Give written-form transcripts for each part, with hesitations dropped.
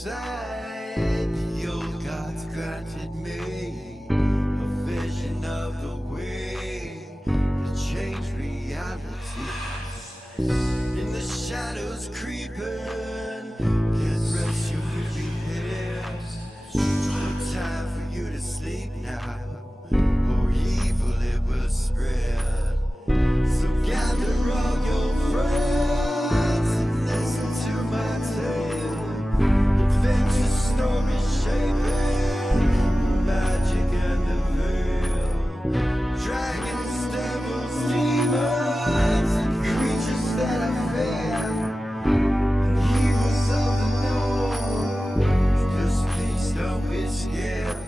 inside, the old gods granted me a vision of the way to change reality. In the shadows creeping, can't rest your weary head. No time for you to sleep now, or evil it will spread. So gather all your friends and listen to my tale. Adventure story shaping the magic and the veil. Dragons, devils, demons, and creatures that I fear, and heroes of the known. Just please don't be scared.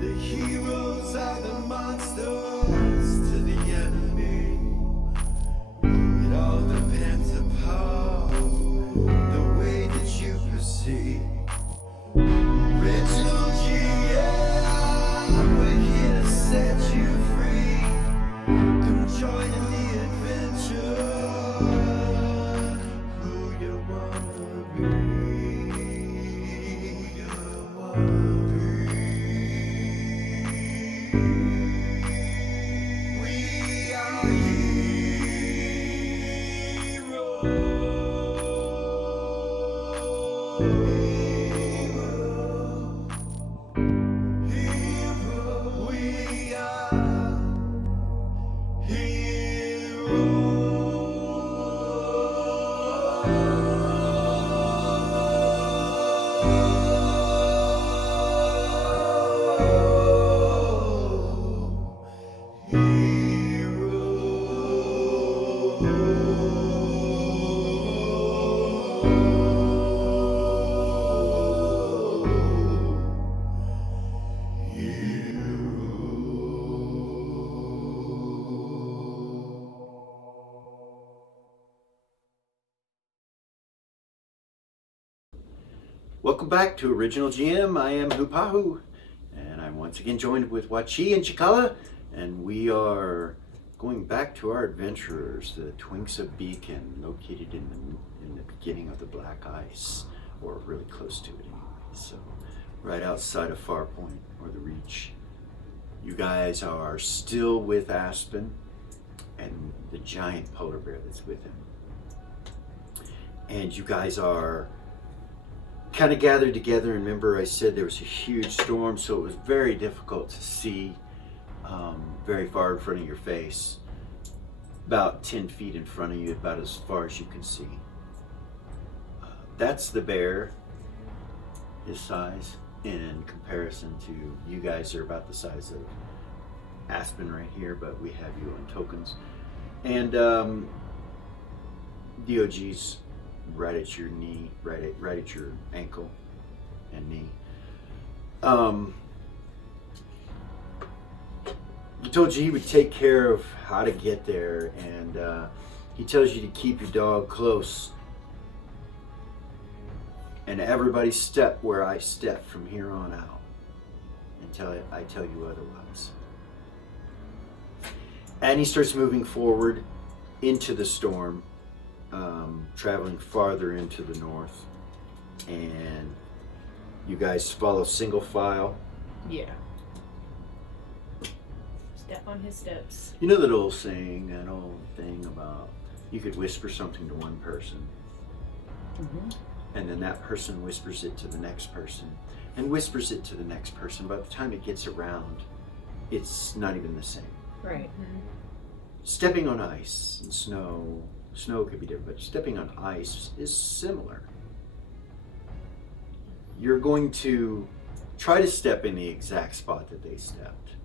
The heroes are the monsters to the enemy. It all depends upon the way that you proceed. Original GM, we're here to set you free. Come join in the adventure. Who you wanna be? Who you wanna be? We are we are Welcome back to Original GM. I am Hupahu, and I'm once again joined with Wachi and Chikala, and we are going back to our adventurers, the Twinks of Beacon, located in the beginning of the Black Ice, or really close to it anyway. So, right outside of Farpoint, or the Reach. You guys are still with Aspen and the giant polar bear that's with him. And you guys are kind of gathered together, and remember I said there was a huge storm, so it was very difficult to see very far in front of your face. About 10 feet in front of you, about as far as you can see. That's the bear, his size, in comparison to you guys are about the size of Aspen right here, but we have you on tokens. And DOG's right at your knee, right at your ankle and knee. He told you he would take care of how to get there, and he tells you to keep your dog close. And everybody step where I step from here on out until I tell you otherwise. And he starts moving forward into the storm, traveling farther into the north, and you guys follow single file. Yeah. Step on his steps. You know that old saying, that old thing about you could whisper something to one person, and then that person whispers it to the next person, and whispers it to the next person. By the time it gets around, it's not even the same. Right. Stepping on ice and snow could be different, but stepping on ice is similar. You're going to try to step in the exact spot that they stepped,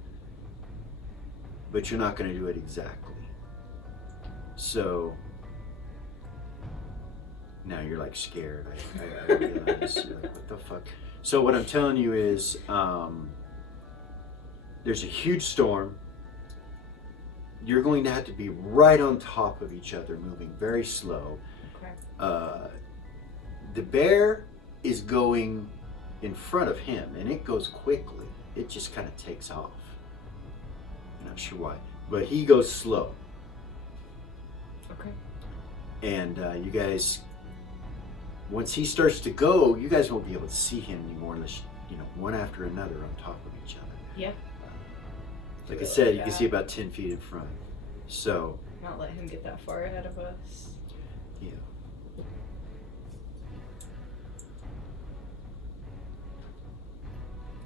but you're not going to do it exactly. So now you're like scared. I realize, you're like, what the fuck? So what I'm telling you is there's a huge storm. You're going to have to be right on top of each other, moving very slow. Okay. The bear is going in front of him, and it goes quickly. It just kind of takes off. I'm not sure why, but he goes slow. Okay. And you guys once he starts to go, you guys won't be able to see him anymore unless, one after another on top of each other. Yep. Like I said, you can see about 10 feet in front. So, Not let him get that far ahead of us. yeah.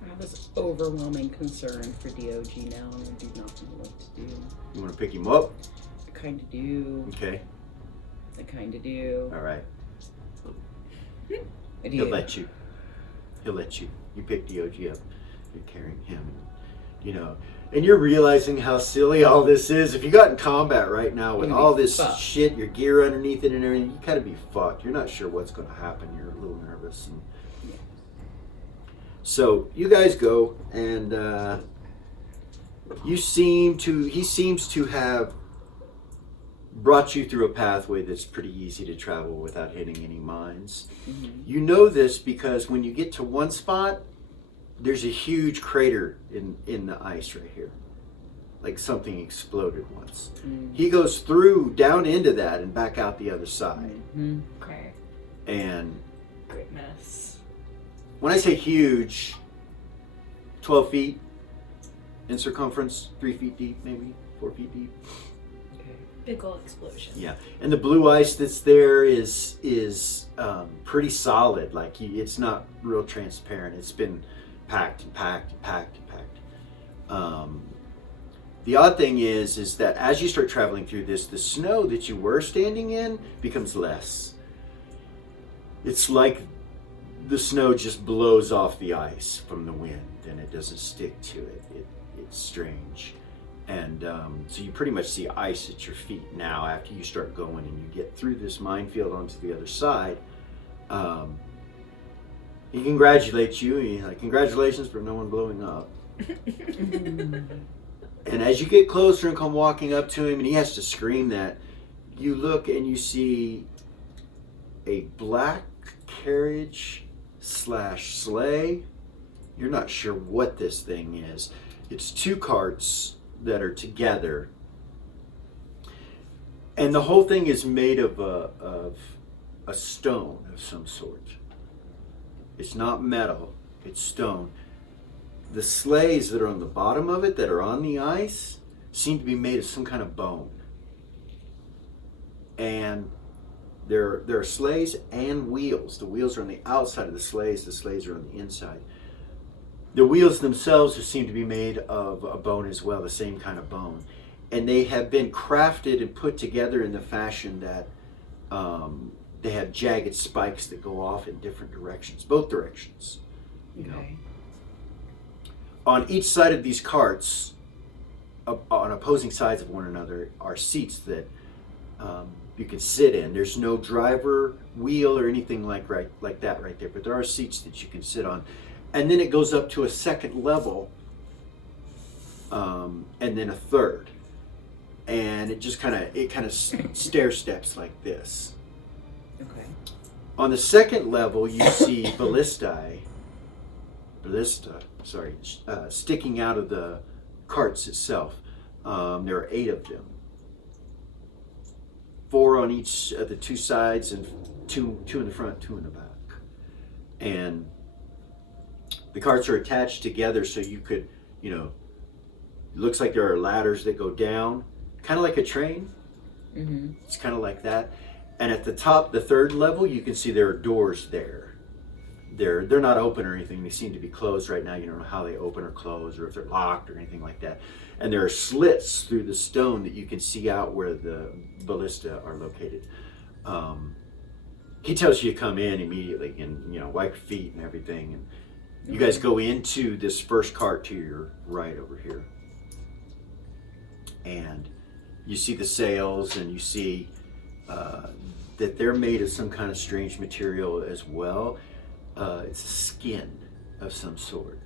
I have this overwhelming concern for DOG now, and I do not know what to do. You want to pick him up? I kind of do. Okay. I kind of do. All right. I do. He'll let you. He'll let you. You pick DOG up. You're carrying him. And you're realizing how silly all this is. If you got in combat right now with You're gonna all be this fucked. shit, your gear underneath it and everything, you kind of be fucked. You're not sure what's going to happen. You're a little nervous. And so you guys go, and he seems to have brought you through a pathway that's pretty easy to travel without hitting any mines. Mhm. You know this because when you get to one spot, there's a huge crater in the ice right here. Like something exploded once. Mm. He goes through, down into that, and back out the other side. Mhm. Okay. And Goodness. when I say huge, 12 feet in circumference, 3 feet deep, maybe 4 feet deep. Okay. Big ol' explosion. Yeah, and the blue ice that's there is pretty solid. Like it's not real transparent. It's been packed and packed and packed and packed. The odd thing is that as you start traveling through this, the snow that you were standing in becomes less. It's like the snow just blows off the ice from the wind, and it doesn't stick to it. It's strange. And so you pretty much see ice at your feet now after you start going and you get through this minefield onto the other side. He congratulates you. He's like, congratulations for no one blowing up. And as you get closer and come walking up to him and he has to scream that, you look and you see a black carriage / sleigh. You're not sure what this thing is. It's 2 carts that are together, and the whole thing is made of a stone of some sort. It's not metal, it's stone. The sleighs that are on the bottom of it that are on the ice seem to be made of some kind of bone. And there are sleighs and wheels. The wheels are on the outside of the sleighs are on the inside. The wheels themselves seem to be made of a bone as well, the same kind of bone. And they have been crafted and put together in the fashion that they have jagged spikes that go off in different directions, both directions. You know. Okay. On each side of these carts, on opposing sides of one another, are seats that you can sit in. There's no driver wheel or anything like that right there, but there are seats that you can sit on. And then it goes up to a second level, and then a third, and it just kind of stair steps like this. Okay. On the second level, you see ballista, sticking out of the carts itself. There are 8 of them, 4 on each of the 2 sides, and two in the front, 2 in the back. And the carts are attached together so you could, it looks like there are ladders that go down, kind of like a train. Mm-hmm. It's kind of like that. And at the top, the 3rd level, you can see there are doors there. They're not open or anything. They seem to be closed right now. You don't know how they open or close or if they're locked or anything like that. And there are slits through the stone that you can see out where the ballista are located. He tells you to come in immediately and, wipe your feet and everything. And you guys go into this first cart to your right over here. And you see the sails and you see that they're made of some kind of strange material as well. It's a skin of some sort.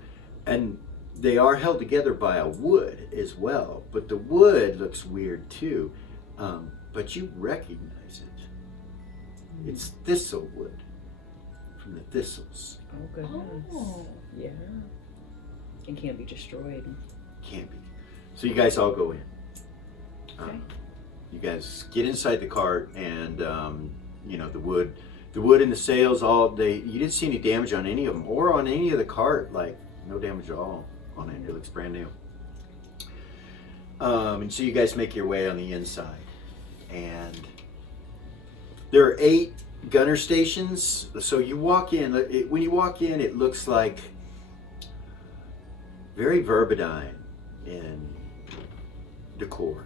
And they are held together by a wood as well. But the wood looks weird too. But you recognize it. It's thistle wood from the thistles. Oh goodness. Oh. Yeah. It can't be destroyed. Can't be. So you guys all go in. Okay. You guys get inside the cart, and the wood The wood and the sails, you didn't see any damage on any of them or on any of the cart. Like, no damage at all on it. It looks brand new. And so you guys make your way on the inside. And there are 8 gunner stations. So you walk in, when you walk in, it looks like very Verbadyne in decor.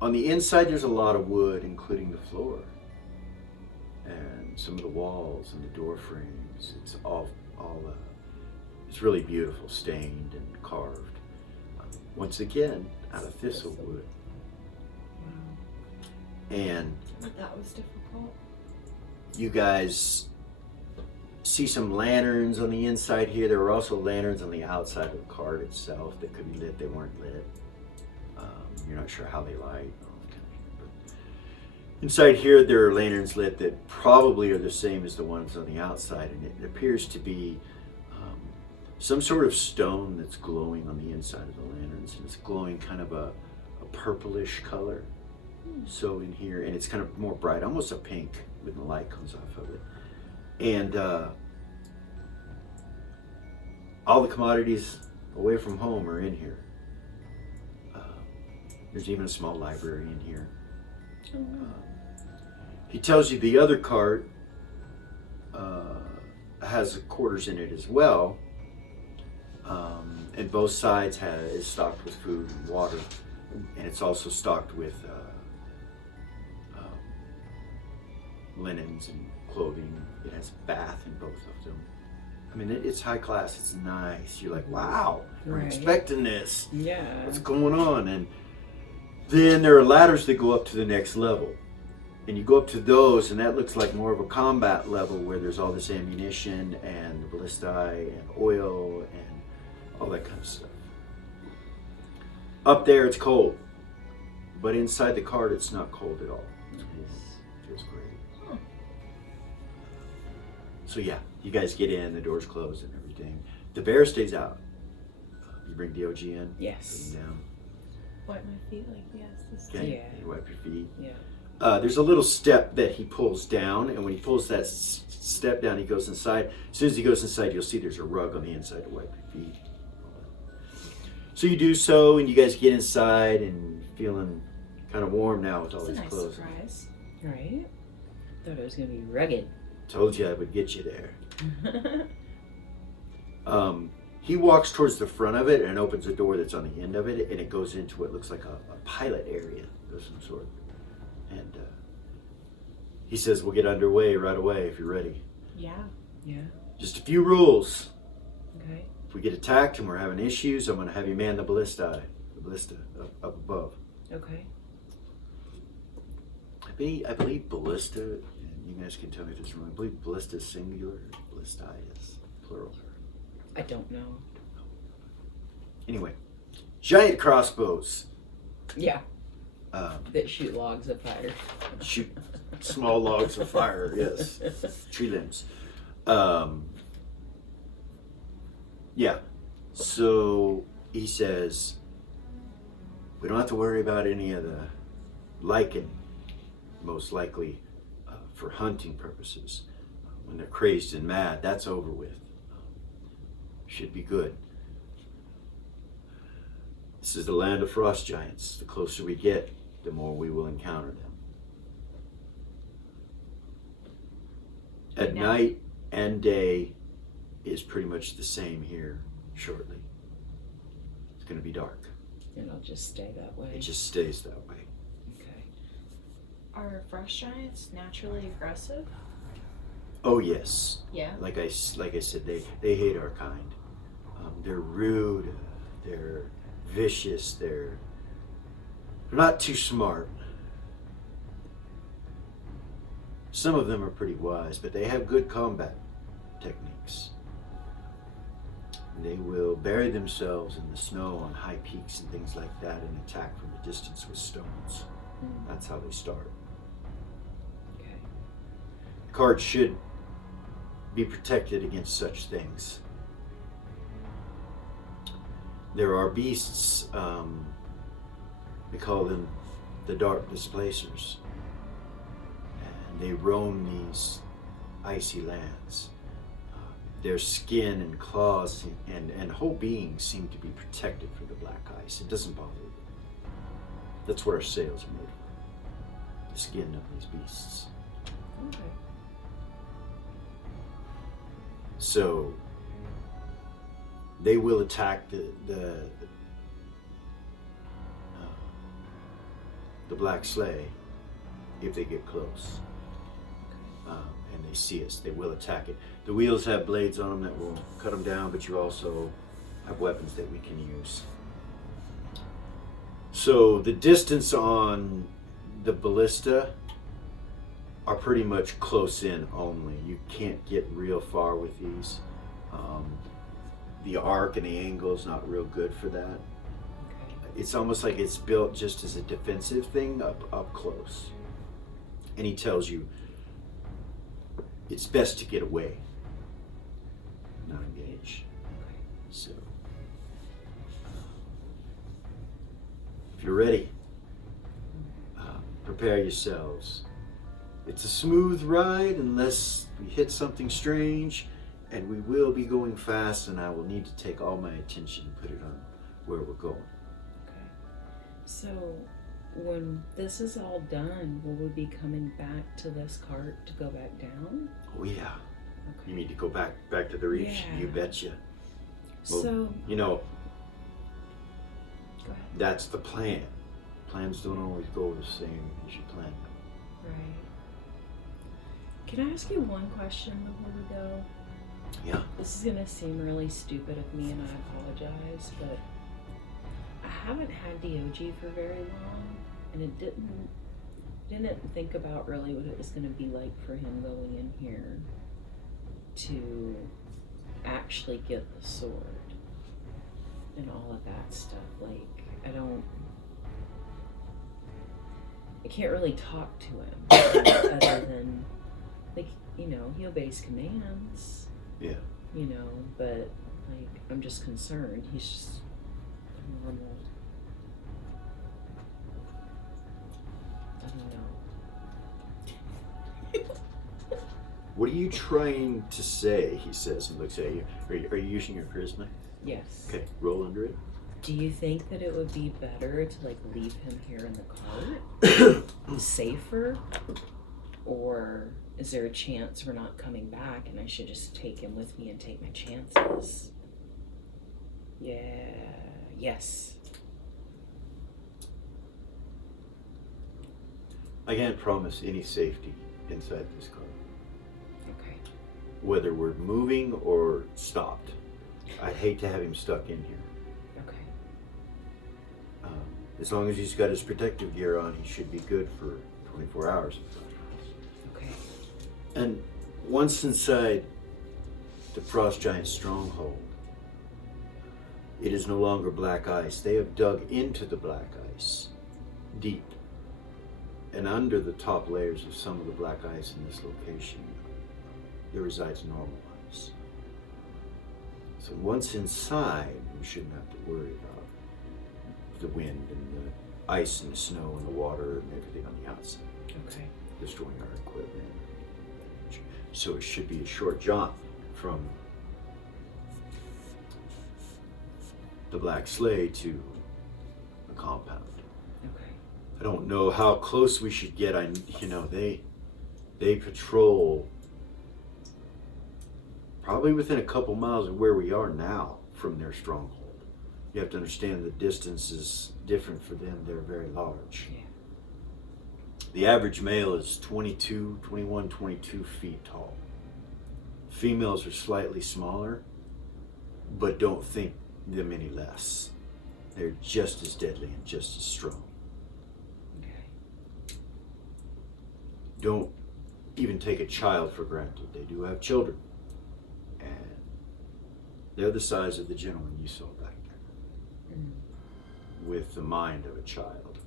On the inside, there's a lot of wood, including the floor and some of the walls and the door frames. It's it's really beautiful, stained and carved. Once again, out of thistlewood. And That was difficult. you guys see some lanterns on the inside here. There were also lanterns on the outside of the cart itself that could be lit. They weren't lit. You're not sure how they light. But inside here, there are lanterns lit that probably are the same as the ones on the outside, and it appears to be some sort of stone that's glowing on the inside of the lanterns, and it's glowing kind of a purplish color. So in here, and it's kind of more bright, almost a pink when the light comes off of it. And all the commodities away from home are in here. There's even a small library in here. He tells you the other cart has quarters in it as well. And both sides is stocked with food and water. And it's also stocked with linens and clothing. It has a bath in both of them. I mean, it's high class. It's nice. You're like, wow, I'm Right. expecting this. Yeah. What's going on? And then there are ladders that go up to the next level. And you go up to those, and that looks like more of a combat level where there's all this ammunition and the ballistae and oil and all that kind of stuff. Up there, it's cold. But inside the cart, it's not cold at all. It's warm. It feels great. So yeah, you guys get in, the doors close and everything. The bear stays out. You bring DOG in. Yes. Bring him down. Wipe my feet like yes. This Okay. Yeah. You wipe your feet. Yeah. There's a little step that he pulls down, and when he pulls that step down, he goes inside. As soon as he goes inside, you'll see there's a rug on the inside to wipe your feet. So you do so, and you guys get inside and feeling kind of warm now with all That's a these nice clothes. surprise. Right. Thought it was gonna be rugged. Told you I would get you there. He walks towards the front of it and opens a door that's on the end of it, and it goes into what looks like a pilot area of some sort. And he says, we'll get underway right away if you're ready. Yeah. Yeah. Just a few rules. Okay. If we get attacked and we're having issues, I'm going to have you man the ballista up above. Okay. I believe ballista, and you guys can tell me if it's wrong, I believe ballista is singular, ballistae is plural. I don't know. Anyway, giant crossbows. Yeah. Um, That shoot logs of fire. shoot small logs of fire, yes. Tree limbs. Yeah. So he says, we don't have to worry about any of the lichen, most likely for hunting purposes. When they're crazed and mad, that's over with. Should be good. This is the land of frost giants. The closer we get, the more we will encounter them. At Now- night and day is pretty much the same here shortly. It's going to be dark. And I'll just stay that way. It just stays that way. Okay. Are frost giants naturally aggressive? Oh yes, Yeah. like I said, they hate our kind. They're rude. They're vicious. They're not too smart. Some of them are pretty wise, but they have good combat techniques. They will bury themselves in the snow on high peaks and things like that and attack from a distance with stones. That's how they start. Okay. Cards should be protected against such things. There are beasts, they call them the dark displacers. they roam these icy lands. Their skin and claws and whole beings seem to be protected from the black ice. It doesn't bother them. That's what our sails are made for. The skin of these beasts. Okay. So they will attack the black sleigh if they get close. And they see us, they will attack it. The wheels have blades on them that will cut them down, but you also have weapons that we can use. So the distance on the ballista are pretty much close in only. You can't get real far with these. The arc and the angle is not real good for that. Okay. It's almost like it's built just as a defensive thing up close. And he tells you it's best to get away, not engage. So, if you're ready, prepare yourselves. It's a smooth ride unless we hit something strange, and we will be going fast, and I will need to take all my attention and put it on where we're going. Okay. So, when this is all done, will we be coming back to this cart to go back down? Oh yeah. Okay. You need to go back to the reef. Yeah. You betcha. Well, So, you know, go ahead. that's the plan. Plans don't always go the same as you plan them. Right. Can I ask you one question before we go? Yeah. This is gonna seem really stupid of me, and I apologize, but I haven't had DOG for very long, and it didn't think about really what it was gonna be like for him going in here to actually get the sword and all of that stuff. Like, I can't really talk to him other than, like, you know, he obeys commands. Yeah. You know, but like, I'm just concerned. He's just a normal. I don't know. What are you trying to say? He says and looks at you. Are you using your charisma? Yes. Okay, roll under it. Do you think that it would be better to like leave him here in the cart, safer, or is there a chance we're not coming back and I should just take him with me and take my chances? Yeah. Yes. I can't promise any safety inside this car, Okay. whether we're moving or stopped. I'd hate to have him stuck in here. Okay. As long as he's got his protective gear on, he should be good for 24 hours. Okay. And once inside the Frost Giant's stronghold, it is no longer black ice. They have dug into the black ice deep. And under the top layers of some of the black ice in this location, there resides normal ice. So once inside, we shouldn't have to worry about the wind and the ice and the snow and the water and everything on the outside, Okay. destroying our equipment. So it should be a short jaunt from the black sleigh to the compound. Okay. I don't know how close we should get. They patrol probably within a couple miles of where we are now from their stronghold. You have to understand the distance is different for them. They're very large. Yeah. The average male is 22 feet tall. Females are slightly smaller, but don't think them any less. They're just as deadly and just as strong. Okay. Don't even take a child for granted. They do have children. And they're the size of the gentleman you saw back there, with the mind of a child.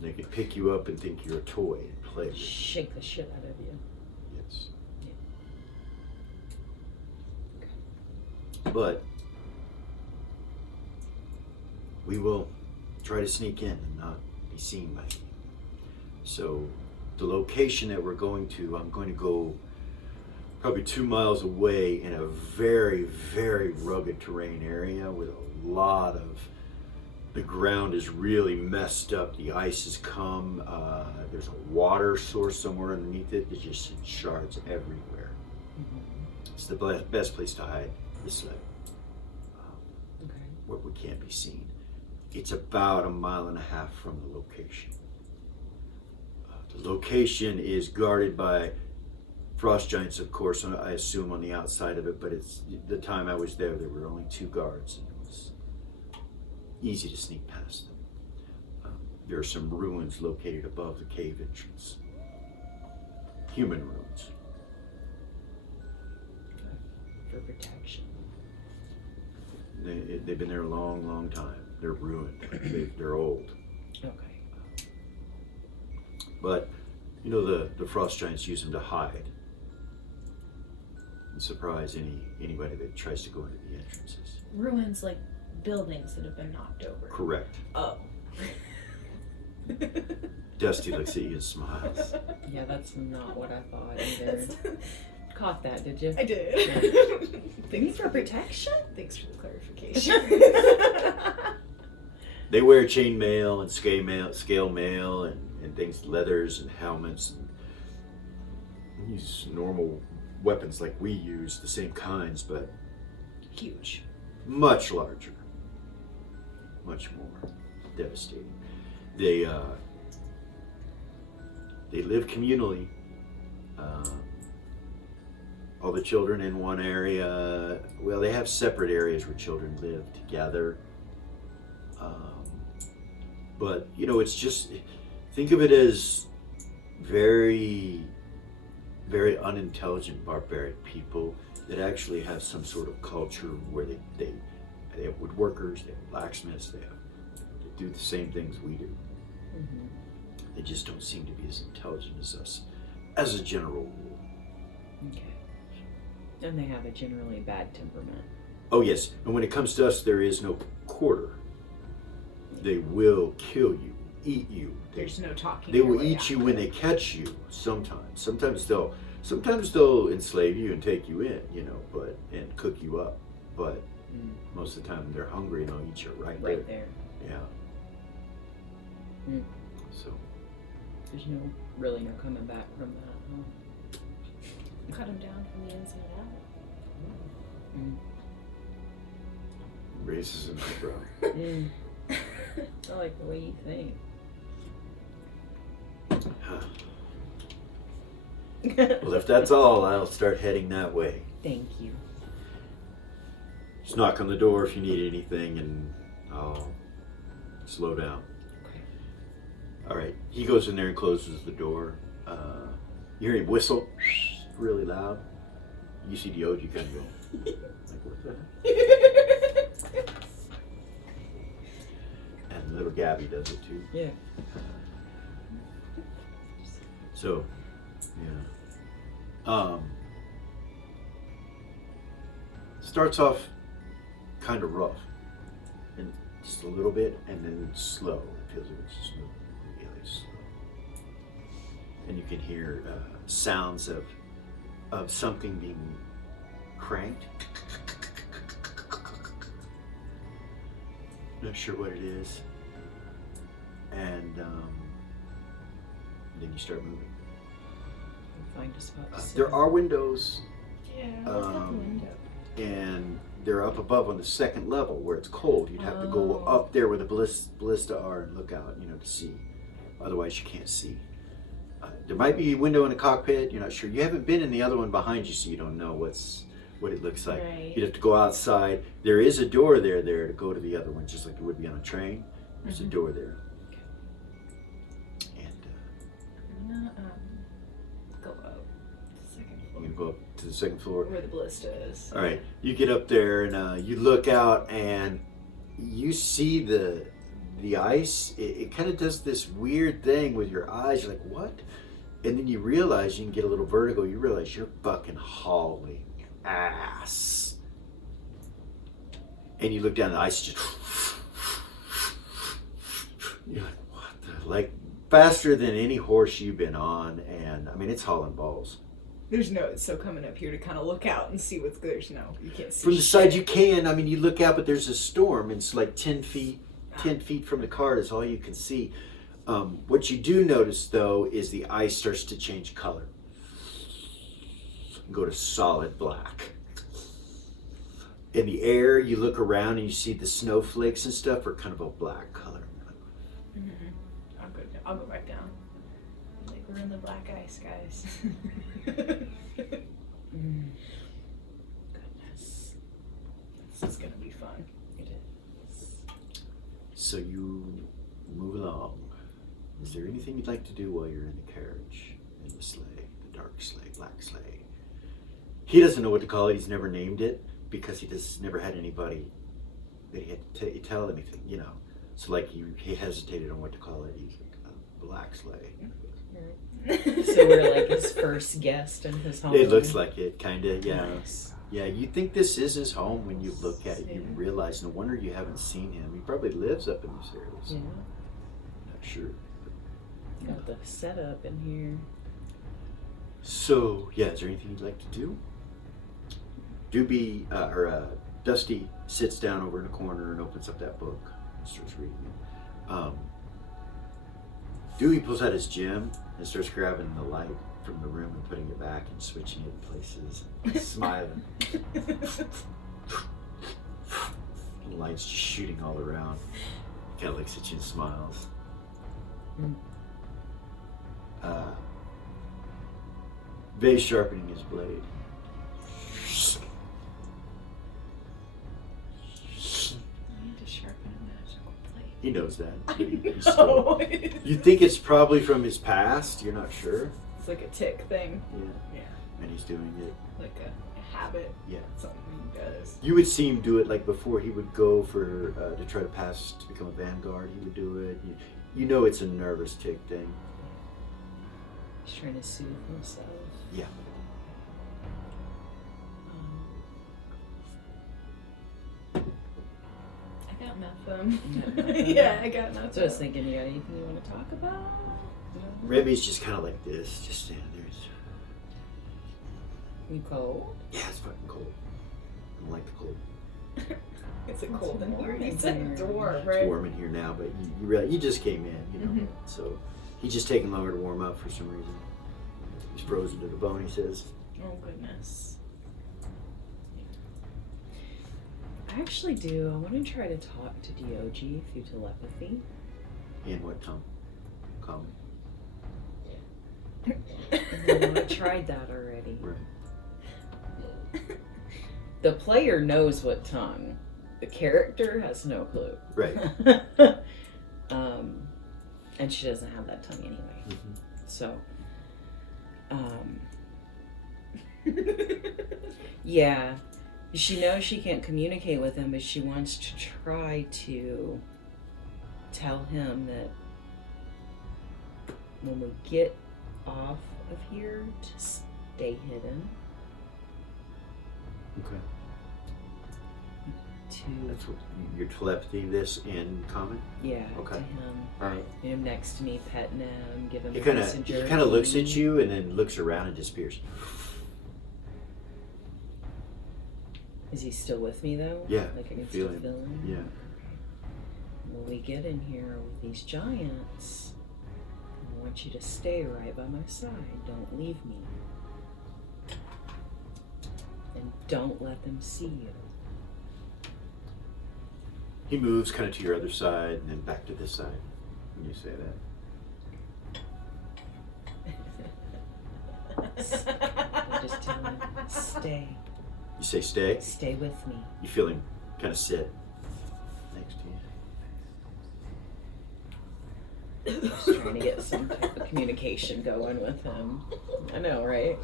They could pick you up and think you're a toy and play with you. Shake the shit out of you. Yes. Yeah. But we will try to sneak in and not be seen by you. So the location that we're going to, I'm going to go probably 2 miles away in a very, very rugged terrain area with a lot of, the ground is really messed up. The ice has come. There's a water source somewhere underneath it. There's just shards everywhere. It's the best place to hide the sled, where we can't be seen. It's about 1.5 miles from the location. The location is guarded by frost giants, of course, I assume on the outside of it, but it's the time I was there were only 2 guards, and it was easy to sneak past them. There are some ruins located above the cave entrance. Human ruins. For protection. They've been there a long, long time. They're ruined. They're old. Okay. But, you know, the frost giants use them to hide and surprise anybody that tries to go into the entrances. Ruins like buildings that have been knocked over. Correct. Oh. Dusty looks at you and smiles. Yeah, that's not what I thought either. Caught that, did you? I did. Thanks for protection? Thanks for the clarification. They wear chainmail and scale mail and things, leathers and helmets, and use normal weapons like we use, the same kinds, but Huge. much larger, much more devastating. They live communally. All the children in one area. Well, they have separate areas where children live together. But you know, it's just, think of it as very, very unintelligent, barbaric people that actually have some sort of culture where they have woodworkers, they have blacksmiths, they do the same things we do. Mm-hmm. They just don't seem to be as intelligent as us, as a general rule. Okay. And they have a generally bad temperament. Oh yes, and when it comes to us, there is no quarter. They will kill you, eat you. There's no talking. They your will way eat out you of when it. they catch you. Sometimes they'll enslave you and take you in, you know, and cook you up. But most of the time they're hungry and they'll eat you right there. Yeah. Mm. So There's really no coming back from that, huh? Cut them down from the inside out. racism, bro. I like the way you think. Well, if that's all, I'll start heading that way. Thank you. Just knock on the door if you need anything, and I'll slow down. Okay. All right. He goes in there and closes the door. You hear him whistle really loud. You see the OG kind of go, like, what the heck? And little Gabby does it too. Yeah. So, yeah. Starts off kind of rough, and just a little bit, and then slow. It feels like it's just moving really slow. And you can hear sounds of something being cranked. Not sure what it is. And then you start moving. Find a spot to sit. There are windows, Yeah, look out the window. and they're up above on the second level where it's cold. You'd have to go up there where the ballista are and look out, to see. Otherwise, you can't see. There might be a window in the cockpit. You're not sure. You haven't been in the other one behind you, so you don't know what it looks like. Right. You'd have to go outside. There is a door there to go to the other one, just like there would be on a train. There's a door there. And I'm gonna go up to the second I'm floor. gonna go up to the second floor. Where the ballista is. All right, you get up there and you look out and you see the ice. It kind of does this weird thing with your eyes. You're like, what? And then you realize, you can get a little vertigo. You realize you're fucking hauling ass. And you look down, the ice is just. You're like, what the? Like faster than any horse you've been on, and I mean it's hauling balls. There's no, so coming up here to kind of look out and see what's good. There's no, you can't see. From the shit. side you can. I mean, you look out, but there's a storm. And it's like 10 feet from the car is all you can see. What you do notice, though, is the ice starts to change color. Go to solid black. In the air, you look around and you see the snowflakes and stuff are kind of a black color. I'll go back down. Like, we're in the black ice, guys. Goodness. This is gonna be fun. It is. So you move along. Is there anything you'd like to do while you're in the carriage, in the sleigh, the dark sleigh, black sleigh? He doesn't know what to call it. He's never named it because he just never had anybody that he had to tell anything, you know. So like he hesitated on what to call it. He's like, a black sleigh. So we're like his first guest in his home. It looks like it, kind of, yeah. Nice. Yeah, you think this is his home when you look at it. You realize, no wonder you haven't seen him. He probably lives up in these areas. Yeah. Not sure. Got the setup in here. So, yeah, is there anything you'd like to do? Dusty sits down over in a corner and opens up that book and starts reading it. Dewey pulls out his gem and starts grabbing the light from the room and putting it back and switching it in places, smiling. The light's just shooting all around. Kind of looks at you and smiles. Vay's sharpening his blade. I need to sharpen a magical blade. He knows that. He's No. you think it's probably from his past, you're not sure. It's like a tick thing. Yeah. Yeah. And he's doing it. Like a habit. Yeah. Something he does. You would see him do it like before he would go for to try to pass to become a vanguard. He would do it. You know it's a nervous tick thing. He's trying to soothe himself. Yeah. I got nothing. Yeah. Yeah, I got nothing. So I was thinking, you got anything you want to talk about? Remy's just kind of like this, just standing there. You cold? Yeah, it's fucking cold. I don't like the cold. Is it cold in here? warm You in said here. door, It's right? warm in here now, but you just came in, you know. Mhm. So he's just taking longer to warm up for some reason. He's frozen to the bone, he says. Oh goodness. I actually do. I want to try to talk to DOG through telepathy. In what tongue? Common. And I tried that already. Right. The player knows what tongue. The character has no clue. Right. And she doesn't have that tongue anyway. Mhm. So, yeah. She knows she can't communicate with him, but she wants to try to tell him that when we get off of here, to stay hidden. Okay. To That's what your telepathy this in common? yeah, Okay. to him. Alright. Him next to me, petting him, giving He him kinda messenger. looks at you and then looks around and disappears. Is he still with me though? Yeah, Like I can feel still him. feel him? Yeah. When we get in here with these giants, I want you to stay right by my side. Don't leave me. And don't let them see you. He moves kind of to your other side and then back to this side when you say that. I just tell him, stay. You say stay. Stay with me. You feel him kind of sit next to you. Just trying to get some type of communication going with him. I know, right?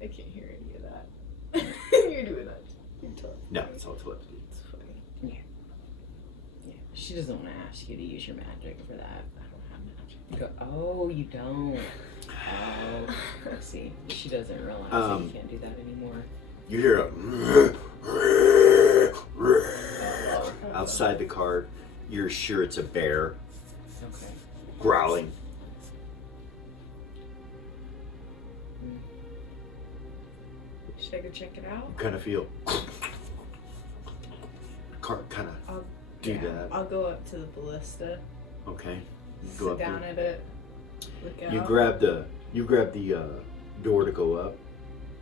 I can't hear any of that. You're doing that. You're talking. No, it's all telepathy. It's funny. Yeah. She doesn't want to ask you to use your magic for that. I don't have magic. You go, oh, you don't. Oh, I see. She doesn't realize that you can't do that anymore. You hear a outside the car, you're sure it's a bear Okay. growling. Should I go check it out? You kind of feel cart kind of I'll do that. I'll go up to the ballista, Okay. You go sit up down there. at it, look out. You grab the door to go up,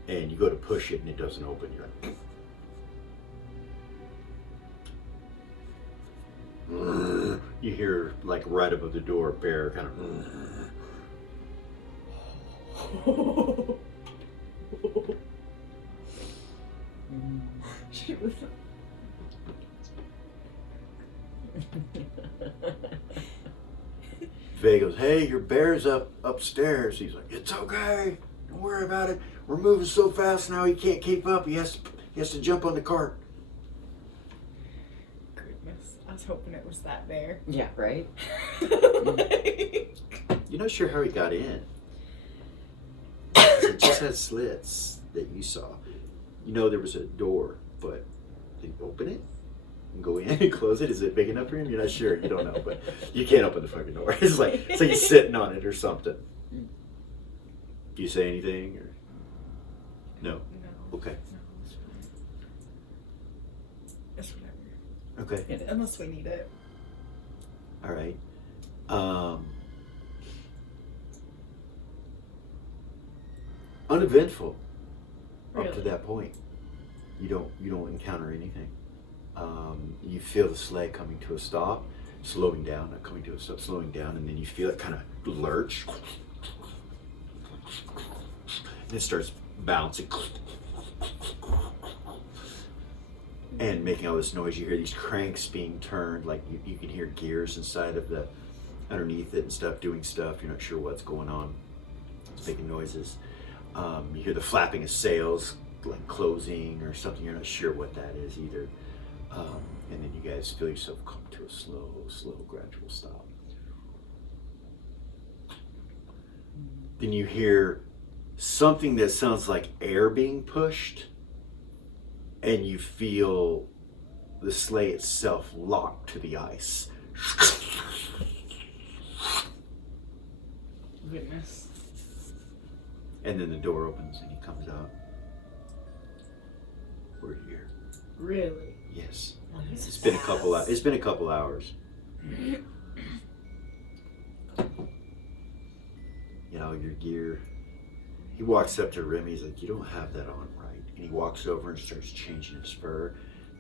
and you go to push it, and it doesn't open. You're like, you hear like right above the door, bear kind of. She was. Vay goes, "Hey, your bear's upstairs." He's like, "It's okay. Don't worry about it. We're moving so fast now he can't keep up. He has to jump on the cart." Goodness, I was hoping it was that bear. Yeah, right? Like, You're not sure how he got in. It just has slits that you saw. You know there was a door, but did he open it and go in and close it? Is it big enough for him? You're not sure. You don't know, but you can't open the fucking door. It's like he's sitting on it or something. Do you say anything or no? no. Okay. No, it's fine. It's whatever. Okay. It is. Unless we need it. All right. Uneventful up to Really? that point. You don't encounter anything. You feel the sleigh coming to a stop, slowing down, not coming to a stop, slowing down, and then you feel it kind of lurch, and it starts bouncing and making all this noise. You hear these cranks being turned, like you can hear gears inside of the underneath it and stuff doing stuff. You're not sure what's going on. It's making noises. You hear the flapping of sails, like closing or something. You're not sure what that is either. And then you guys feel yourself come to a slow, gradual stop. Then you hear something that sounds like air being pushed, and you feel the sleigh itself locked to the ice. Goodness. And then the door opens and he comes out. We're here. Really? Yes. Oh, he's It's been a couple. fast. It's been a couple hours. You know your gear. He walks up to Remy. He's like, "You don't have that on right." And he walks over and starts changing his fur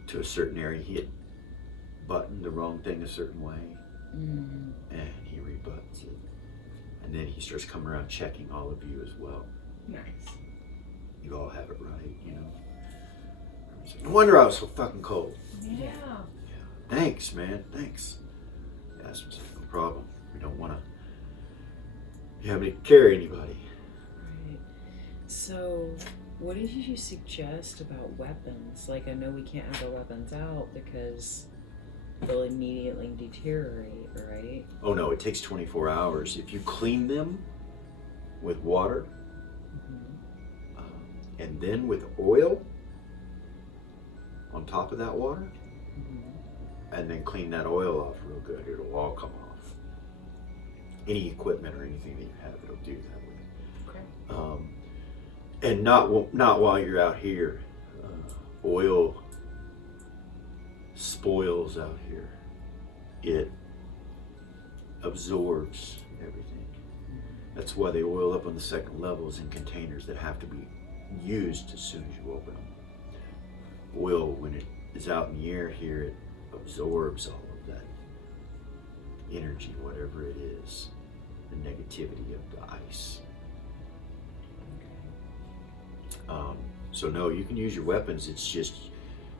to a certain area. He had buttoned the wrong thing a certain way, and he rebuttons it. And then he starts coming around checking all of you as well. Nice. You all have it right, you know. Remy's like, "No wonder I was so fucking cold." Yeah. Thanks, man. Thanks. Aspen's like, "No problem. We don't want to have to carry anybody." Right. So, what did you suggest about weapons? Like, I know we can't have the weapons out because they'll immediately deteriorate, right? Oh no, it takes 24 hours. If you clean them with water and then with oil on top of that water, and then clean that oil off real good, it'll all come off. Any equipment or anything that you have, it'll do that with. Okay. And not while you're out here. Oil spoils out here. It absorbs everything. That's why they oil up on the second levels in containers that have to be used as soon as you open them. Oil, when it is out in the air here, it absorbs all of that energy, whatever it is, the negativity of the ice. So no, you can use your weapons. It's just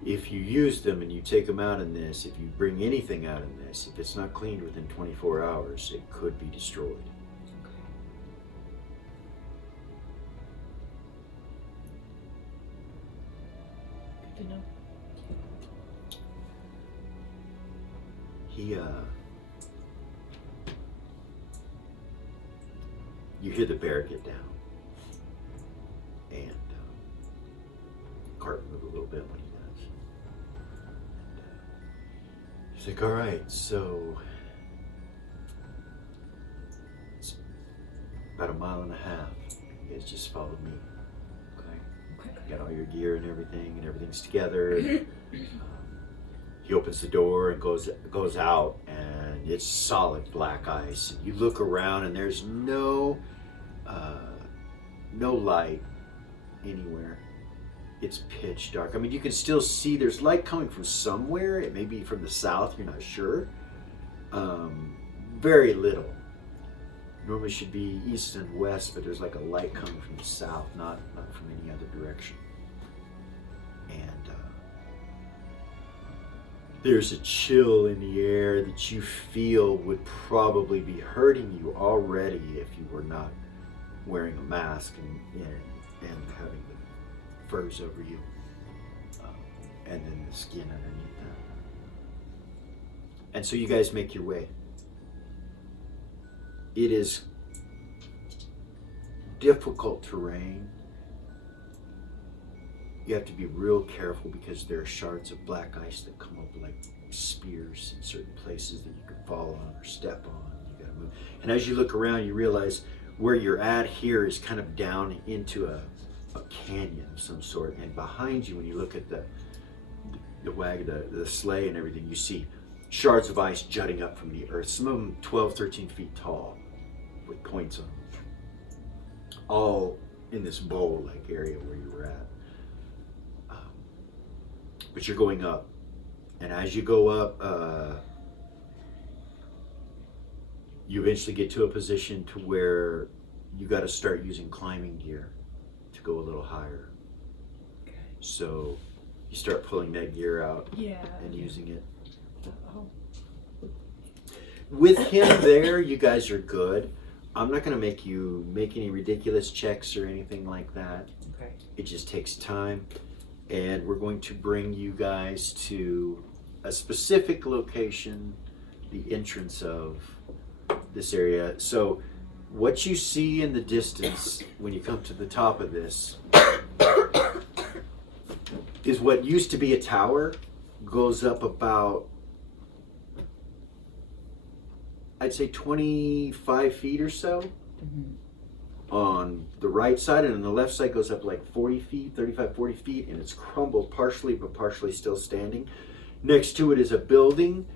if you use them and you take them out in this, if you bring anything out in this, if it's not cleaned within 24 hours, it could be destroyed. Good to know. You hear the bear get down, and cart move a little bit when he does. And, he's He's like, all right, so it's about 1.5 miles. You guys just follow me. Okay? You got all your gear and everything's together. He opens the door and goes out, and it's solid black ice. You look around, and there's no light anywhere. It's pitch dark. I mean, you can still see there's light coming from somewhere. It may be from the south. You're not sure. Very little. Normally should be east and west, but there's like a light coming from the south, not from any other direction. And there's a chill in the air that you feel would probably be hurting you already if you were not wearing a mask and having the furs over you, and then the skin underneath that. And so you guys make your way. It is difficult terrain. You have to be real careful because there are shards of black ice that come up like spears in certain places that you can fall on or step on. You gotta move. And as you look around, you realize where you're at here is kind of down into a canyon of some sort. And behind you, when you look at the wagon, the sleigh and everything, you see shards of ice jutting up from the earth. Some of them 12, 13 feet tall with points on them. All in this bowl-like area where you were at. But you're going up, and as you go up, you eventually get to a position to where you got to start using climbing gear to go a little higher. Okay. So you start pulling that gear out and using it. Oh. With him there, you guys are good. I'm not going to make you make any ridiculous checks or anything like that. Okay. It just takes time. And we're going to bring you guys to a specific location, the entrance of this area. So what you see in the distance when you come to the top of this is what used to be a tower, goes up about, I'd say 25 feet or so. Mm-hmm. On the right side, and on the left side goes up like 40 feet, 35, 40 feet, and it's crumbled partially, but partially still standing. Next to it is a building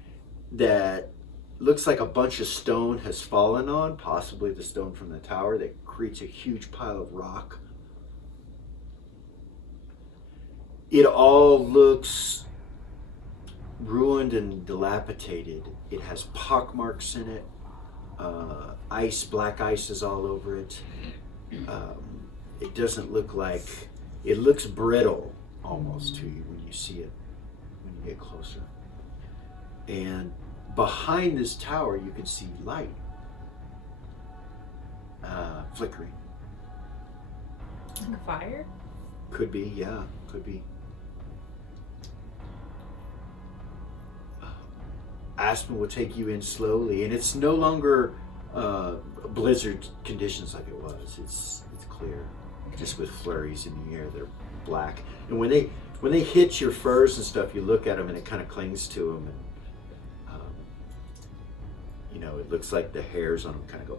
that looks like a bunch of stone has fallen on, possibly the stone from the tower, that creates a huge pile of rock. It all looks ruined and dilapidated. It has pockmarks in it. Ice, black ice is all over it. It doesn't look like, it looks brittle almost to you when you see it, when you get closer. And behind this tower, you can see light flickering. Like a fire? Could be, yeah, could be. Aspen will take you in slowly, and it's no longer blizzard conditions like it was. It's clear, just with flurries in the air. They're black, and when they hit your furs and stuff, you look at them and it kind of clings to them, and you know, it looks like the hairs on them kind of go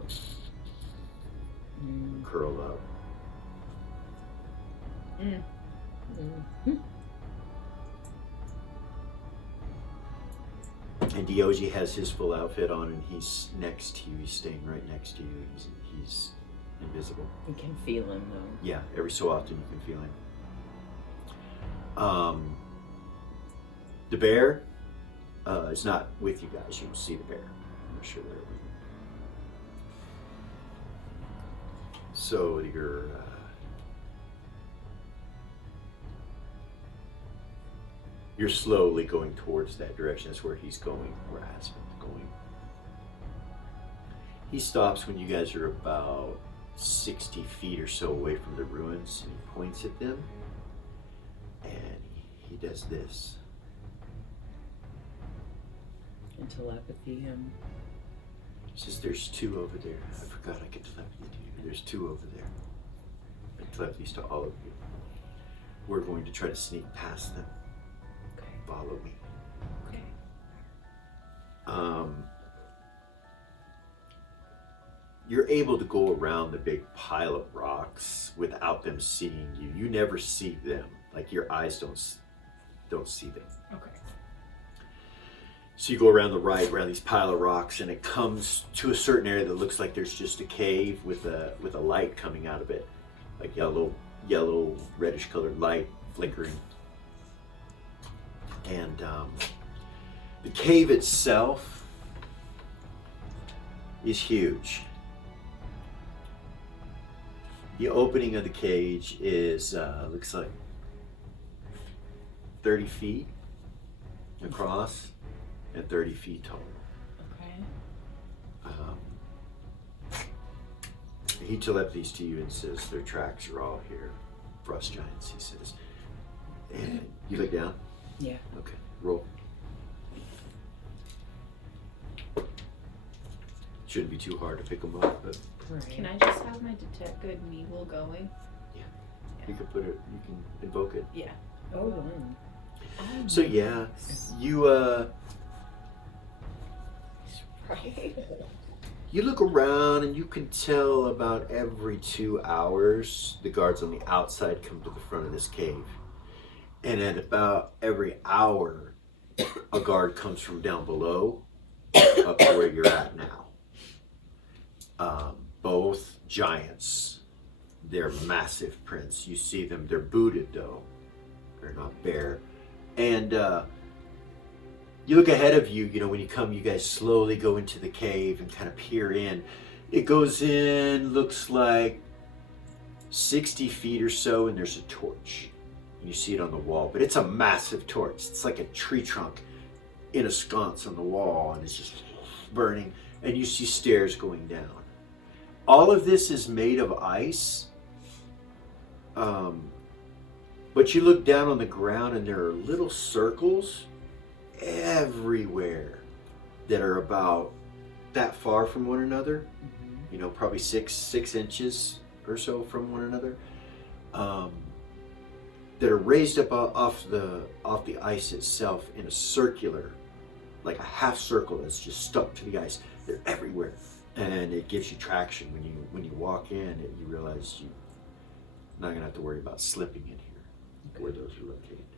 curl up. Mm-hmm. And Diogi has his full outfit on, and he's next to you. He's staying right next to you. He's invisible. You can feel him though. Yeah, every so often you can feel him. The bear is not with you guys. You don't see the bear. I'm not sure they're with you. So you're slowly going towards that direction. That's where he's going, where Aspen's going. He stops when you guys are about 60 feet or so away from the ruins, and he points at them, and he does this. And telepathy him. He says, there's two over there. I forgot I could telepathy to you. There's two over there. And telepathy's to all of you. We're going to try to sneak past them. Okay. Follow me. Okay. You're able to go around the big pile of rocks without them seeing you. You never see them. Like your eyes don't see them. Okay. So you go around the right, around these pile of rocks, and it comes to a certain area that looks like there's just a cave with a light coming out of it, like yellow, reddish colored light flickering. And the cave itself is huge. The opening of the cage is looks like 30 feet across and 30 feet tall. Okay. He telepathies to you and says their tracks are all here. Frost giants, he says. And you look down? Yeah. Okay, roll. Shouldn't be too hard to pick them up, but Right. Can I just have my detect good and evil going? you can put it, you can invoke it. Yeah. Oh, one. So yeah, you Right. you look around and you can tell about every 2 hours the guards on the outside come to the front of this cave. And at about every hour a guard comes from down below up to where you're at now. Both giants. They're massive prints. You see them, they're booted though. They're not bare. And you look ahead of you, when you come, you guys slowly go into the cave and kind of peer in. It goes in, looks like 60 feet or so, and there's a torch. And you see it on the wall, but it's a massive torch. It's like a tree trunk in a sconce on the wall, and it's just burning. And you see stairs going down. All of this is made of ice. But you look down on the ground and there are little circles everywhere that are about that far from one another. Mm-hmm. Probably six inches or so from one another. That are raised up off the ice itself in a circular, like a half circle that's just stuck to the ice. They're everywhere. And it gives you traction when you walk in. You realize you're not gonna have to worry about slipping in here, where those are located.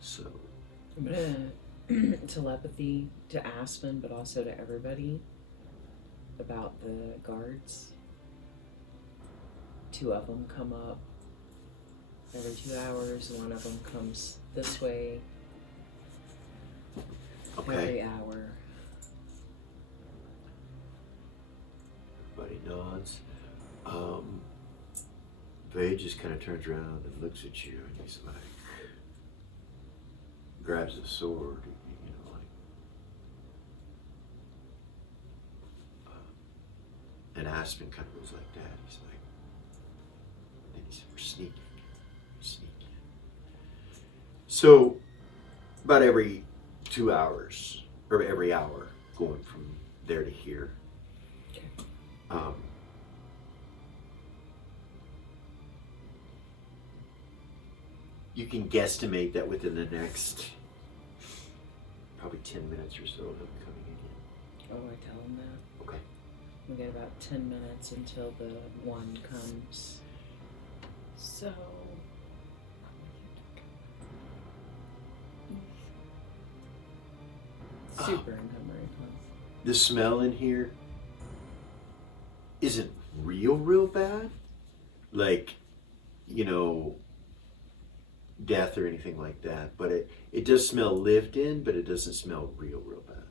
So I'm gonna telepathy to Aspen, but also to everybody about the guards. 2 of them come up every 2 hours. 1 of them comes this way okay, every hour. everybody nods. Vay just kind of turns around and looks at you, and he's like, grabs a sword, and Aspen kind of goes like that. He's like, and he said, we're sneaking. So, about every 2 hours, or every hour, going from there to here. You can guesstimate that within the next probably 10 minutes or so they'll be coming again. Oh, I tell them that. Okay. We get about 10 minutes until the one comes. So. Super encumbering, huh? The smell in here isn't real bad. Like, death or anything like that. But it does smell lived in, but it doesn't smell real bad.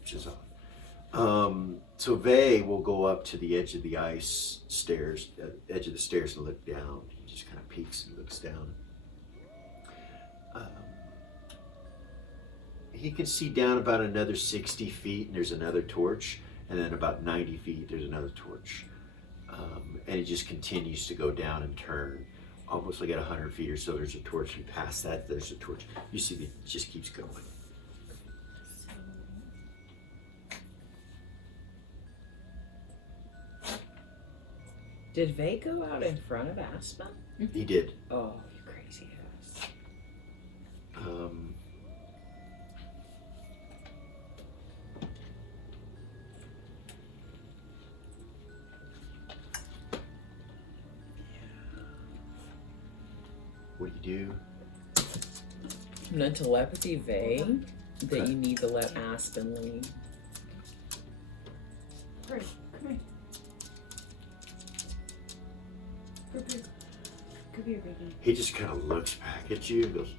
Which is odd. So Vay will go up to the edge of the ice stairs, edge of the stairs, and look down. He just kind of peeks and looks down. He can see down about another 60 feet, and there's another torch, and then about 90 feet, there's another torch. And it just continues to go down and turn. Almost like at 100 feet or so, there's a torch, and past that, there's a torch. You see, it just keeps going. Did Vay go out in front of Aspen? He did. Oh, you crazy ass. What do you do? I'm gonna telepathy Vay that Okay. you need to let Aspen lead. Right, come here. Come here. Come here, baby. He just kind of looks back at you, goes,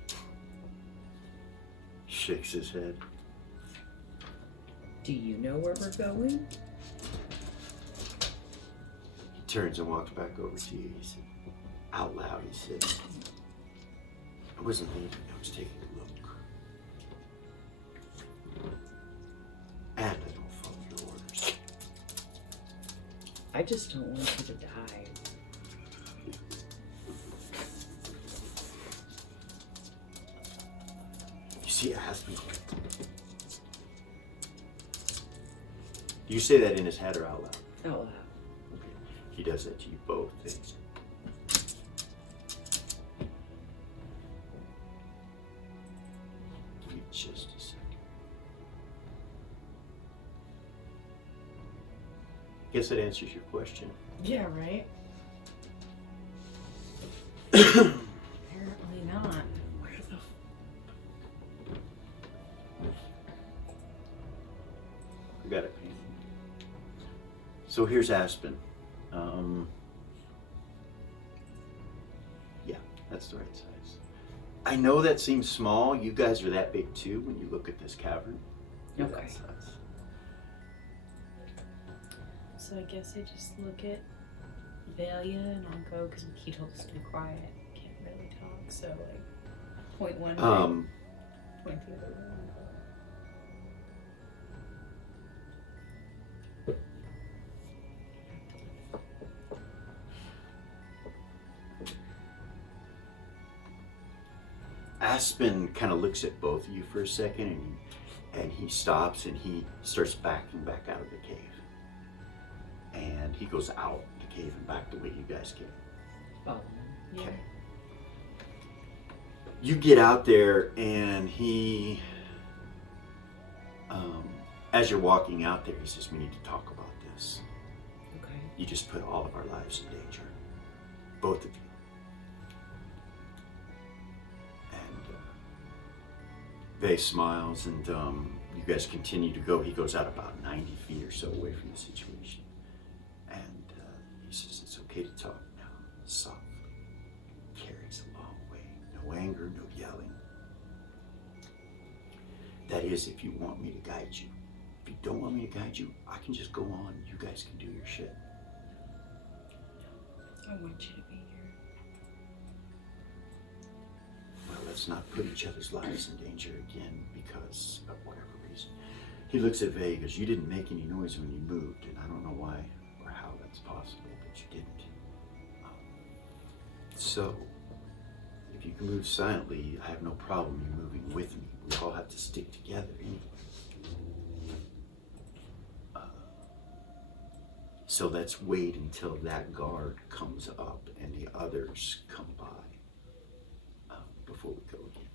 shakes his head. Do you know where we're going? He turns and walks back over to you. He said, out loud, he said, I wasn't leaving, I was taking a look. And I don't follow your orders. I just don't want you to die. You see Aspen? Do you say that in his head or out loud? Out loud. Okay. He does that to you both things. Give me just a second. Guess that answers your question. Yeah, right? Apparently not. Where the I got it. So here's Aspen. Yeah, that's the right size. I know that seems small. You guys are that big too when you look at this cavern. You're that Okay. size. So I guess I just look at Valia and I'll go because he told us to be quiet. Can't really talk. So like, point one way, point the other way. Aspen kind of looks at both of you for a second, and he stops and he starts backing back out of the cave. And he goes out the cave and back the way you guys came. Follow me. Okay. You get out there and he, as you're walking out there, he says, we need to talk about this. Okay. You just put all of our lives in danger. Both of you. And Vay smiles and you guys continue to go. He goes out about 90 feet or so away from the situation. And he says, it's okay to talk now, softly. Carries a long way. No anger, no yelling. That is if you want me to guide you. If you don't want me to guide you, I can just go on. You guys can do your shit. I want you to be here. Well, let's not put each other's lives in danger again because of whatever reason. He looks at Vay and goes, you didn't make any noise when you moved, and I don't know why or how that's possible, but you didn't. So, if you can move silently, I have no problem you moving with me. We all have to stick together anyway. So let's wait until that guard comes up and the others come by before we go again.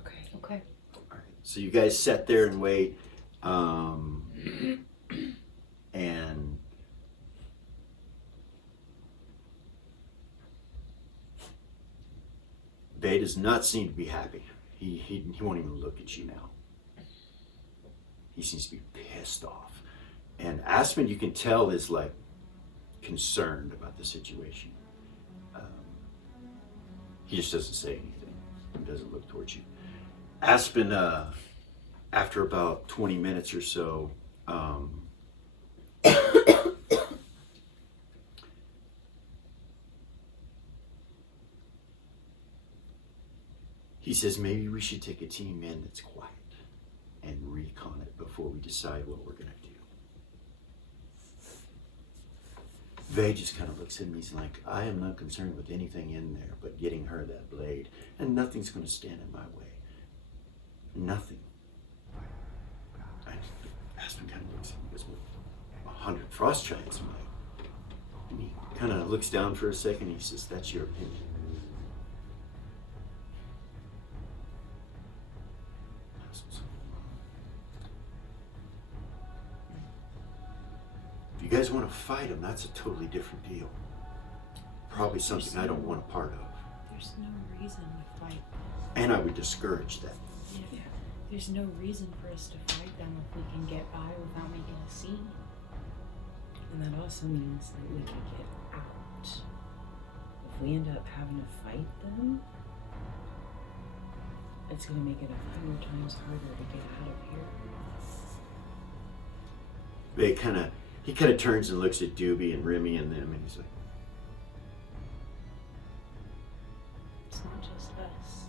Okay. Okay. All right. So you guys sit there and wait, and Vay does not seem to be happy. He won't even look at you now. He seems to be pissed off. And Aspen, you can tell, is like concerned about the situation. He just doesn't say anything. He doesn't look towards you. Aspen, after about 20 minutes or so, he says maybe we should take a team in that's quiet and recon it before we decide what we're gonna do. Vay just kind of looks at me. He's like, I am not concerned with anything in there but getting her that blade, and nothing's going to stand in my way. Nothing. Aspen kind of looks at me and goes, 100 frost giants might. And he kind of looks down for a second. He says, that's your opinion. If you guys want to fight him, that's a totally different deal. Probably something I don't want a part of. There's no reason to fight. And I would discourage that. Yeah. There's no reason for us to fight them if we can get by without making a scene. And that also means that we can get out. If we end up having to fight them, it's going to make it 100 times harder to get out of here. He kind of turns and looks at Doobie and Remy and them, and he's like, It's not just us.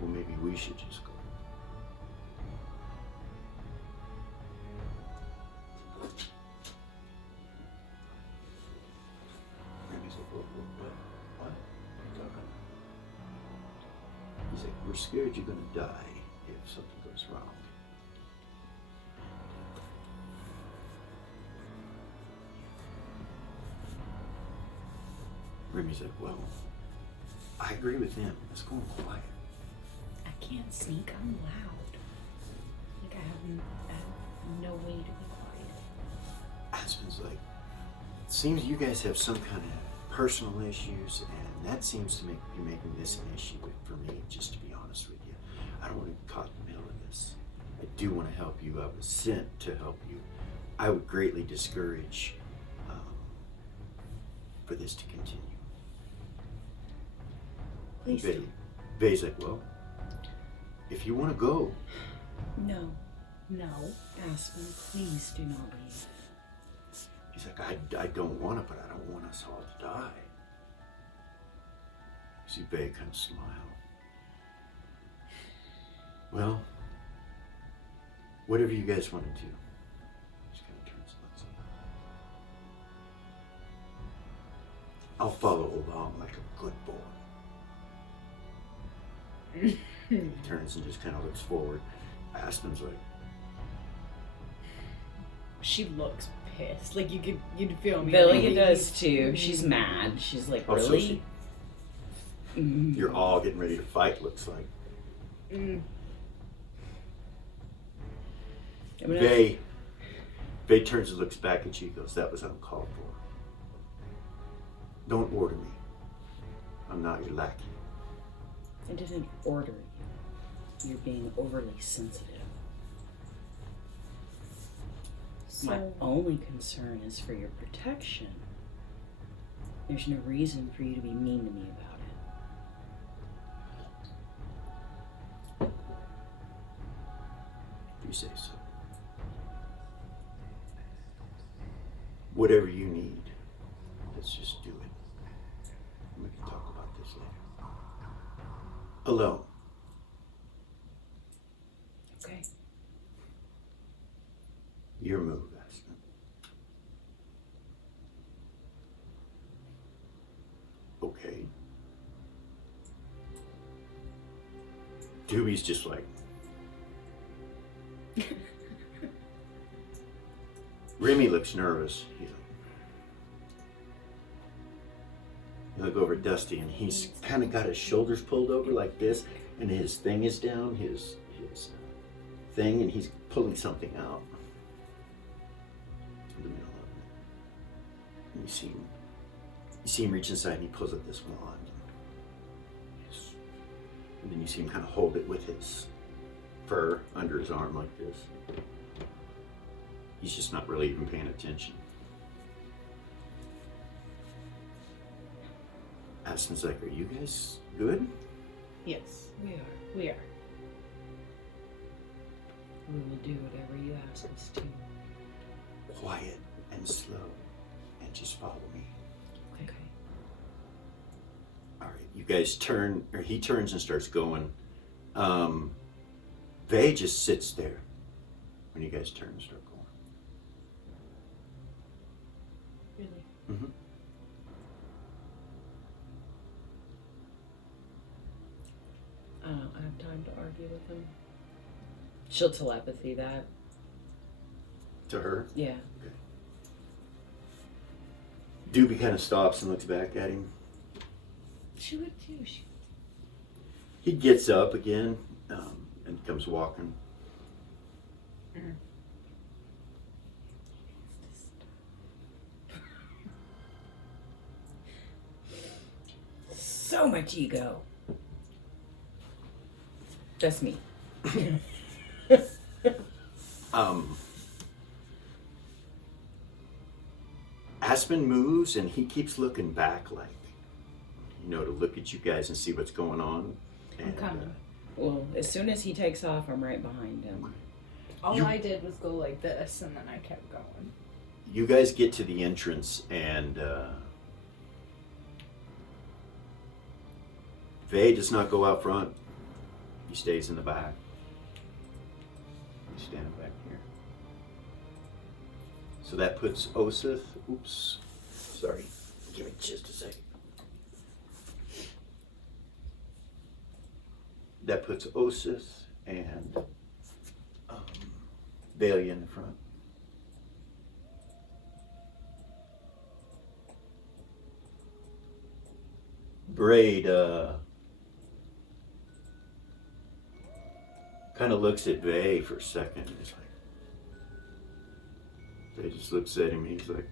well, maybe we should just go. Remy's like, what? What are you talking about? He's like, we're scared you're gonna die if something goes wrong. Remy's like, well, I agree with him. Let's go quiet. I can't sneak. I'm loud. Like, I have no way to be quiet. Aspen's like, it seems you guys have some kind of personal issues, and that seems to be making this an issue for me, just to be honest with you. I don't want to get caught in the middle of this. I do want to help you. I was sent to help you. I would greatly discourage for this to continue. Please do. Vay's like, well, if you want to go. No. No. Aspen, please do not leave. He's like, I don't want to, but I don't want us all to die. You see Vay kind of smile. Well, whatever you guys want to do. Just kind of turns and looks at him. I'll follow along like a good boy. He turns and just kind of looks forward. Aspen's like, She looks pissed. Like, you'd feel me. Villia does too. She's mad. She's like, oh, so really? you're all getting ready to fight, looks like. Vay turns and looks back at you and goes, that was uncalled for. Don't order me. I'm not your lackey. I didn't order you. You're being overly sensitive. My only concern is for your protection. There's no reason for you to be mean to me about it. You say so. Whatever you need, let's just do it. We can talk about this later. Alone. Okay. Your move, Aspen. Okay. Doobie's just like. Remy looks nervous. He's like, you look over at Dusty, and he's kind of got his shoulders pulled over like this, and his thing is down, his thing, and he's pulling something out in the middle of it. And you see him reach inside, and he pulls up this wand. And then you see him kind of hold it with his fur under his arm like this. He's just not really even paying attention. Aspen's like, are you guys good? Yes, We are. we are. We will do whatever you ask us to. Quiet and slow, and just follow me. Okay. All right, you guys turn, or he turns and starts going. Vay just sits there when you guys turn and start going. Really. Mm-hmm. I don't have time to argue with him. She'll telepathy that. To her, Yeah. Doobie kind of stops and looks back at him. She would too. He gets up again and comes walking. so much ego. Just me. Aspen moves and he keeps looking back, like, to look at you guys and see what's going on. I'm coming. Well, as soon as he takes off, I'm right behind him. All I did was go like this, and then I kept going. You guys get to the entrance, and Vay does not go out front. He stays in the back. He's standing back here. So that puts Osith. Oops. Sorry. Give me just a second. That puts Osith and Valia in the front. Braid kind of looks at Vay for a second and is like, Vay just looks at him and he's like,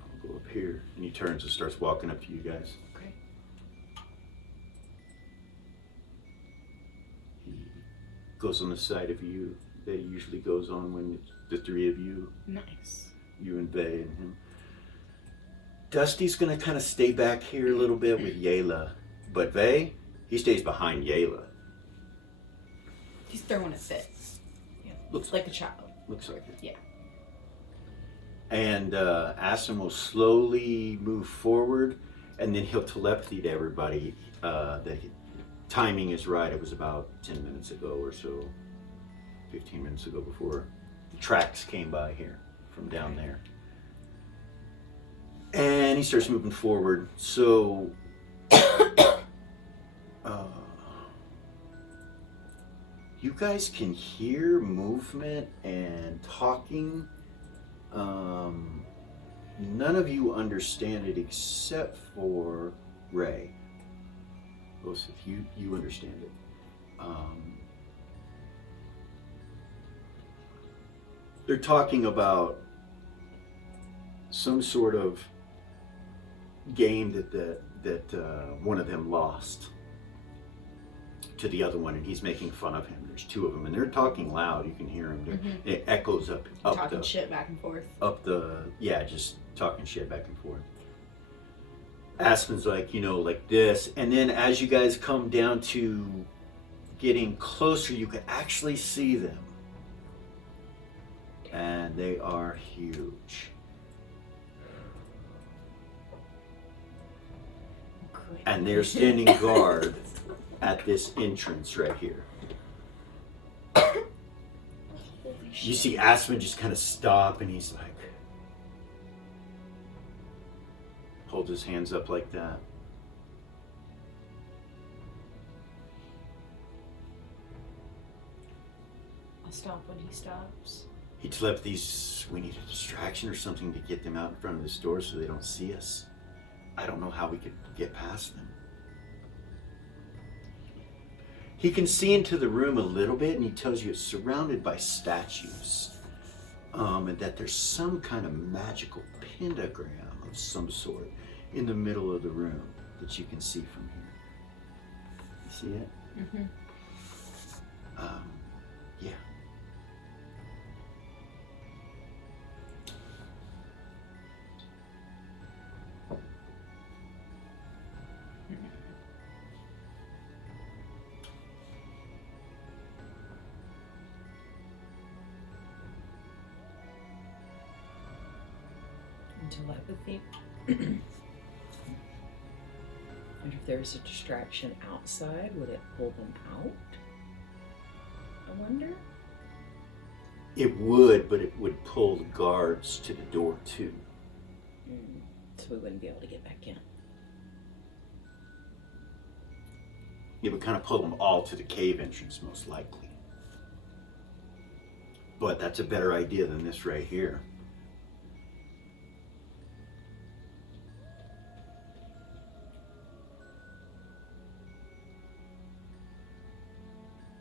I'll go up here. And he turns and starts walking up to you guys. Okay. He goes on the side of you that he usually goes on when it's the three of you. Nice. You and Vay and him. Dusty's gonna kind of stay back here a little bit with Yayla, but Vay, he stays behind Yayla. He's throwing a fit. Yeah. Looks Like a child. Looks like it. Yeah. And Aspen will slowly move forward, and then he'll telepathy to everybody that timing is right. It was about 10 minutes ago or so, 15 minutes ago, before the tracks came by here from down there. And he starts moving forward. So you guys can hear movement and talking. None of you understand it except for Ray. Both of you understand it. They're talking about some sort of game that one of them lost to the other one, and he's making fun of him. There's two of them, and they're talking loud. You can hear them. Mm-hmm. It echoes up Talking the shit back and forth. just talking shit back and forth. Aspen's like, like this, and then as you guys come down to getting closer, you can actually see them, and they are huge. And they're standing guard at this entrance right here. You see Aspen just kind of stop, and he's like, holds his hands up like that. I'll stop when he stops. He telepathies, we need a distraction or something to get them out in front of this door so they don't see us. I don't know how we could get past them. He can see into the room a little bit, and he tells you it's surrounded by statues. And that there's some kind of magical pentagram of some sort in the middle of the room that you can see from here. You see it? Mm-hmm. Yeah. Telepathy. I wonder if there's a distraction outside, would it pull them out? I wonder. It would, but it would pull the guards to the door too. So we wouldn't be able to get back in. It would kind of pull them all to the cave entrance, most likely. But that's a better idea than this right here.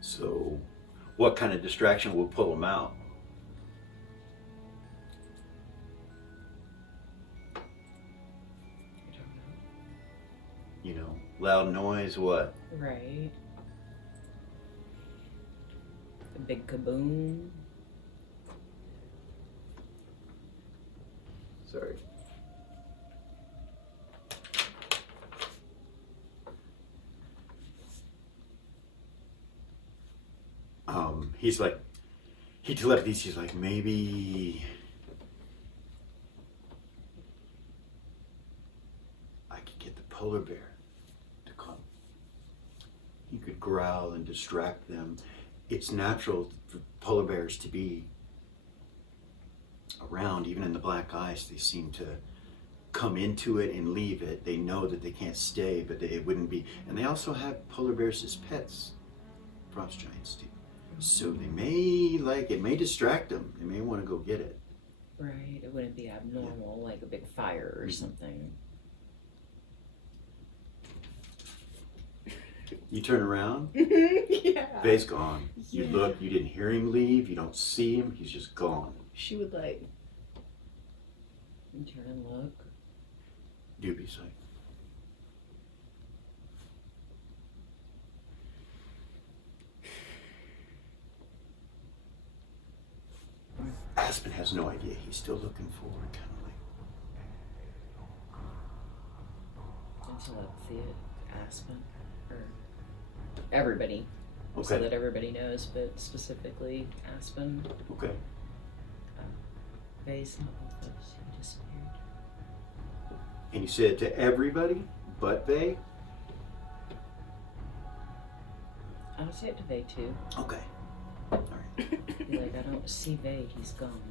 So, what kind of distraction will pull them out? I don't know. You You know, loud noise, what? Right. A big kaboom. Sorry. He's like, he telepathies, he's like, maybe I could get the polar bear to come. He could growl and distract them. It's natural for polar bears to be around, even in the black ice. They seem to come into it and leave it. They know that they can't stay, but it wouldn't be. And they also have polar bears as pets, frost giants do. So they may, like, it may distract them. They may want to go get it. Right. It wouldn't be abnormal, like a big fire or something. You turn around, Yeah. Faye's gone. You Yeah. look, you didn't hear him leave, you don't see him, he's just gone. She would like. You turn and look. Doobie's like, Aspen has no idea. He's still looking forward, kind of like. And telepathy at Aspen. Or everybody. So Okay. that everybody knows, but specifically Aspen. Okay. Vay's not with us. He disappeared. And you said to everybody but Faye? I would say it to Vay too. Okay. All right. Be like, I don't see Vay. He's gone.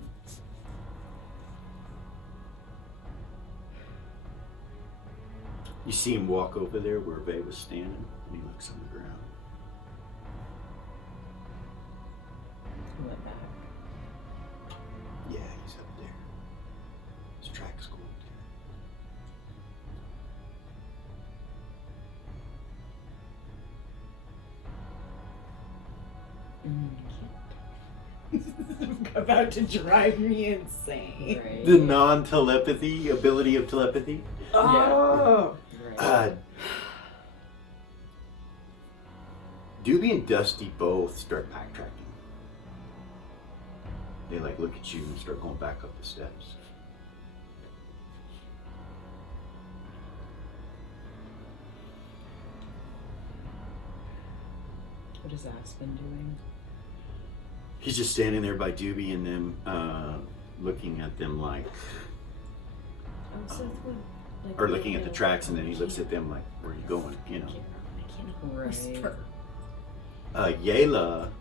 You see him walk over there where Faye was standing, and he looks on the ground. He went back. Yeah, he's up there. His track's going About to drive me insane. Right. The non-telepathy ability of telepathy. Oh. Right. Doobie and Dusty both start backtracking. They like look at you and start going back up the steps. What is Aspen doing? He's just standing there by Doobie and them, looking at them like, Oh, so it would, like, or looking at the tracks, and then he looks at them like, where are you going? You know. I can't even Right. whisper. Yayla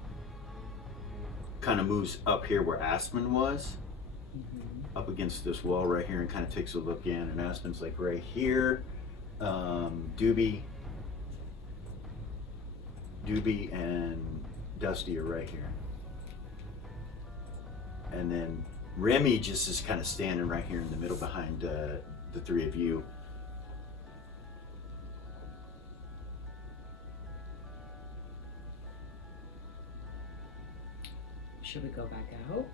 kind of moves up here where Aspen was, up against this wall right here, and kind of takes a look in, and Aspen's like right here. Doobie and Dusty are right here. And then Remy just is kind of standing right here in the middle behind the three of you. Should we go back out?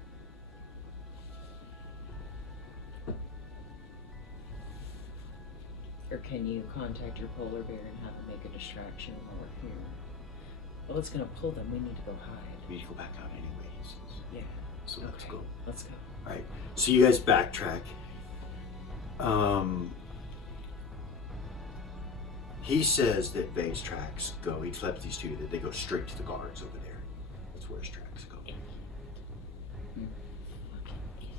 Or can you contact your polar bear and have him make a distraction while we're here? Well, it's gonna pull them. We need to go hide. We need to go back out anyway, he says. Yeah. So let's Okay. go. Let's go. All right. So you guys backtrack. He says that Vay's tracks go, he telepathies to you that they go straight to the guards over there. That's where his tracks go. Fucking idiot.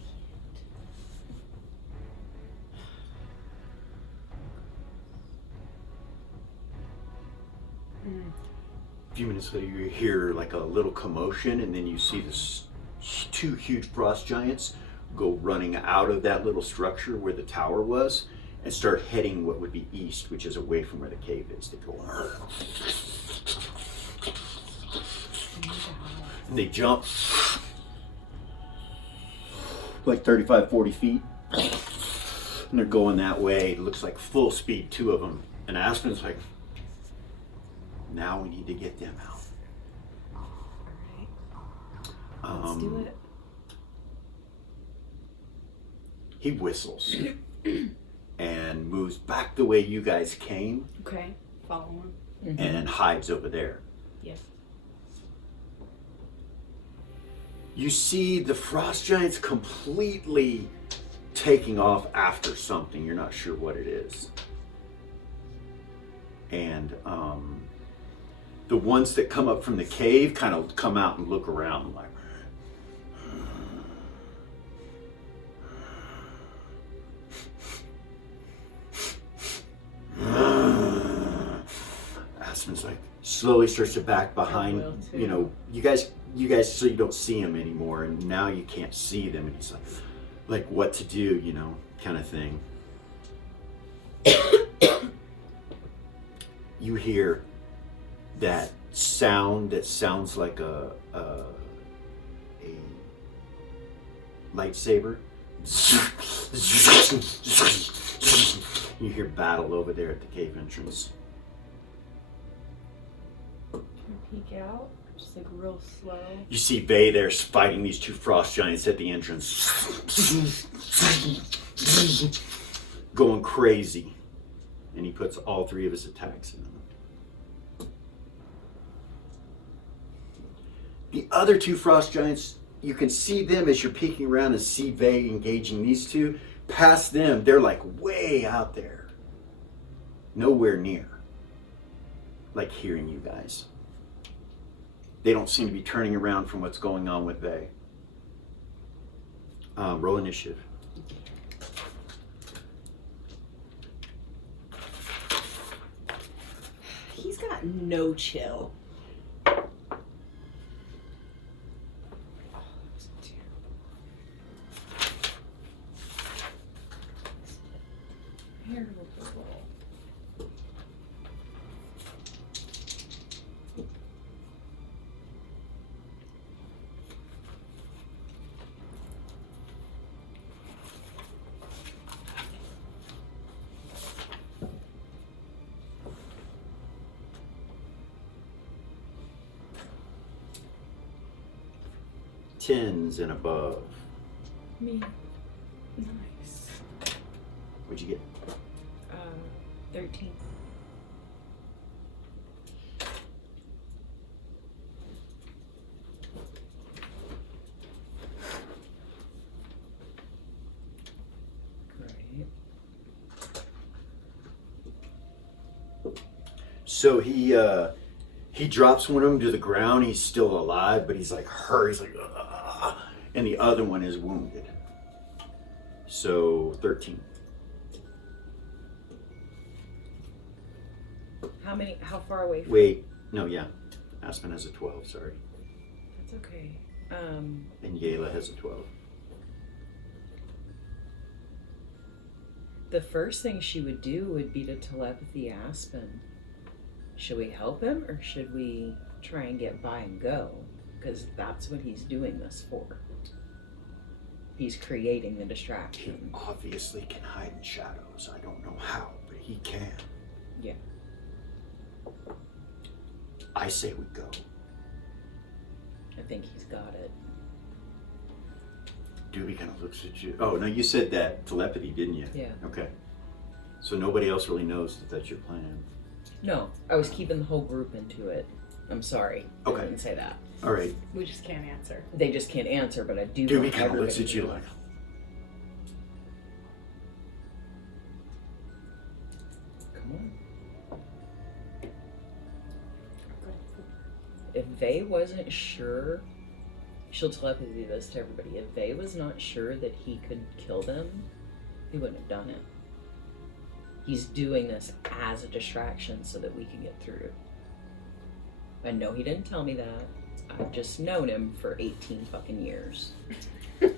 A few minutes later, you hear like a little commotion, and then you see this two huge frost giants go running out of that little structure where the tower was and start heading what would be east, which is away from where the cave is. They go, and they jump like 35, 40 feet, and they're going that way. It looks like full speed, two of them. And Aspen's like, now we need to get them out. Alright. Let's do it. He whistles. and moves back the way you guys came Okay. Follow him. and hides over there. Yes. You see the frost giants completely taking off after something. You're not sure what it is. And the ones that come up from the cave kind of come out and look around like, Aspen's like slowly starts to back behind, you know, you guys so you don't see him anymore, and now you can't see them, and he's like what to do, you know, kind of thing. You hear that sound that sounds like a lightsaber. You hear battle over there at the cave entrance. Can we peek out? Just like real slow. You see Vay there fighting these two frost giants at the entrance. Going crazy. And he puts all three of his attacks in them. The other two frost giants, you can see them as you're peeking around and see Vay engaging these two. Past them, they're like way out there. Nowhere near. Like hearing you guys. They don't seem to be turning around from what's going on with Vay. Roll initiative. He's got no chill. Terrible roll. Tens and above. Me. Nice. What'd you get? 13. Great. So he drops one of them to the ground. He's still alive, but he's like hurt. He's like, "Ugh," and the other one is wounded. So 13. How far away from? Wait, no, yeah. Aspen has a 12, sorry. That's okay. And Yayla has a 12. The first thing she would do would be to telepathy Aspen. Should we help him or should we try and get by and go? Because that's what he's doing this for. He's creating the He distraction. obviously can hide in shadows. I don't know how, but he can. Yeah. I say we go. I think he's got it. Doobie kind of looks at you. Oh, no, you said that telepathy, didn't you? Yeah. Okay. So nobody else really knows that that's your plan. No, I was keeping the whole group into it. I'm sorry. Okay. I didn't say that. All right. We just can't answer. They just can't answer, but I do. Doobie want kind of looks everybody at you to- like, Come on. If Vay wasn't sure, she'll telepathy this to everybody. If Vay was not sure that he could kill them, he wouldn't have done it. He's doing this as a distraction so that we can get through. I know he didn't tell me that. I've just known him for 18 fucking years. all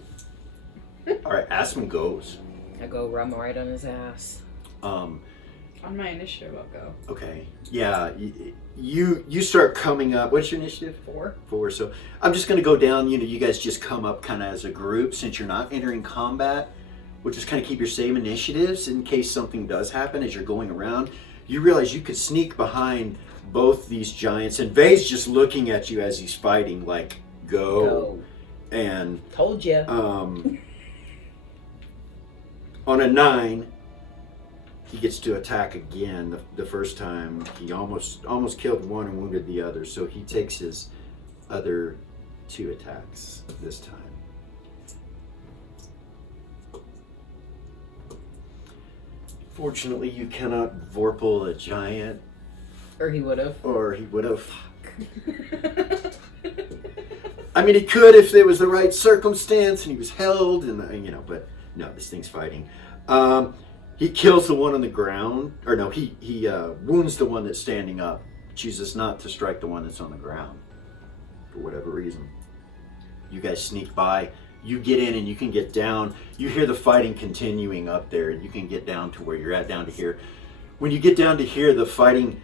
right, Aspen goes. I go rum right on his ass. On my initiative, I'll go. Okay. Yeah, you start coming up. What's your initiative? 4. 4. So I'm just going to go down. You know, you guys just come up kind of as a group since you're not entering combat. We'll just kind of keep your same initiatives in case something does happen as you're going around. You realize you could sneak behind both these giants, and Vay's just looking at you as he's fighting, like, go. And Told ya. on a 9, he gets to attack again. The first time he almost killed one and wounded the other, so he takes his other 2 attacks this time. Fortunately, you cannot Vorpal a giant, Or he would have. or he would have. I mean, he could if there was the right circumstance and he was held, and you know. But no, this thing's fighting. He kills the one on the ground, or no, he wounds the one that's standing up. Chooses not to strike the one that's on the ground for whatever reason. You guys sneak by. You get in and you can get down. You hear the fighting continuing up there, and you can get down to where you're at, down to here. When you get down to here, the fighting,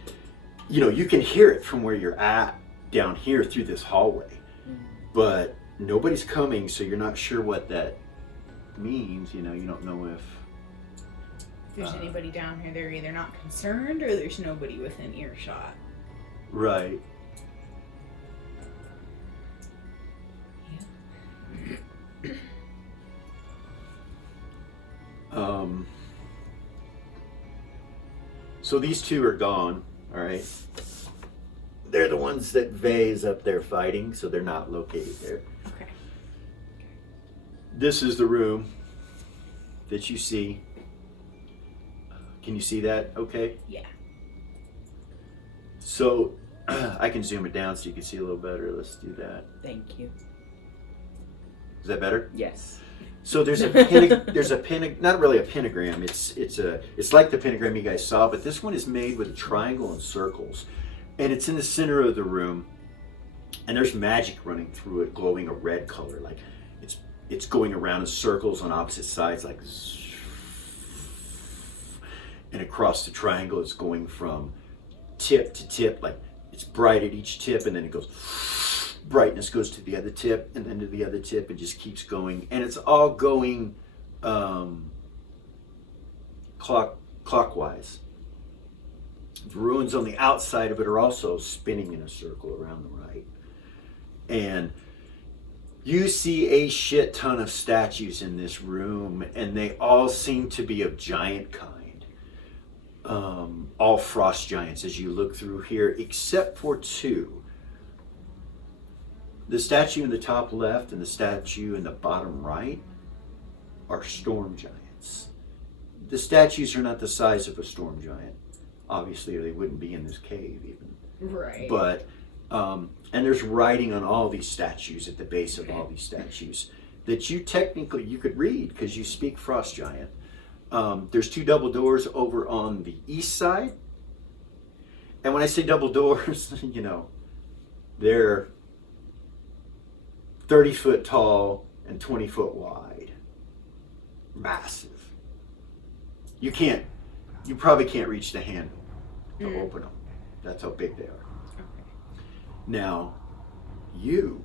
you know, you can hear it from where you're at down here through this hallway. But nobody's coming, so you're not sure what that means. You know, you don't know if there's anybody down here, they're either not concerned or there's nobody within earshot. Right. So these 2 are gone, all right? They're the ones that Vay's up there fighting, so they're not located there. Okay. This is the room that you see. Can you see that okay? Yeah. So I can zoom it down so you can see a little better. Let's do that. Thank you. Is that better? Yes. So there's a not really a pentagram. It's like the pentagram you guys saw, but this one is made with a triangle and circles, and it's in the center of the room. And there's magic running through it, glowing a red color, like it's going around in circles on opposite sides, like. And across the triangle, it's going from tip to tip, like it's bright at each tip, and then it goes. Brightness goes to the other tip and then to the other tip and just keeps going, and it's all going clockwise. The ruins on the outside of it are also spinning in a circle around the right, and you see a shit ton of statues in this room, and they all seem to be of giant kind, all frost giants as you look through here, except for 2. The statue in the top left and the statue in the bottom right are storm giants. The statues are not the size of a storm giant, obviously, or they wouldn't be in this cave even. Right. But, and there's writing on all these statues, at the base of all these statues, that you could read because you speak frost giant. There's 2 double doors over on the east side. And when I say double doors, you know, they're 30 foot tall and 20 foot wide. Massive. You probably can't reach the handle to open them. That's how big they are. Okay. Now, you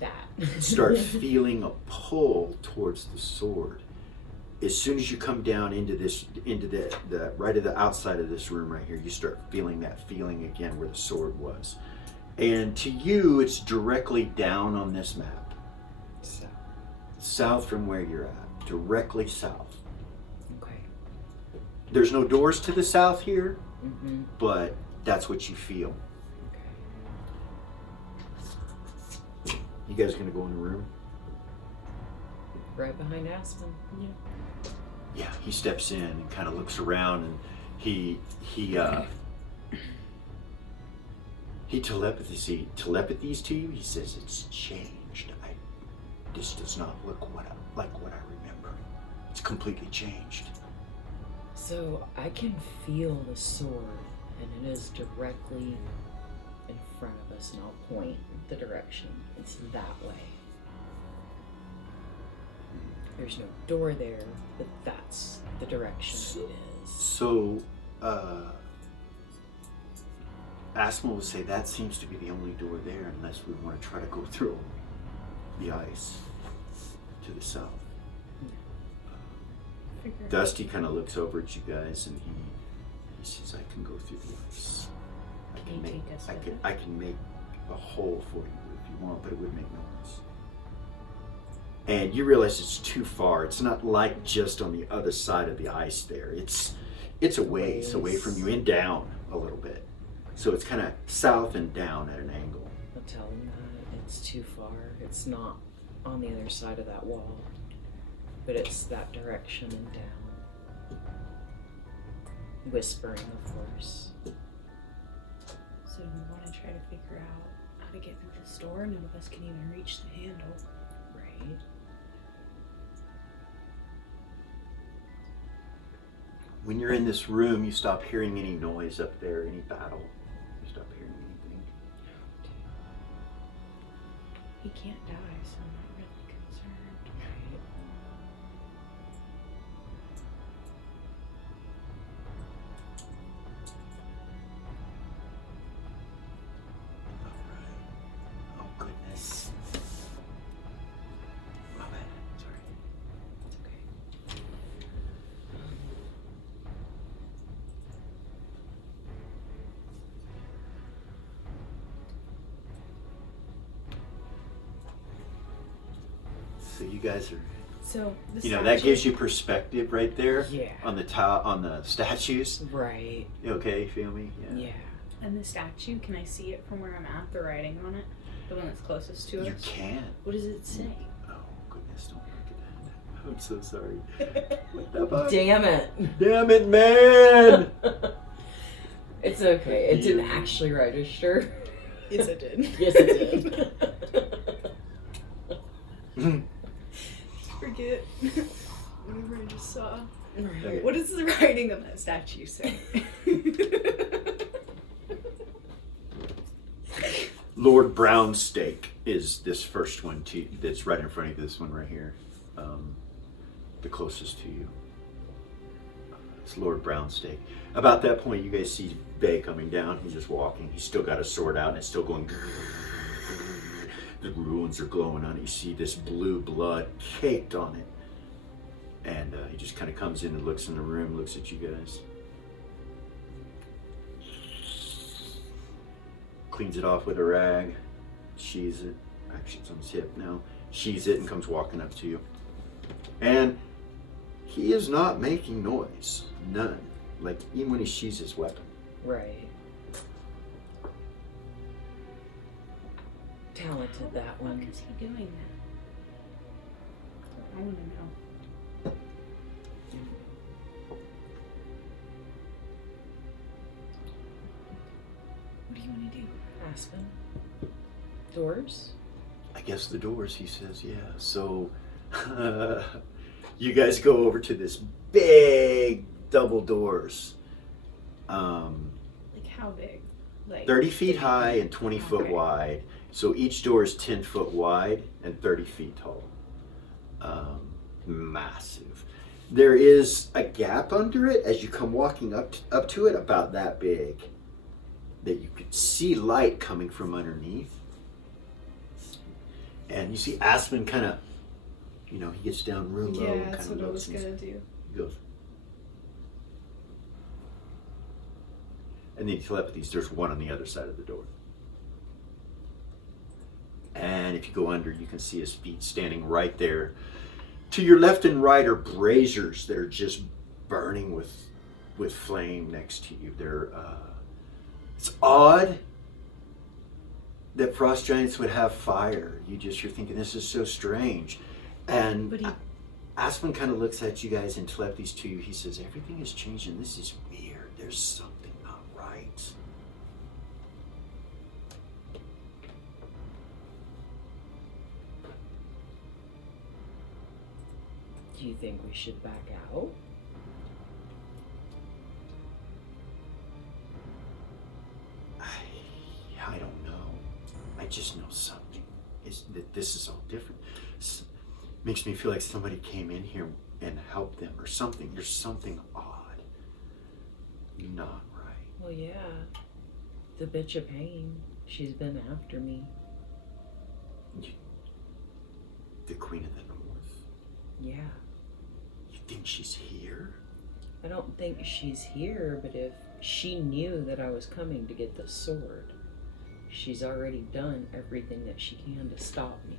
That. start feeling a pull towards the sword. As soon as you come down into the right of the outside of this room right here, you start feeling that feeling again where the sword was. And to you, it's directly down on this map. South from where you're at. Directly south. Okay. There's no doors to the south here, Mm-hmm. but that's what you feel. Okay. You guys gonna go in the room? Right behind Aspen. Yeah. Yeah, he steps in and kind of looks around, and he telepathies to you. He says it's changed. This does not look like what I remember. It's completely changed. So I can feel the sword, and it is directly in front of us, and I'll point the direction. It's that way. There's no door there, but that's the direction it is. So, Asma will say that seems to be the only door there, unless we want to try to go through the ice to the south. Dusty kind of looks over at you guys, and he says, "I can go through the ice. I can make a hole for you if you want, but it would make noise." And you realize it's too far. It's not like just on the other side of the ice there. It's a ways away from you and down a little bit. So it's kind of south and down at an angle. I'll tell him that it's too far. It's not on the other side of that wall, but it's that direction and down. Whispering, of course. So do we want to try to figure out how to get through this door? None of us can even reach the handle. Right. When you're in this room, you stop hearing any noise up there, any battle. You stop hearing anything. He can't die, so I'm not really concerned. Right. Oh, goodness. My bad. Sorry. It's okay. So you guys are, So the you know, that gives you perspective right there Yeah. on the on the statues. Right. You okay? You feel me? Yeah. And the statue, can I see it from where I'm at? The writing on it, the one that's closest to You us. can. What does it say? Oh, goodness, don't look at that. I'm so sorry. What the fuck? Damn it. Damn it, man! It's okay. It didn't Yeah. actually register. Yes, it did. Yes, it did. Forget whatever I just saw. Right. What does the writing on that statue say? Lord Brownsteak is this first one that's right in front of you, this one right here. The closest to you. It's Lord Brownsteak. About that point, you guys see Bay coming down. He's just walking. He's still got a sword out and it's still going. The ruins are glowing on it. You see this blue blood caked on it. And he just kind of comes in and looks in the room, looks at you guys. Cleans it off with a rag, sheathes it. Actually, it's on his hip now. Sheathes it and comes walking up to you. And he is not making noise. None. Like, even when he sheathes his weapon. Right. Talented, that What one. is he doing that? I want to know. What do you want to do? Aspen. Doors? I guess the doors, he says, yeah. So, you guys go over to this big double doors. Like how big? Like 30 feet high and 20 foot Okay. wide. So each door is 10 foot wide and 30 feet tall. Massive. There is a gap under it as you come walking up to it, about that big, that you could see light coming from underneath. And you see Aspen kind of, you know, he gets down real low and that's kind what of I was looks. gonna do. He goes. And then telepathies, there's one on the other side of the door. And if you go under, you can see his feet standing right there. To your left and right are braziers that are just burning with flame next to you. They're it's odd that frost giants would have fire. You're thinking this is so strange. And But he- Aspen kind of looks at you guys and telepathies to you. He says, everything is changing. This is weird. There's something not right. Do you think we should back out? I don't know. I just know something. Is that this is all different. Makes me feel like somebody came in here and helped them or something. There's something odd. Not right. Well, yeah. The bitch of pain. She's been after me. The Queen of the North. Yeah. You think she's here? I don't think she's here, but if she knew that I was coming to get the sword, she's already done everything that she can to stop me.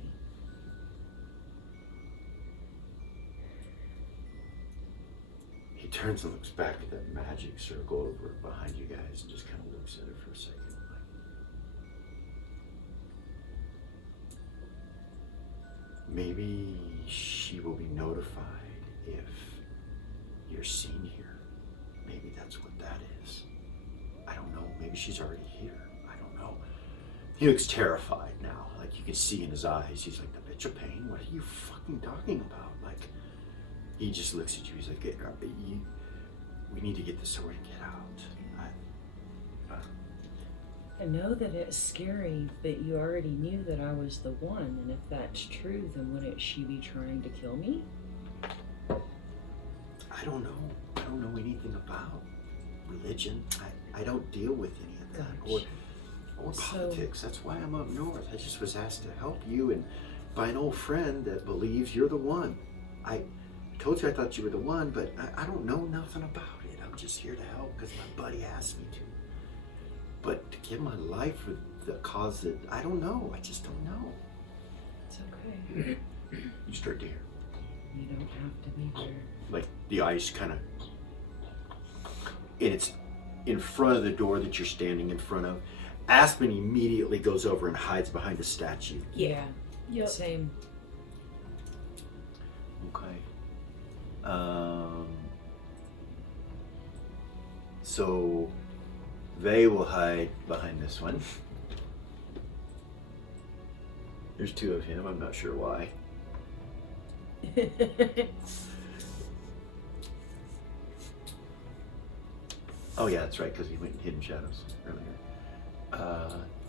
He turns and looks back at that magic circle over behind you guys and just kind of looks at it for a second. Maybe she will be notified if you're seen here. Maybe that's what that is. I don't know. Maybe she's already here. I don't know. He looks terrified now. Like you can see in his eyes. He's like, the bitch of pain? What are you fucking talking about? Like, he just looks at you. He's like, we need to get this over and get out. I know that it's scary that you already knew that I was the one, and if that's true, then wouldn't she be trying to kill me? I don't know. I don't know anything about religion. I don't deal with any of that. Gotcha. Or politics. That's why I'm up north. I just was asked to help you and by an old friend that believes you're the one. I told you I thought you were the one, but I don't know nothing about it. I'm just here to help because my buddy asked me to. But to give my life for the cause that I don't know. I just don't know. It's okay. You start to hear. You don't have to be there. Like the ice kind of, and it's in front of the door that you're standing in front of. Aspen immediately goes over and hides behind a statue. Yeah. Yep. Same. Okay. So they will hide behind this one. There's two of him. I'm not sure why. Oh yeah, that's right, because he went and hid in shadows earlier.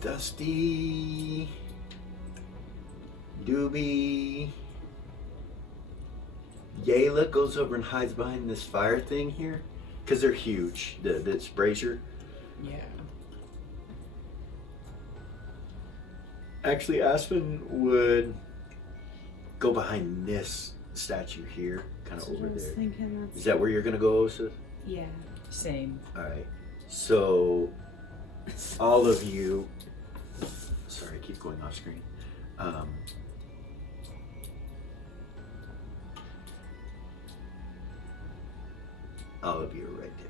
Dusty, Doobie, Yayla goes over and hides behind this fire thing here, because they're huge. This brazier. Yeah. Actually, Aspen would go behind this statue here, kind of over there. Is that where you're gonna go, Osa? Yeah. Same. All right. So, all of you. Sorry, I keep going off screen. All of you are right there,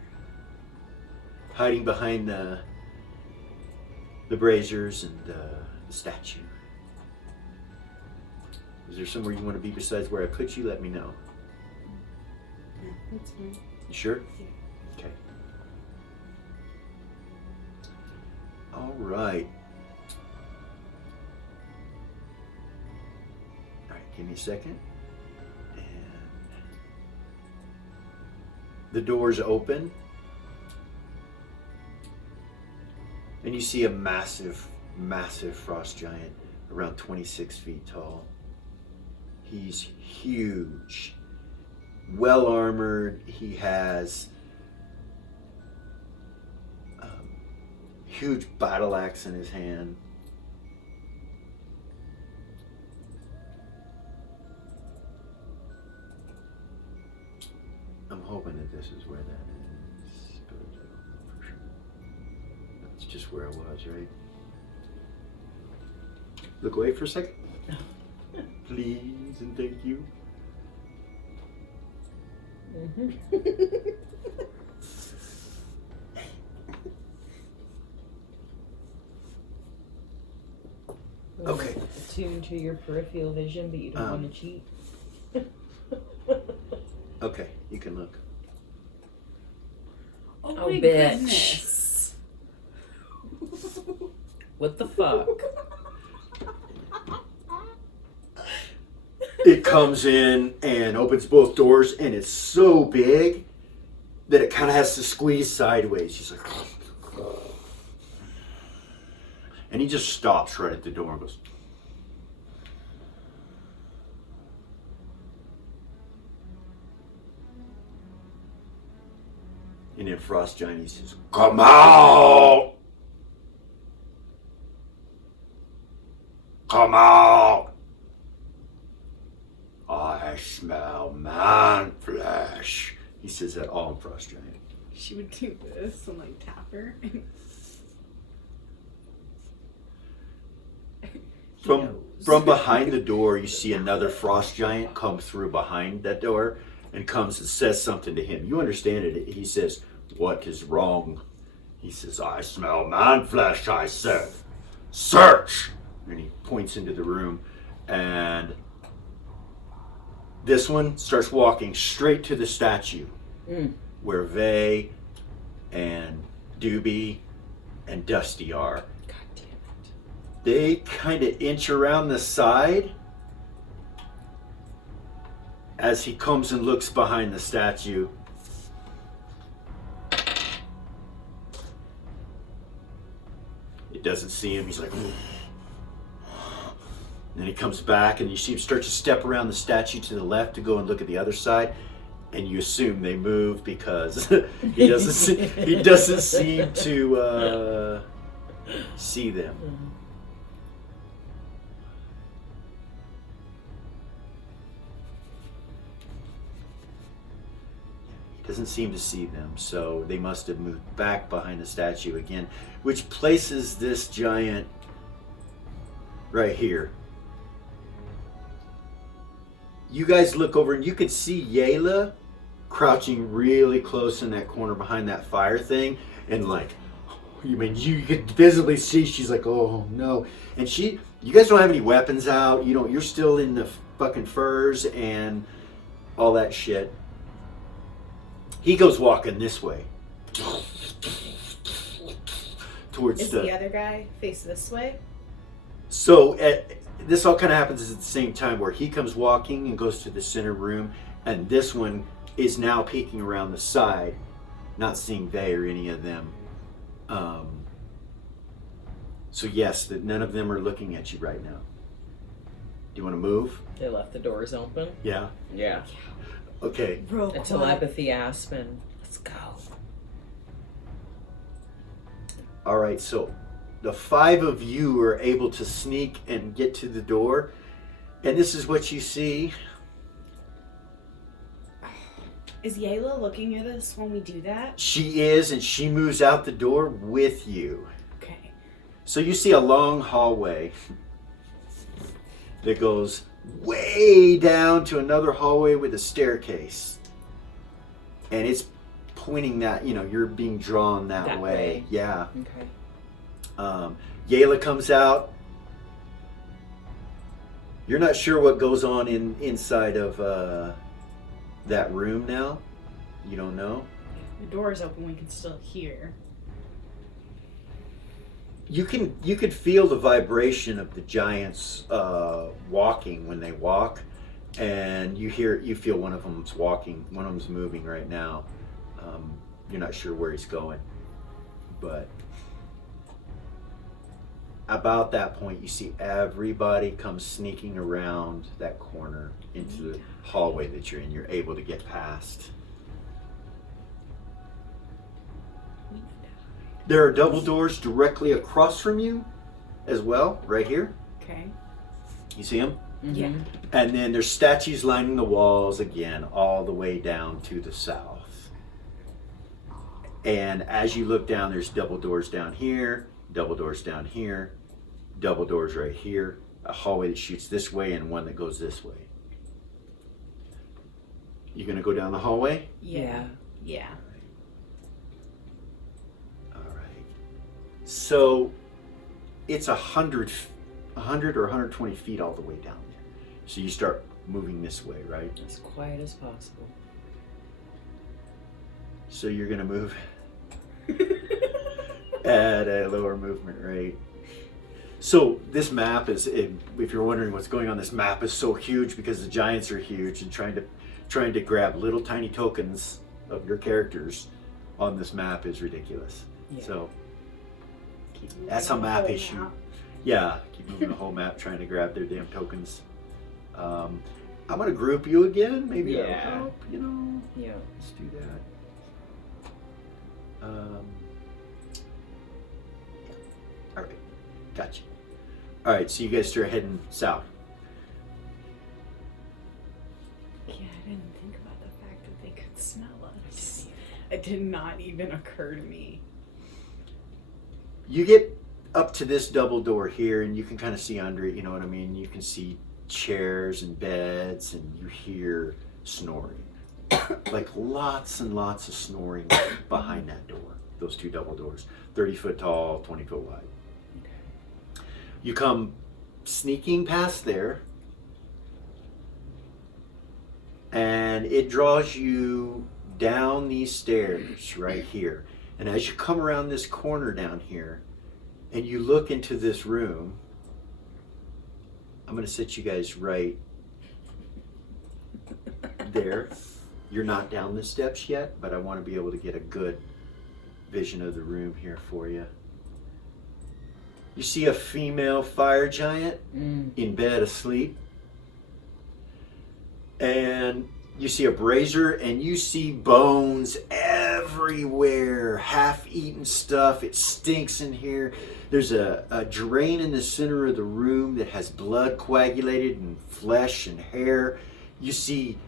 hiding behind the braziers and the statue. Is there somewhere you want to be besides where I put you? Let me know. Yeah, that's fine. You sure? Yeah. Okay. All right. All right, give me a second. And the doors open. And you see a massive, massive frost giant, around 26 feet tall. He's huge, well armored. He has huge battle axe in his hand. I'm hoping that this is where that is, but I don't know for sure. That's just where I was, right? Look away for a second. Please and thank you. Okay. Attuned to your peripheral vision, but you don't want to cheat. Okay, you can look. Oh, Oh, my bitch. goodness. What the fuck? It comes in and opens both doors, and it's so big that it kind of has to squeeze sideways. She's like, and he just stops right at the door and goes, and then Frost Giant, he says, "Come out! Come out! I smell man flesh." He says that all in Frost Giant. She would do this and like tap her. From behind the door, you see another Frost Giant come through behind that door, and comes and says something to him. You understand it. He says, "What is wrong?" He says, "I smell man flesh," I said. "Search!" And he points into the room, and this one starts walking straight to the statue where Vay and Doobie and Dusty are. God damn it. They kind of inch around the side as he comes and looks behind the statue. It doesn't see him. He's like, "Ooh." And then he comes back, and you see him start to step around the statue to the left to go and look at the other side, and you assume they moved because he doesn't seem to see them. He doesn't seem to see them, so they must have moved back behind the statue again, which places this giant right here. You guys look over and you can see Yayla crouching really close in that corner behind that fire thing, and like, you could visibly see she's like, "Oh no!" And you guys don't have any weapons out. You're still in the fucking furs and all that shit. He goes walking this way towards Is the other guy face this way? So this all kind of happens at the same time, where he comes walking and goes to the center room, and this one is now peeking around the side, not seeing Vay or any of them. So yes, none of them are looking at you right now. Do you want to move? They left the doors open. Yeah. Yeah. Okay. Real A quiet. telepathy Aspen. Let's go. All right. So the 5 of you are able to sneak and get to the door, and this is what you see. Is Yayla looking at us when we do that? She is, and she moves out the door with you. Okay. So you see a long hallway that goes way down to another hallway with a staircase. And it's pointing that, you're being drawn that way. Yeah. Okay. Yayla comes out. You're not sure what goes on inside of that room now. You don't know. The door is open. We can still hear. You could feel the vibration of the giants walking when they walk, and you feel one of them's walking, one of them's moving right now. You're not sure where he's going, but about that point, you see everybody come sneaking around that corner into the hallway that you're in. You're able to get past. There are double doors directly across from you as well, right here. Okay. You see them? Yeah. And then there's statues lining the walls again, all the way down to the south. And as you look down, there's double doors down here, double doors down here, double doors right here, a hallway that shoots this way and one that goes this way. You gonna go down the hallway? Yeah. Yeah. All right. So it's 100 or 120 feet all the way down there. So you start moving this way, right? As quiet as possible. So you're gonna move at a lower movement rate. So this map is, if you're wondering what's going on, this map is so huge because the giants are huge, and trying to grab little tiny tokens of your characters on this map is ridiculous. Yeah. So Keep moving that's a the map whole issue. map. Yeah, keep moving the whole map trying to grab their damn tokens. I'm gonna group you again. Maybe that'll Yeah. help. Yeah. Let's do that. All right, gotcha. All right, so you guys start heading south. Yeah, I didn't think about the fact that they could smell us. It did not even occur to me. You get up to this double door here, and you can kind of see under it. You know what I mean? You can see chairs and beds, and you hear snoring. like lots and lots of snoring behind that door. Those two double doors, 30 foot tall, 20 foot wide. You come sneaking past there, and it draws you down these stairs right here. And as you come around this corner down here, and you look into this room, I'm going to sit you guys right there. You're not down the steps yet, but I want to be able to get a good vision of the room here for you. You see a female fire giant in bed asleep. And you see a brazier, and you see bones everywhere, half-eaten stuff. It stinks in here. There's a drain in the center of the room that has blood coagulated and flesh and hair. You see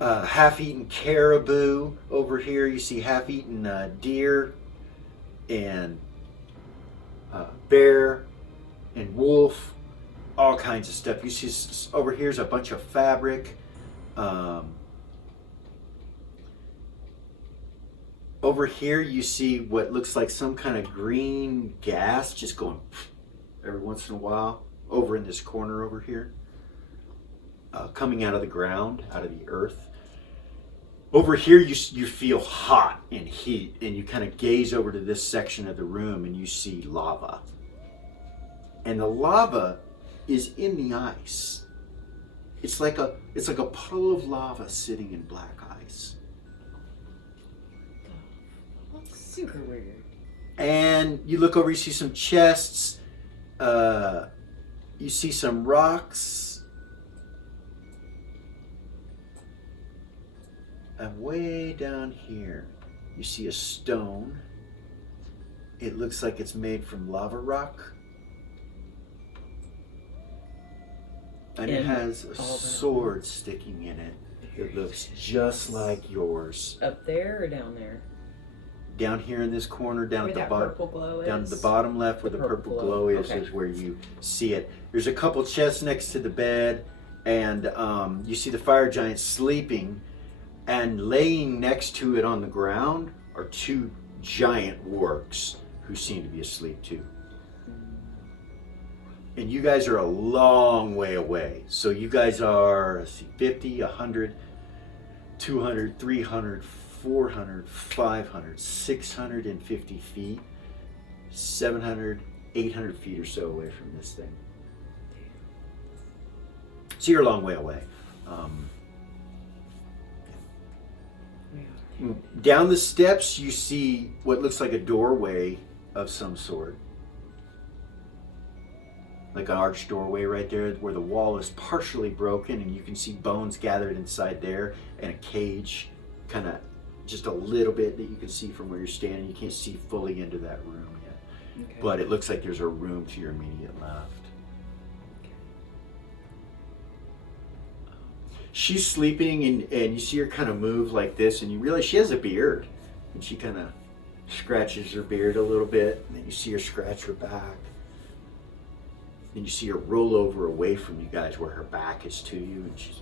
half-eaten caribou over here. You see half-eaten deer and bear and wolf, all kinds of stuff. You see over here's a bunch of fabric. Over here you see what looks like some kind of green gas just going every once in a while over in this corner over here, coming out of the ground, out of the earth. Over here you feel hot and heat, and you kind of gaze over to this section of the room and you see lava. And the lava is in the ice. It's like a puddle of lava sitting in black ice. That's super weird. And you look over, you see some chests, you see some rocks, and way down here you see a stone. It looks like it's made from lava rock. And it has a sword sticking in it. It looks just like yours. Up there or down there? Down here in this corner, down Where at the that bottom, purple glow down at is. the bottom left where the purple glow is, okay. is where you see it. There's a couple chests next to the bed, and you see the fire giant sleeping, and laying next to it on the ground are two giant wargs who seem to be asleep too. And you guys are a long way away. So you guys are, let's see, 50, 100, 200, 300, 400, 500, 650 feet, 700, 800 feet or so away from this thing. So you're a long way away. Down the steps you see what looks like a doorway of some sort. Like an arched doorway right there where the wall is partially broken and you can see bones gathered inside there, and a cage kind of just a little bit that you can see from where you're standing. You can't see fully into that room yet. Okay. But it looks like there's a room to your immediate left. She's sleeping, and you see her kind of move like this, and you realize she has a beard. And she kind of scratches her beard a little bit, and then you see her scratch her back. Then you see her roll over away from you guys where her back is to you, and she's...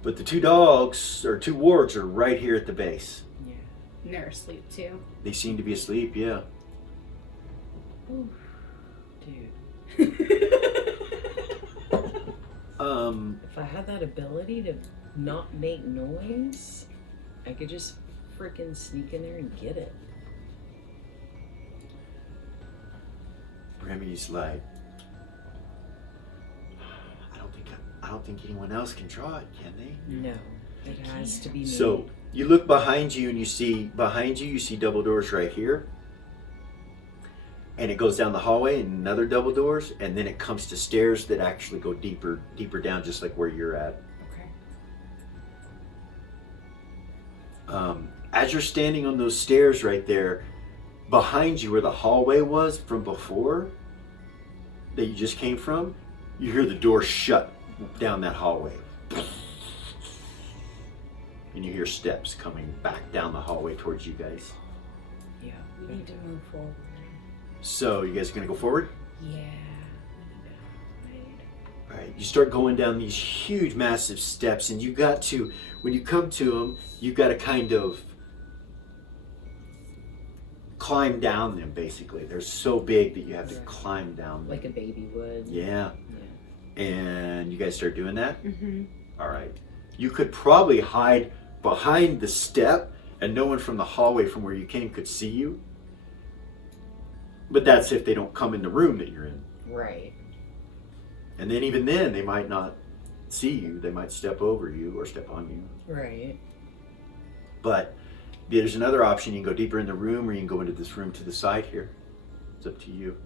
But the two dogs, or two wargs, are right here at the base. Yeah. And they're asleep too. They seem to be asleep, yeah. Ooh. Dude. If I had that ability to not make noise, I could just freaking sneak in there and get it. Remy's like, I don't think anyone else can draw it, can they? No, it has to be me. So you look behind you, and you see double doors right here, and it goes down the hallway and another double doors, and then it comes to stairs that actually go deeper down, just like where you're at. Okay. As you're standing on those stairs right there, behind you where the hallway was from before, that you just came from, you hear the door shut down that hallway. And you hear steps coming back down the hallway towards you guys. Yeah. We need to move forward. So you guys are gonna go forward? Yeah. All right, you start going down these huge, massive steps, and you got to, when you come to them, you got to kind of climb down them, basically. They're so big that you have to climb down them. Like a baby would. Yeah. And you guys start doing that? Mm-hmm. All right. You could probably hide behind the step, and no one from the hallway from where you came could see you. But that's if they don't come in the room that you're in. Right. And then even then, they might not see you. They might step over you or step on you. Right. But there's another option. You can go deeper in the room, or you can go into this room to the side here. It's up to you.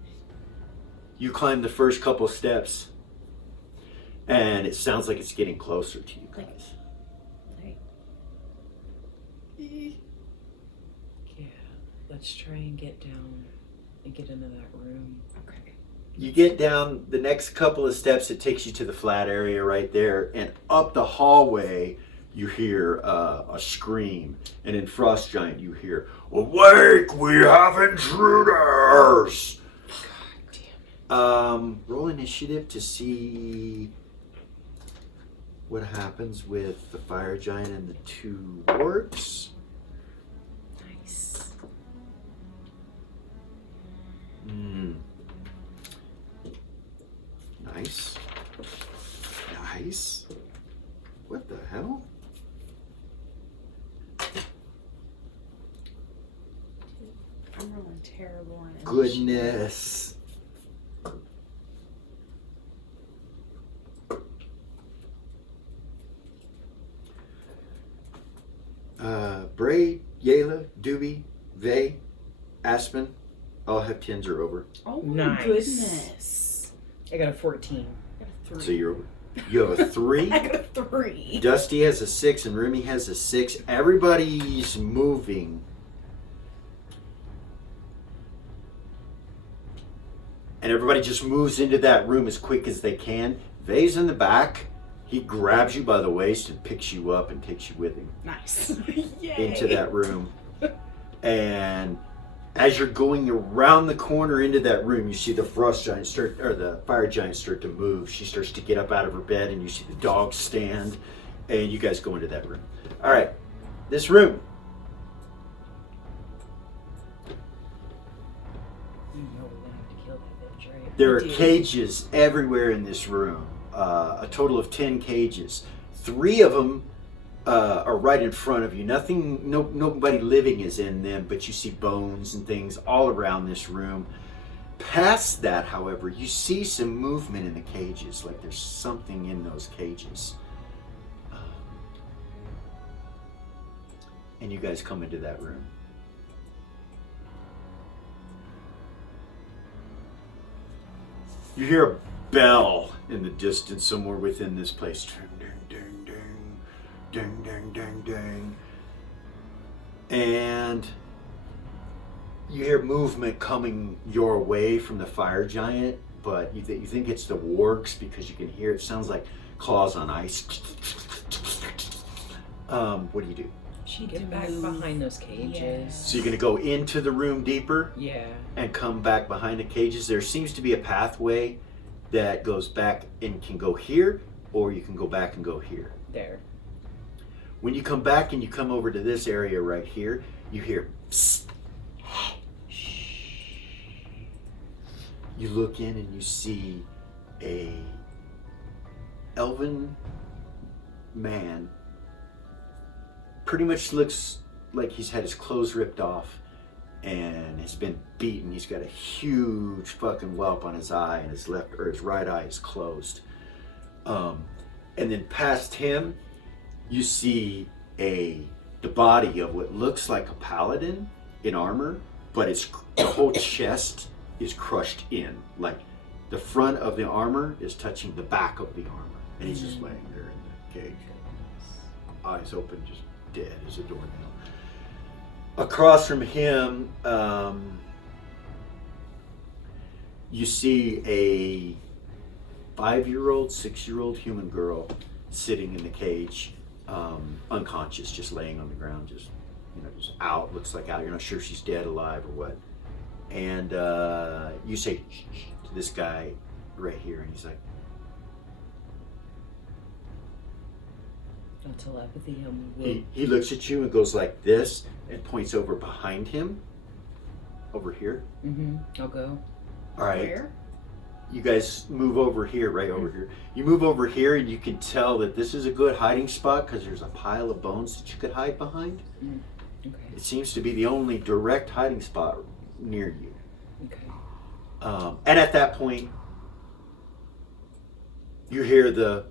You climb the first couple steps, and it sounds like it's getting closer to you guys. Yeah. Let's try and get down and get into that room. Okay. You get down the next couple of steps, it takes you to the flat area right there, and up the hallway you hear a scream, and in Frost Giant you hear, "Awake, we have intruders!" God damn it. Roll initiative to see what happens with the fire giant and the two orcs. Nice. Nice. Nice. What the hell? I'm rolling terrible on it. Goodness. Bray, Yayla, Doobie, Vay, Aspen, all have 10s or over. Oh my Nice. goodness. I got a 14. I got a 3. So you're over. You have a 3. I got a 3. Dusty has a 6 and Rumi has a 6. Everybody's moving. And everybody just moves into that room as quick as they can. Vay's in the back. He grabs you by the waist and picks you up and takes you with him Nice. Yay. into that room. And as you're going around the corner into that room, you see the frost giant start, or the fire giant start to move. She starts to get up out of her bed, and you see the dog stand, and you guys go into that room. All right, this room. You know we're gonna have to kill that bitch, right? There are We do. cages everywhere in this room. A total of 10 cages. 3 of them are right in front of you. Nobody living is in them, but you see bones and things all around this room. Past that, however, you see some movement in the cages, like there's something in those cages. And you guys come into that room. You hear a bell in the distance somewhere within this place. Ding, ding, ding, ding, ding, ding, ding. And you hear movement coming your way from the fire giant, but you think it's the wargs because you can hear it. Sounds like claws on ice. What do you do? She Get back behind those cages. So you're gonna go into the room deeper Yeah. and come back behind the cages. There seems to be a pathway that goes back and can go here, or you can go back and go here. There. When you come back and you come over to this area right here, you hear psst. You look in and you see a elven man. Pretty much looks like he's had his clothes ripped off and has been beaten. He's got a huge fucking whelp on his eye, and his right eye is closed. And then past him, you see the body of what looks like a paladin in armor, but the whole chest is crushed in. Like the front of the armor is touching the back of the armor, and he's just laying there in the cage, eyes open, just dead as a doornail. Across from him, you see a 5-year-old, 6-year-old human girl sitting in the cage, unconscious, just laying on the ground, just out. Looks like out. You're not sure if she's dead, alive, or what. And you say shh, shh, to this guy right here, and he's like, On telepathy, will... He looks at you and goes like this and points over behind him. Over here. I'll go. All right. Where? You guys move over here, right over here. You move over here and you can tell that this is a good hiding spot because there's a pile of bones that you could hide behind. Okay. It seems to be the only direct hiding spot near you. Okay. And at that point, you hear the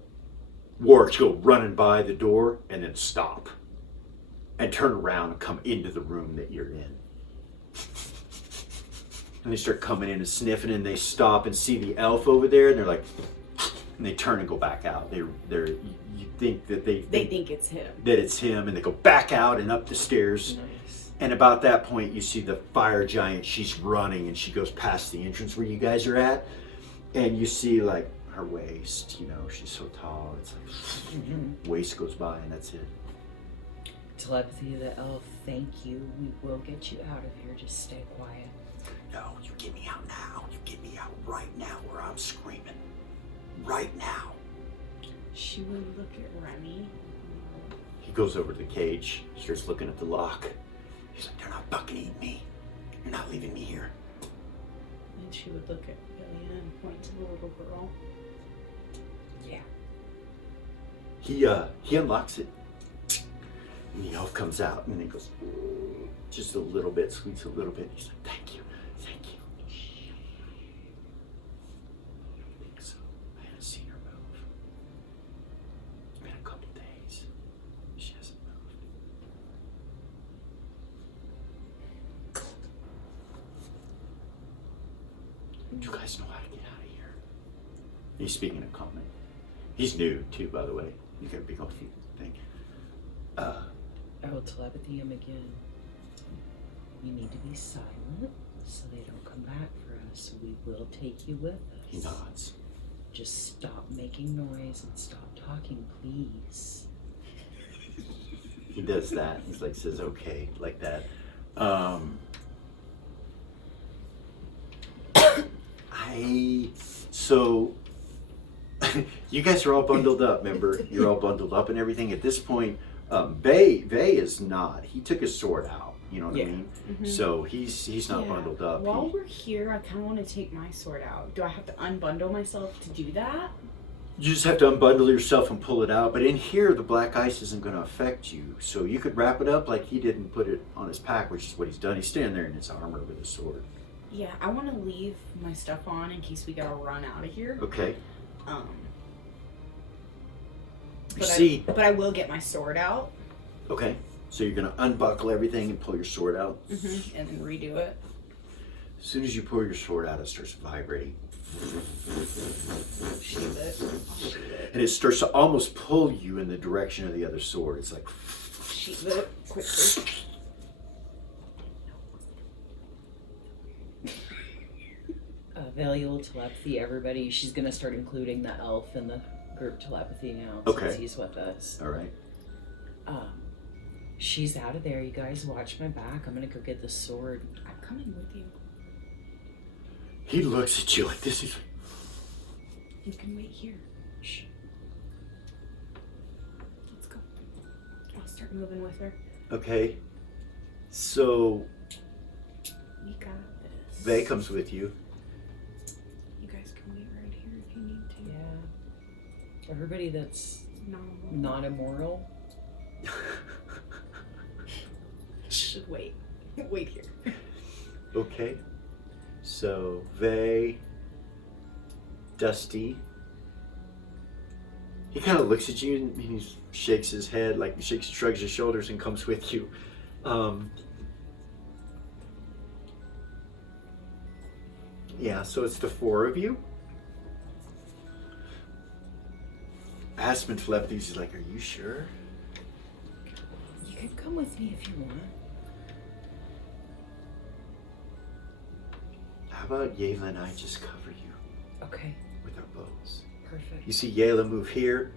wargs go running by the door and then stop and turn around and come into the room that you're in. And they start coming in and sniffing, and they stop and see the elf over there, and they're like, and they turn and go back out. You think that they think it's him. That it's him, and they go back out and up the stairs. Nice. And about that point, you see the fire giant. She's running, and she goes past the entrance where you guys are at, and you see like her waist. You know, she's so tall. It's like waist goes by, and that's it. Telepathy of the elf, thank you. We will get you out of here. Just stay quiet. No, you get me out now. You get me out right now where I'm screaming. Right now. She would look at Remy. He goes over to the cage, starts looking at the lock. He's like, they're not fucking eating me. You're not leaving me here. And she would look at Billy and point to the little girl. Yeah. He unlocks it. And the elf comes out and he goes, just a little bit, squeaks a little bit. He's like, thank you. Thank you. I think so. I haven't seen her move. It's been a couple days. She hasn't moved. You guys know how to get out of here. He's speaking in common. He's new too, by the way. You got a big old thing. I will telepathy him again. You need to be silent so they don't come back for us. We will take you with us. He nods. Just stop making noise and stop talking, please. He does that. He's like, says okay, like that. So you guys are all bundled up, remember? You're all bundled up and everything. At this point, Vay is not. He took his sword out. You know what I mean? Mm-hmm. So he's not bundled up. While we're here, I kind of want to take my sword out. Do I have to unbundle myself to do that? You just have to unbundle yourself and pull it out. But in here, the black ice isn't going to affect you. So you could wrap it up like he did and put it on his pack, which is what he's done. He's standing there in his armor with his sword. Yeah, I want to leave my stuff on in case we gotta run out of here. Okay. But I will get my sword out. Okay. So you're going to unbuckle everything and pull your sword out. Mm-hmm. And then redo it. As soon as you pull your sword out, it starts vibrating. Sheath it. I'll sheath it. And it starts to almost pull you in the direction of the other sword. It's like... Sheath it quickly. Velia will telepathy everybody. She's gonna start including the elf in the group telepathy now since he's with us. All right. She's out of there. You guys watch my back. I'm gonna go get the sword. I'm coming with you. He looks at you like this. He's like, You can wait here. Shh. Let's go. I'll start moving with her. okay. So We got this. Vay comes with you. You guys can wait right here if you need to. Yeah. Everybody that's No. not immoral. Should wait. Wait here. Okay. So Vay, Dusty. He kind of looks at you and he shakes his head, like he shrugs his shoulders and comes with you. Yeah, so it's the four of you. Aspen telepathies is like, are you sure? You can come with me if you want. How about Yayla and I just cover you Okay. with our bows? Perfect. You see Yayla move here.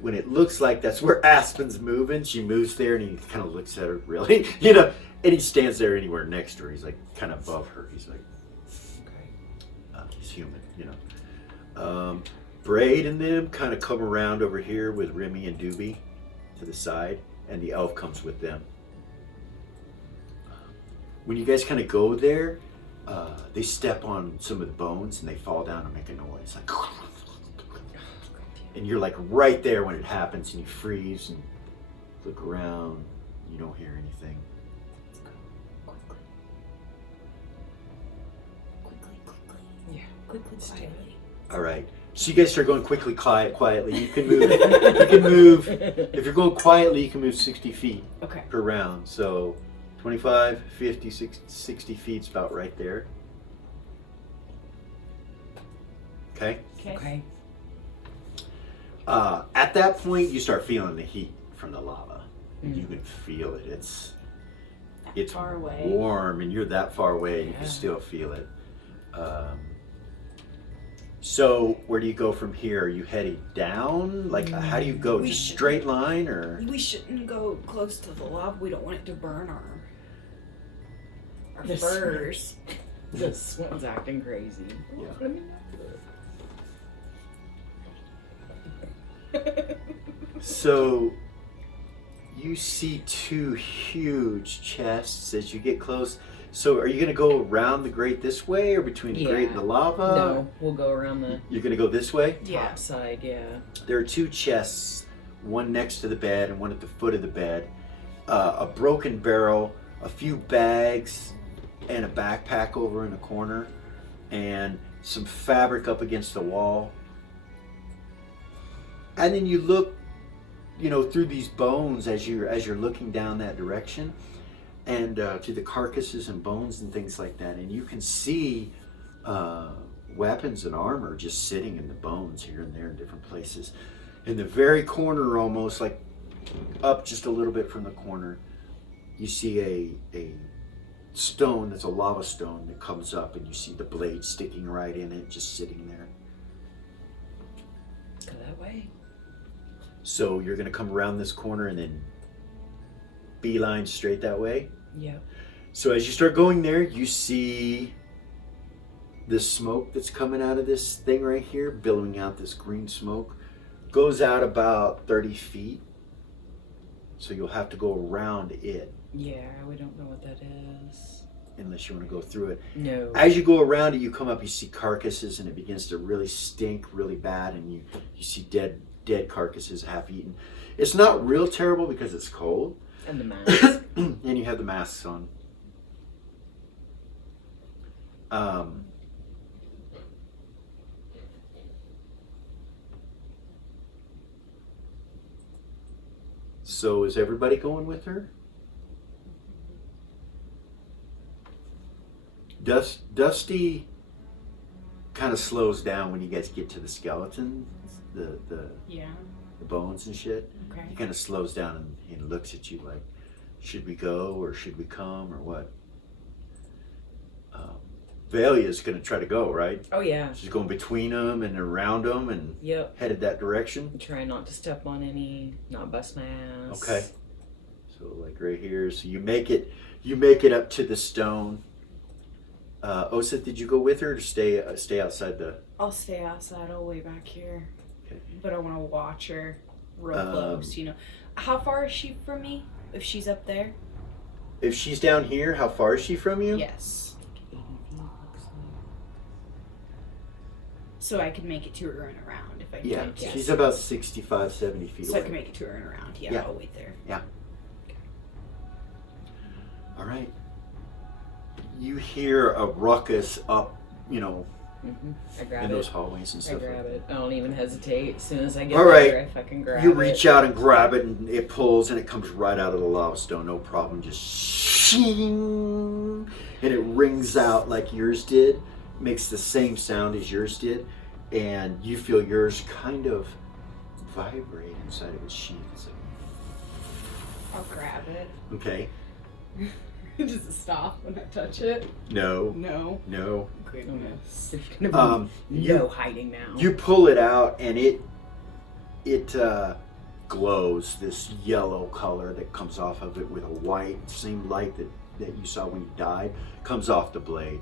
When it looks like that's where Aspen's moving, she moves there and he kind of looks at her really, and he stands there anywhere next to her. He's like kind of above her. He's like, Okay. he's human, Braid and them kind of come around over here with Remy and Doobie. to the side, and the elf comes with them. When you guys kind of go there, they step on some of the bones and they fall down and make a noise. Like, and you're like right there when it happens, and you freeze and look around. You don't hear anything. Yeah. Quickly, quietly. All right. So you guys start going quickly, quietly. You can move. You can move. If you're going quietly, you can move 60 feet Okay. per round. So 25, 50, 60 feet's about right there. Okay. Okay. At that point, you start feeling the heat from the lava. Mm. You can feel it. It's Far away. warm, and you're that far away, and you can Yeah. still feel it. So where do you go from here? Are you heading down? Like, how do you go? We Just should- straight line, or? We shouldn't go close to the lava. We don't want it to burn our This- furs. This one's acting crazy. Yeah. Let me So you see two huge chests as you get close. So are you going to go around the grate this way, or between the grate and the lava? No, we'll go around the You're going to go this way? Yeah. top side, yeah. There are two chests, one next to the bed and one at the foot of the bed. A broken barrel, a few bags, and a backpack over in the corner, and some fabric up against the wall. And then you look, through these bones as you're looking down that direction, and to the carcasses and bones and things like that, and you can see weapons and armor just sitting in the bones here and there in different places. In the very corner, almost like up just a little bit from the corner, you see a stone that's a lava stone that comes up, and you see the blade sticking right in it, just sitting there. Go that way. So you're going to come around this corner and then beeline straight that way. Yep. So as you start going there, you see the smoke that's coming out of this thing right here, billowing out this green smoke. Goes out about 30 feet. So you'll have to go around it Yeah, we don't know what that is. unless you want to go through it. No. As you go around it, you come up, you see carcasses, and it begins to really stink really bad, and you see dead carcasses half eaten. It's not real terrible because it's cold. And the mask. And you have the masks on. So is everybody going with her? Dusty kind of slows down when you guys get to the skeleton, the Yeah. bones and shit. Okay. He kind of slows down and he looks at you like, should we go or should we come or what? Valia's going to try to go, right? Oh, yeah. She's going between them and around them and Yep. headed that direction. Try not to step on any, not bust my ass. Okay. So like right here, so you make it up to the stone. Osa, did you go with her or stay outside the? I'll stay outside. I'll wait back here. Okay. But I want to watch her real close. How far is she from me? If she's up there? If she's down here, how far is she from you? Yes. 80 feet, looks like. So I can make it to her and around if I can. Yeah, Yes. she's about 65, 70 feet So I away. can make it to her and around. Yeah, Yeah. I'll wait there. All right. You hear a ruckus up, I grab in it. those hallways and I stuff. grab it. I don't even hesitate. As soon as I get All right. there, I fucking grab it. You reach out and grab it, and it pulls, and it comes right out of the lava stone, no problem. Just shing, and it rings out like yours did, makes the same sound as yours did, and you feel yours kind of vibrate inside of its sheath. It's like, I'll grab it. okay, Does it stop when I touch it? no, No. no. Goodness. There's gonna be You no hiding now. You pull it out, and it glows this yellow color that comes off of it with a white, same light that you saw when you died, comes off the blade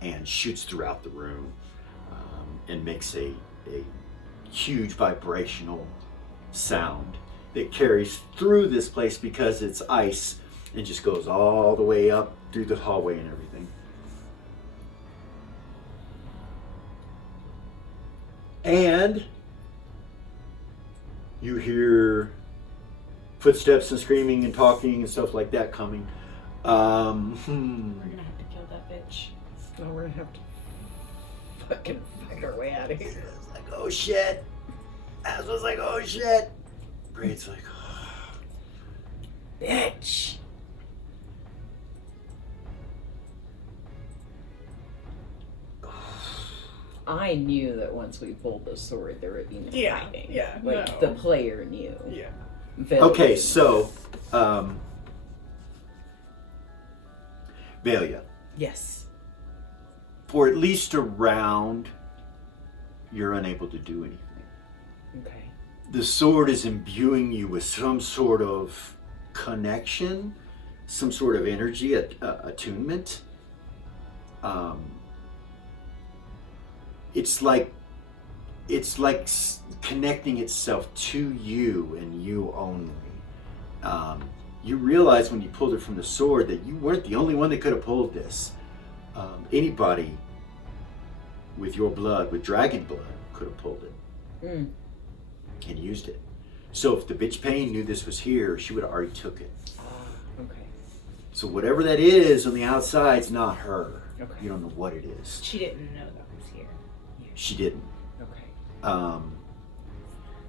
and shoots throughout the room, and makes a huge vibrational sound that carries through this place because it's ice and just goes all the way up through the hallway and everything. And you hear footsteps and screaming and talking and stuff like that coming. We're gonna have to kill that bitch. No, we're gonna have to fucking fight our way out of here. It's like, oh shit. Az was like, oh shit. Braid's like, Bitch! I knew that once we pulled the sword, there would be no Yeah, hiding. yeah, Like, no. the player knew. Yeah. Vail okay, knew. so, Valia, Yes. for at least a round, you're unable to do anything. Okay. The sword is imbuing you with some sort of connection, some sort of energy, attunement. It's like connecting itself to you and you only. You realize when you pulled it from the sword that you weren't the only one that could have pulled this. Anybody with your blood, with dragon blood, could have pulled it and used it. So if the bitch Pain knew this was here, she would have already took it. Okay. So whatever that is on the outside's not her. Okay. You don't know what it is. She didn't know that was here. She didn't. Okay.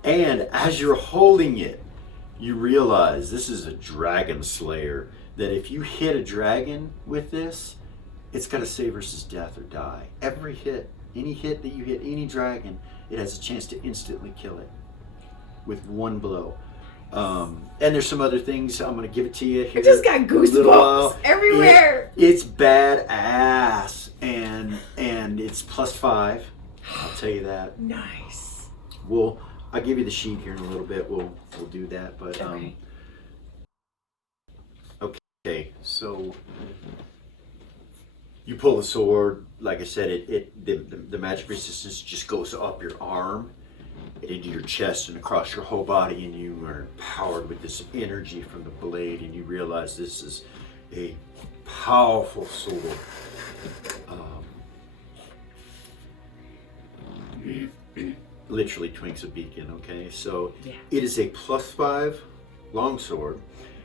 And as you're holding it, you realize this is a dragon slayer. That if you hit a dragon with this, it's got to say versus death or die. Every hit, any hit that you hit any dragon, it has a chance to instantly kill it with one blow. And there's some other things. I'm going to give it to you here. I just got in a little while. goosebumps everywhere. It's badass, and it's +5. I'll tell you that. Nice. I'll give you the sheet here in a little bit. We'll do that, but Okay. okay. So you pull the sword. Like I said, the magic resistance just goes up your arm and into your chest and across your whole body, and you are empowered with this energy from the blade, and you realize this is a powerful sword. Literally Twinks of Beacon, okay? So Yeah. it is a +5 longsword.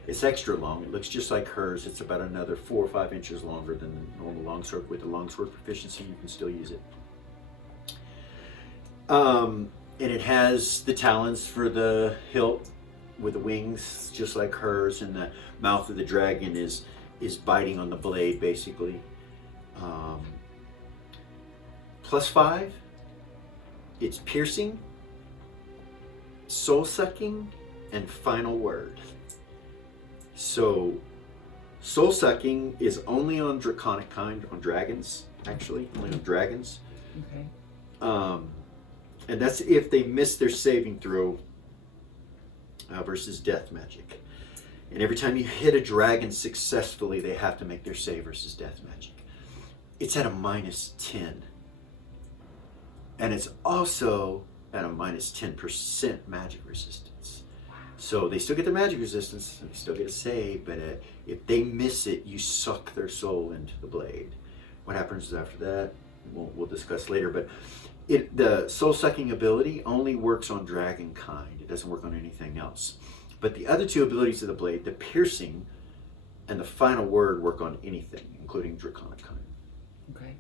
It's extra long. It looks just like hers. It's about another 4 or 5 inches longer than the normal longsword. With the longsword proficiency, you can still use it. And it has the talons for the hilt with the wings, just like hers, and the mouth of the dragon is biting on the blade, basically. +5. It's piercing, soul-sucking, and final word. So, soul-sucking is only on draconic kind, on dragons, actually, only on dragons. Okay. And that's if they miss their saving throw versus death magic. And every time you hit a dragon successfully, they have to make their save versus death magic. It's at a -10. And it's also at a -10% magic resistance. So they still get the magic resistance, and they still get a save, but if they miss it, you suck their soul into the blade. What happens after that, we'll discuss later, but the soul-sucking ability only works on dragon kind. It doesn't work on anything else. But the other two abilities of the blade, the piercing and the final word, work on anything, including draconic kind. Okay.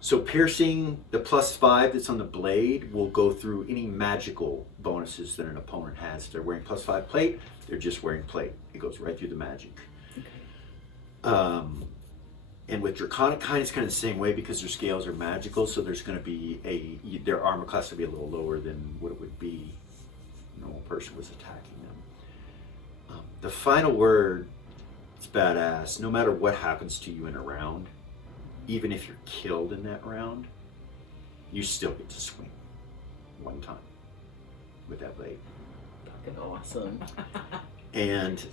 So piercing, the +5 that's on the blade will go through any magical bonuses that an opponent has. If they're wearing +5 plate, they're just wearing plate. It goes right through the magic. Okay. And with draconic kind, it's kind of the same way because their scales are magical. So there's going to be their armor class will be a little lower than what it would be if a normal person was attacking them. The final word, it's badass. No matter what happens to you in a round, even if you're killed in that round, you still get to swing one time with that blade. Fucking awesome. And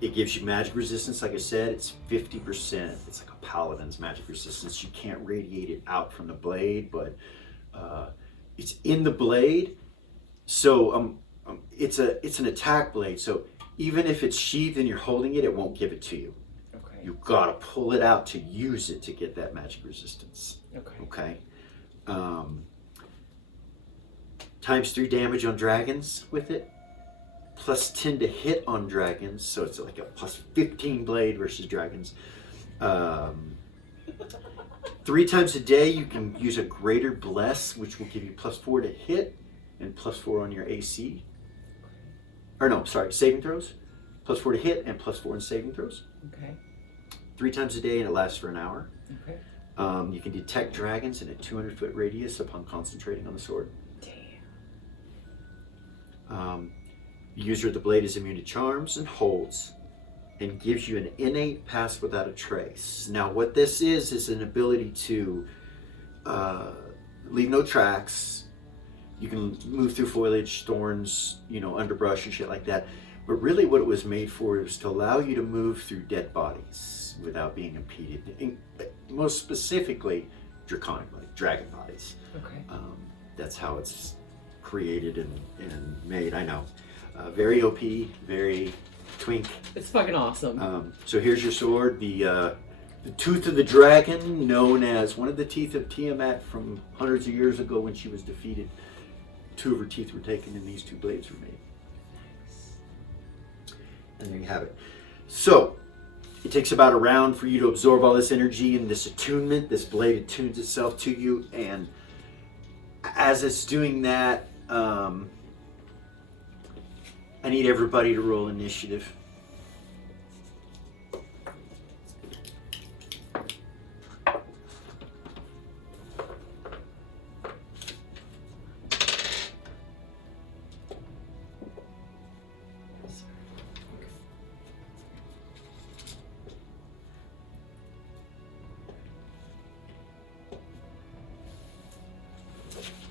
it gives you magic resistance. Like I said, it's 50%. It's like a paladin's magic resistance. You can't radiate it out from the blade, but it's in the blade, So it's an attack blade. So even if it's sheathed and you're holding it, it won't give it to you. Okay. You gotta pull it out to use it to get that magic resistance. Okay. Okay. Times 3 damage on dragons with it. Plus 10 to hit on dragons. So it's like a plus 15 blade versus dragons. 3 times a day you can use a greater bless, which will give you plus 4 to hit and plus 4 on your AC. Or no, sorry, saving throws. Plus 4 to hit and plus 4 in saving throws. Okay. 3 times a day, and it lasts for an hour. Okay. You can detect dragons in a 200-foot radius upon concentrating on the sword. Damn. The user of the blade is immune to charms and holds, and gives you an innate pass without a trace. Now, what this is an ability to leave no tracks. You can move through foliage, thorns, underbrush and shit like that. But really what it was made for is to allow you to move through dead bodies without being impeded. And most specifically, draconic bodies, dragon bodies. Okay. That's how it's created and made. I know. Very OP, very twink. It's fucking awesome. So here's your sword. The tooth of the dragon, known as one of the teeth of Tiamat from hundreds of years ago when she was defeated. 2 of her teeth were taken and these 2 blades were made. And there you have it. So it takes about a round for you to absorb all this energy and this attunement. This blade attunes itself to you, and as it's doing that, I need everybody to roll initiative.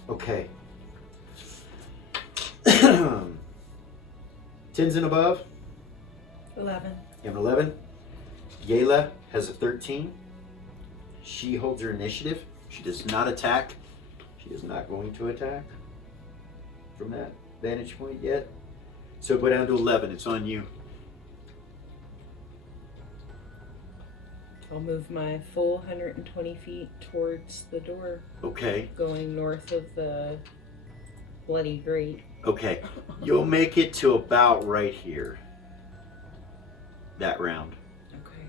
Okay. 10s and above? 11. You have an 11. Yayla has a 13. She holds her initiative. She does not attack. She is not going to attack from that vantage point yet. So go down to 11. It's on you. I'll move my full 120 feet towards the door, Okay. going north of the Bloody Grate. Okay. You'll make it to about right here. That round. Okay.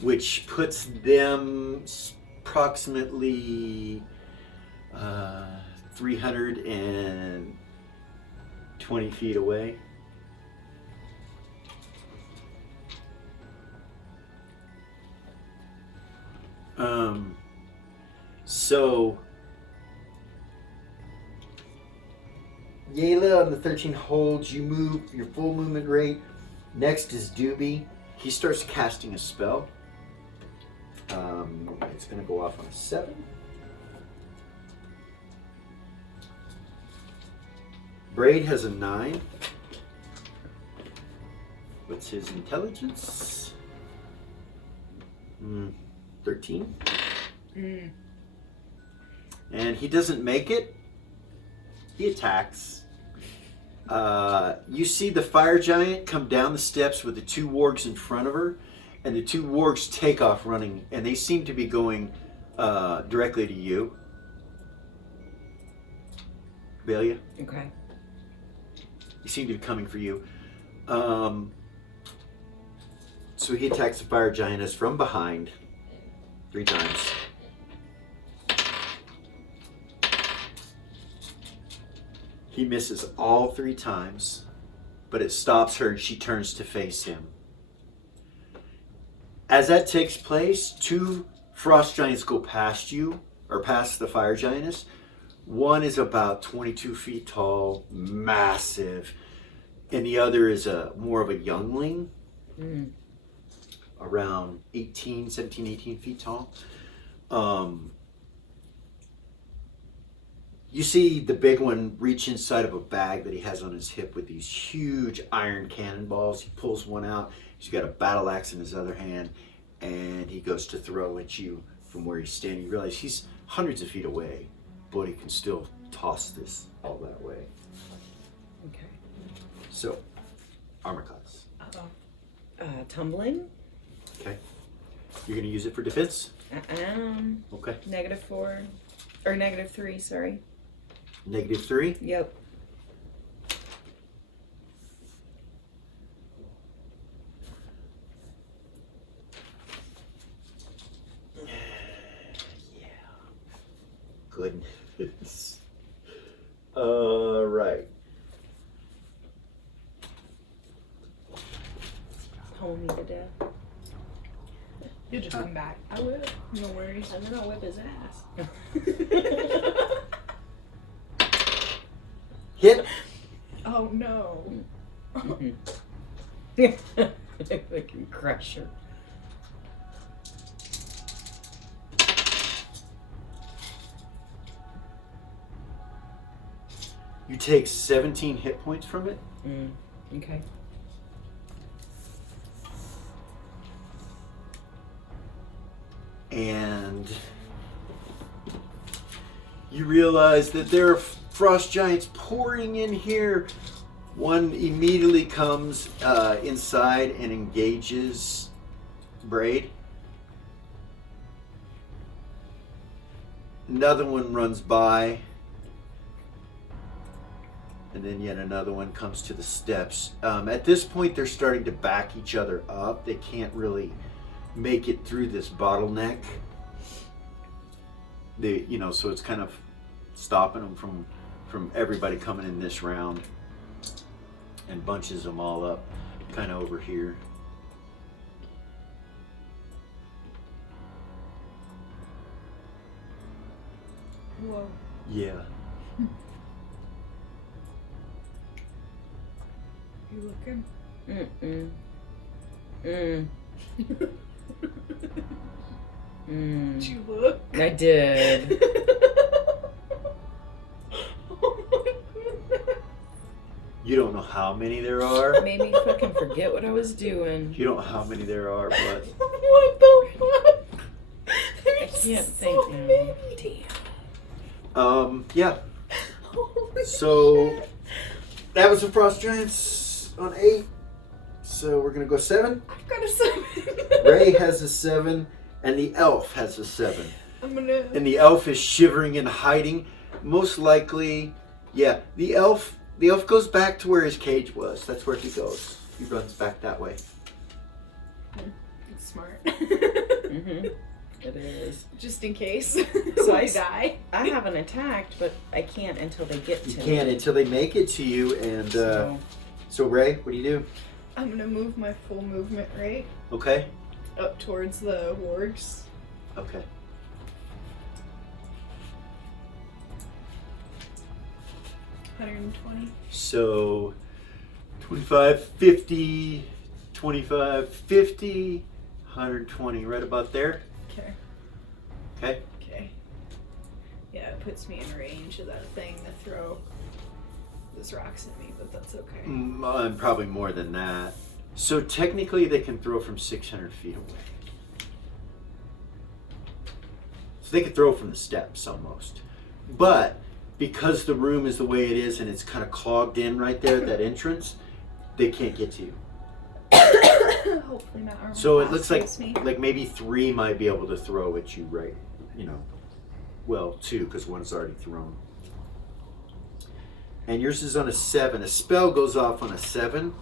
Which puts them approximately 320 feet away. So Yayla on the 13 holds, you move your full movement rate. Next is Doobie. He starts casting a spell. It's going to go off on a 7. Braid has a 9. What's his intelligence? 13. And he doesn't make it. He attacks. You see the fire giant come down the steps with the 2 wargs in front of her, and the 2 wargs take off running, and they seem to be going directly to you. Belia? Okay. They seem to be coming for you. So he attacks the fire giantess from behind 3 times. He misses all 3 times, but it stops her and she turns to face him. As that takes place, 2 frost giants go past you, or past the fire giantess. One is about 22 feet tall, massive, and the other is more of a youngling, around 17, 18 feet tall. You see the big one reach inside of a bag that he has on his hip with these huge iron cannonballs. He pulls one out. He's got a battle axe in his other hand, and he goes to throw at you from where he's standing. You realize he's hundreds of feet away, but he can still toss this all that way. Okay. So, armor class. Tumbling. Okay. You're gonna use it for defense? Okay. -4. Or -3, sorry. -3? Yep. Goodness. Alright. Hold me to death. You'll just come back. I will. No worries. I'm gonna whip his ass. Hit! Oh no. Fucking crusher. You take 17 hit points from it. Okay. And you realize that there are frost giants pouring in here. One immediately comes inside and engages Braid. Another one runs by. And then yet another one comes to the steps. At this point, they're starting to back each other up. They can't really make it through this bottleneck. So it's kind of stopping them from everybody coming in this round, and bunches them all up, kind of over here. Whoa. Yeah. You looking? Did you look? I did. Oh my goodness. You don't know how many there are. Made me fucking forget what I was doing. You don't know how many there are, but What the fuck? I can't think now. yeah. Holy So shit. that was the frost giants on 8. So we're gonna go 7. I've got a 7. Ray has a 7, and the elf has a 7. I'm gonna. And the elf is shivering and hiding. Most likely, yeah, the elf goes back to where his cage was. That's where he goes. He runs back that way. It's smart. It is. Just in case. So I die. I haven't attacked, but I can't until they get to You me. can't until they make it to you. And so Ray, what do you do? I'm gonna move my full movement rate Okay. up towards the wargs. Okay. $120. So 25, 50, 25, 50, 120, right about there. Okay. Okay. Okay. Yeah, it puts me in range of that thing to throw those rocks at me, but that's okay. And probably more than that. So technically they can throw from 600 feet away. So they could throw from the steps almost. But because the room is the way it is and it's kind of clogged in right there at that entrance, they can't get to you. Hopefully not armor So it class looks like saves me. maybe 3 might be able to throw at you, right? Well, 2 because one's already thrown. And yours is on a 7. A spell goes off on a 7,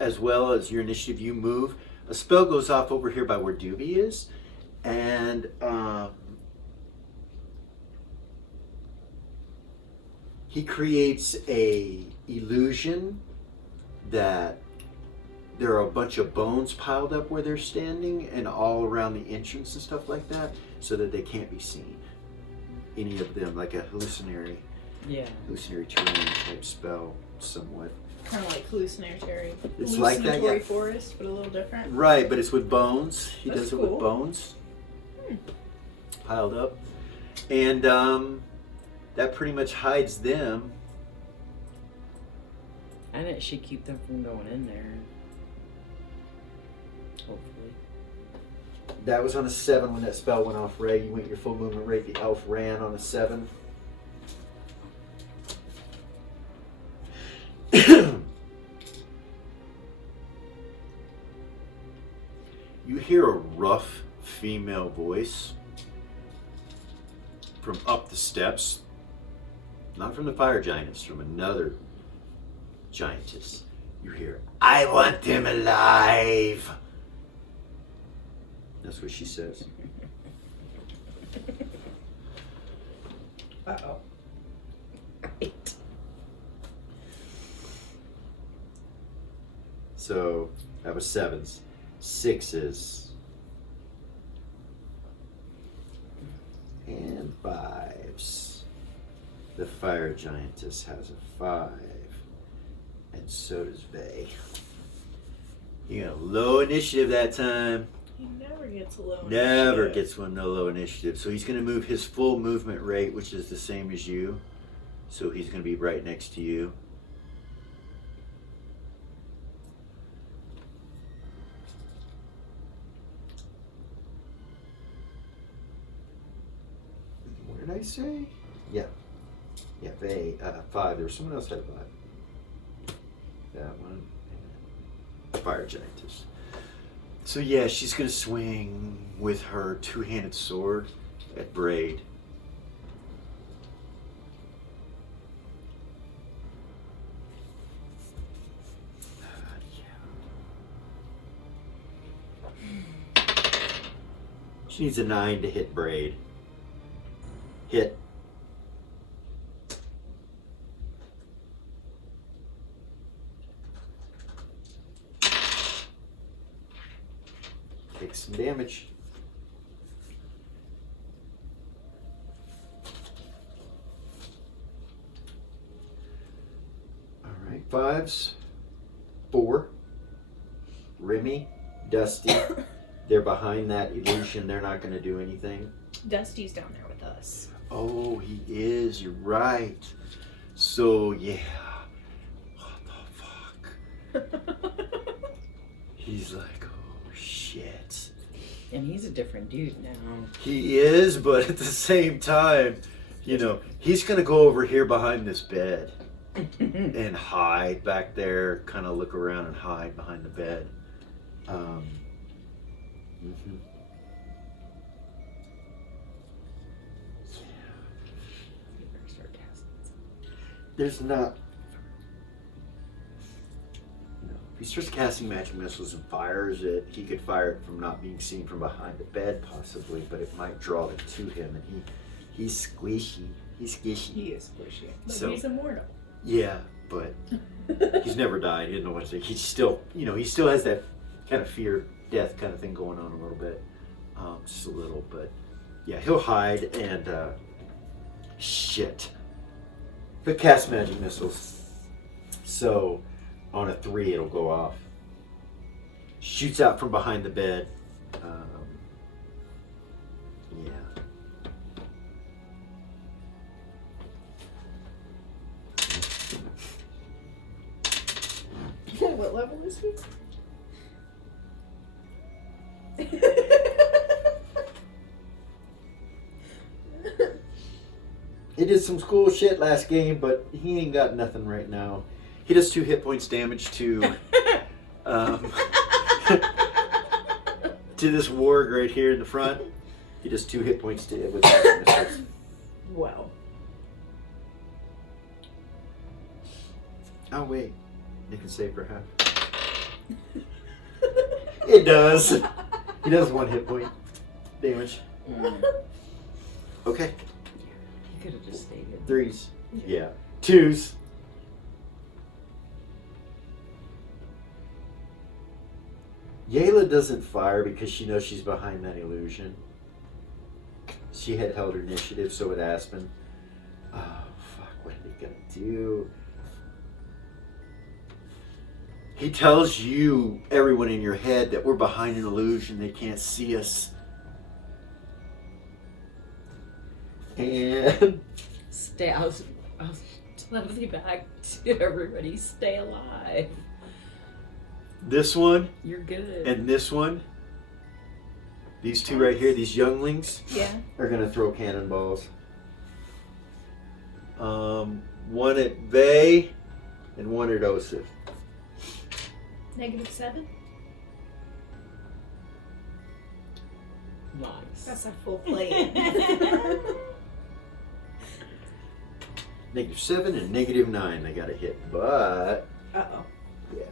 as well as your initiative. You move. A spell goes off over here by where Doobie is, and he creates a illusion that there are a bunch of bones piled up where they're standing and all around the entrance and stuff like that, so that they can't be seen. Any of them, like a hallucinatory terrain type spell, somewhat. Kind of like hallucinatory. It's like that, yeah. Forest, but a little different. Right, but it's with bones. He That's does it cool. with bones piled up, and that pretty much hides them. And it should keep them from going in there. Hopefully. That was on a 7 when that spell went off, Ray. You went your full movement rate. The elf ran on a 7. hear a rough female voice from up the steps. Not from the fire giantess, from another giantess. You hear, "I want them alive." That's what she says. Uh-oh. Right. So that was 7s. 6s. And 5s. The fire giantess has a 5. And so does Vay. You got a low initiative that time. He never gets a low Never initiative. gets one no low initiative. So he's going to move his full movement rate, which is the same as you. So he's going to be right next to you. What did I say? Yeah. Yeah, Vay. 5. There was someone else had 5. That one. And fire giantess. So yeah, she's gonna swing with her two-handed sword at Braid. She needs a 9 to hit Braid. Hit. Take some damage. All right, 5s. 4. Remy, Dusty. They're behind that illusion. They're not going to do anything. Dusty's down there with us. Oh, he is. You're right. So, yeah. What the fuck? He's like, oh, shit. And he's a different dude now. He is, but at the same time, you know, he's going to go over here behind this bed and hide back there, kind of look around and hide behind the bed. Mhm. You better start casting. There's not. You know, if he starts casting magic missiles and fires it, he could fire it from not being seen from behind the bed, possibly, but it might draw them to him, and he's squishy. He's squishy. He is squishy. But So- he's immortal. Yeah, but he's never died. He didn't know what to say. He's still, you know, he still has that kind of fear, death kind of thing going on a little bit, just a little. But yeah, he'll hide and shit. But cast magic missiles. So on a 3, it'll go off. Shoots out from behind the bed. Yeah. What level is he? He did some cool shit last game, but he ain't got nothing right now. He does 2 hit points damage to to this warg right here in the front. He does 2 hit points to it with missiles. Wow. Oh wait, you can save for half. It does. He does 1 hit point damage. Okay, He could have just stayed. 3s. Yeah, 2s. Yayla doesn't fire because she knows she's behind that illusion. She had held her initiative, so would Aspen. Oh, fuck, what are they gonna do? He tells you, everyone in your head, that we're behind an illusion. They can't see us. And Stay. I'll telepathy back to everybody. Stay alive. this one You're good. and this one, these 2 right here, these younglings, Yeah. are gonna throw cannonballs. One at Vay and one at Osif. -7? Nice. That's a full plate. -7 and -9 they got to hit, but Uh-oh. yeah.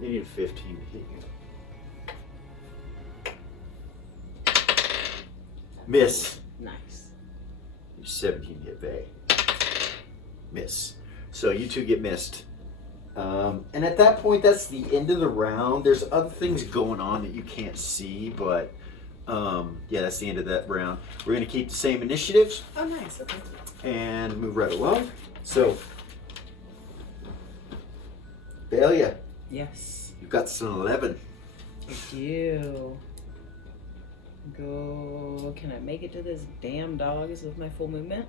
They need a 15 to hit you. Miss. Nice. 17 to hit Vay. Miss. So you two get missed. And at that point, that's the end of the round. There's other things going on that you can't see, but yeah, that's the end of that round. We're going to keep the same initiatives Oh, nice. Okay. and move right along. So, Belia, Yes. you've got some 11. I do. Go. Can I make it to this damn dogs with my full movement?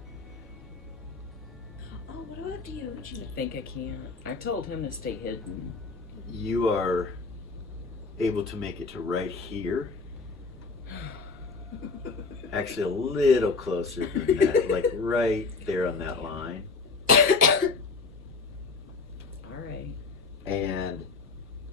Oh, what about I DOG? think I can. I told him to stay hidden. You are able to make it to right here. Actually, a little closer than that, like right there on that line. All right. And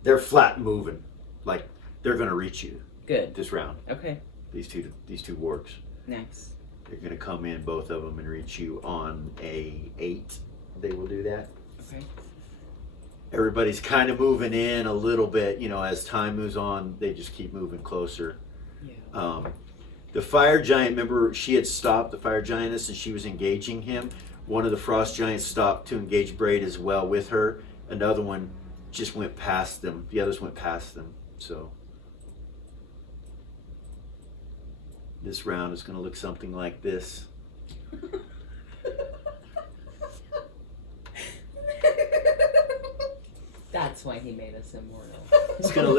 they're flat moving, like they're gonna reach you Good. this round. Okay. These two wargs, Nice. they're gonna come in, both of them, and reach you on a 8. They will do that. Okay. Everybody's kind of moving in a little bit, you know, as time moves on. They just keep moving closer. Yeah. The fire giant, remember, she had stopped, the fire giantess, and she was engaging him. One of the frost giants stopped to engage Braid as well with her. Another one just went past them. The others went past them. So this round is going to look something like this. That's why he made us immortal. It's going to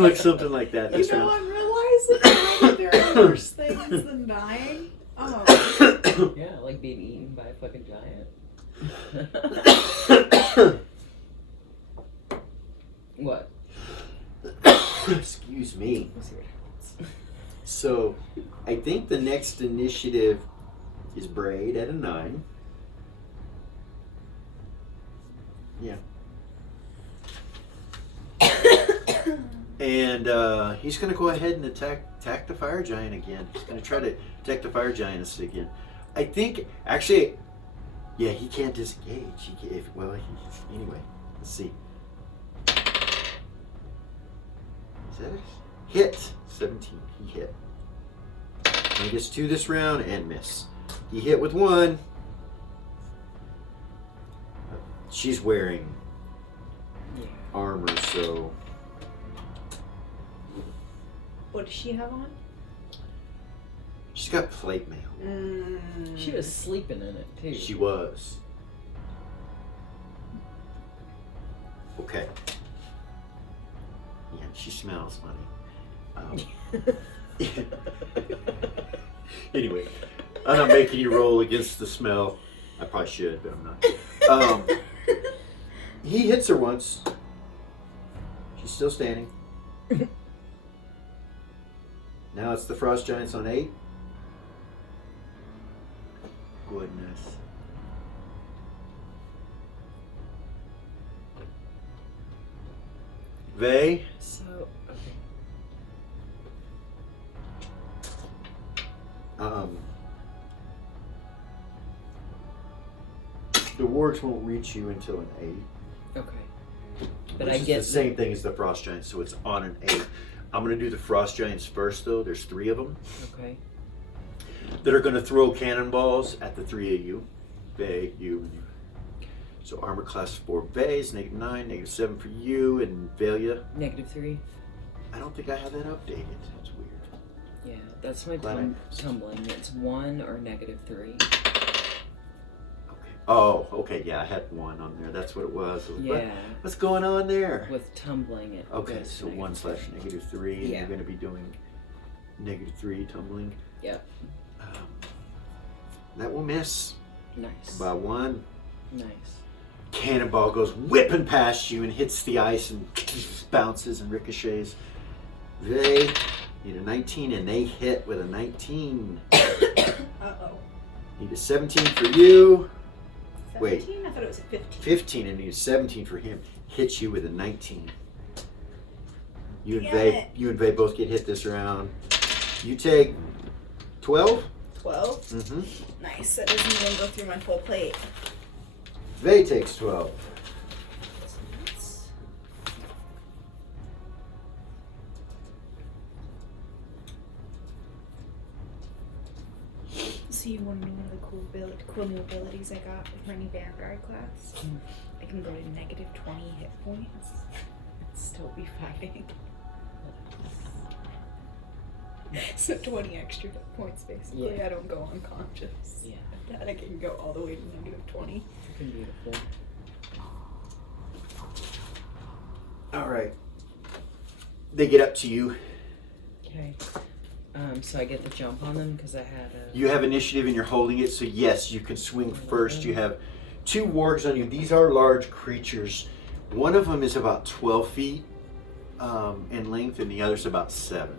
look something like that You this know, round. I'm realizing that there are worse things than dying. Oh. Yeah, like being eaten by a fucking giant. What? Excuse me. So, I think the next initiative is Braid at a 9. Yeah. And he's going to go ahead and attack the fire giant again. He's going to try to attack the fire giantess again. I think, actually, yeah, he can't disengage. Anyway, let's see. Is that a hit? 17. He hit. He gets 2 this round and miss. He hit with 1. She's wearing armor, so What does she have on? she's got plate mail. She was sleeping in it too. She was. Okay. Yeah, she smells funny. Anyway, I'm not making you roll against the smell. I probably should, but I'm not. He hits her once. She's still standing. Now it's the frost giants on 8. Goodness. Vay, So okay. The wargs won't reach you until an 8. Okay. But Which I is get the same thing as the frost giants, so it's on an 8. I'm going to do the frost giants first, though. There's 3 of them Okay. that are going to throw cannonballs at the 3 of you. Vay, you, and you. So armor class 4 Vay's, -9, -7 for you, and Velia. -3. I don't think I have that updated. That's weird. Yeah, that's my tumbling. It's 1 or -3. Okay. Oh, okay. Yeah, I had 1 on there. That's what it was. Yeah. What's going on there? With tumbling it. Okay, goes so to 1/-3, and Yeah. you're going to be doing -3 tumbling. Yep. That will miss Nice. by 1. Nice. Cannonball goes whipping past you and hits the ice and bounces and ricochets. They need a 19 and they hit with a 19. Uh-oh. Need a 17 for you. 17? Wait. I thought it was a 15. 15 and need a 17 for him. Hits you with a 19. You and Damn Vay, it. you and Vay both get hit this round. You take 12. 12. Mm-hmm. Nice. That doesn't even go through my full plate. Vay takes 12. So you want to know one of the cool new abilities I got with my new Vanguard class? I can go to negative 20 hit points and still be fighting. So 20 extra hit points basically. Yeah. I don't go unconscious. Yeah. That I can go all the way to negative 20. Freaking beautiful. All right. They get up to you. Okay. So I get the jump on them because I had a. You have initiative and you're holding it, so yes, you can swing first. You have 2 wargs on you. These are large creatures. One of them is about 12 feet in length, and the other's about 7.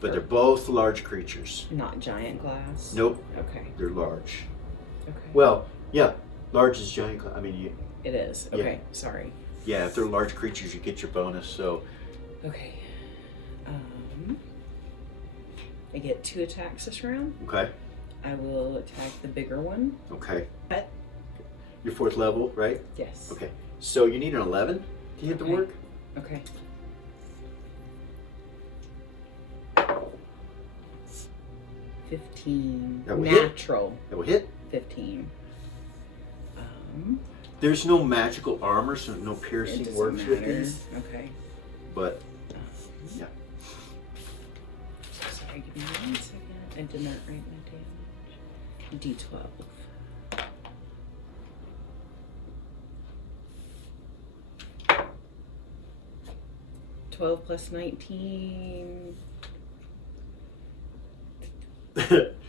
But they're both large creatures. Not giant glass. Nope, Okay. they're large. Okay. Well, yeah, large is giant. I mean, It is. Yeah. Okay. Sorry. yeah, if they're large creatures, you get your bonus. So Okay. I get 2 attacks this round. okay, I will attack the bigger one. okay. What? You're 4th level, right? Yes. Okay. So you need an 11 to hit the Okay. warg. Okay. $15. That will hit. Natural. That will hit. 15. There's no magical armor, so no It piercing doesn't works with matter. these. Okay. But yeah. Sorry, give me 1 second. I did not write my damage. D12. $12 plus 19.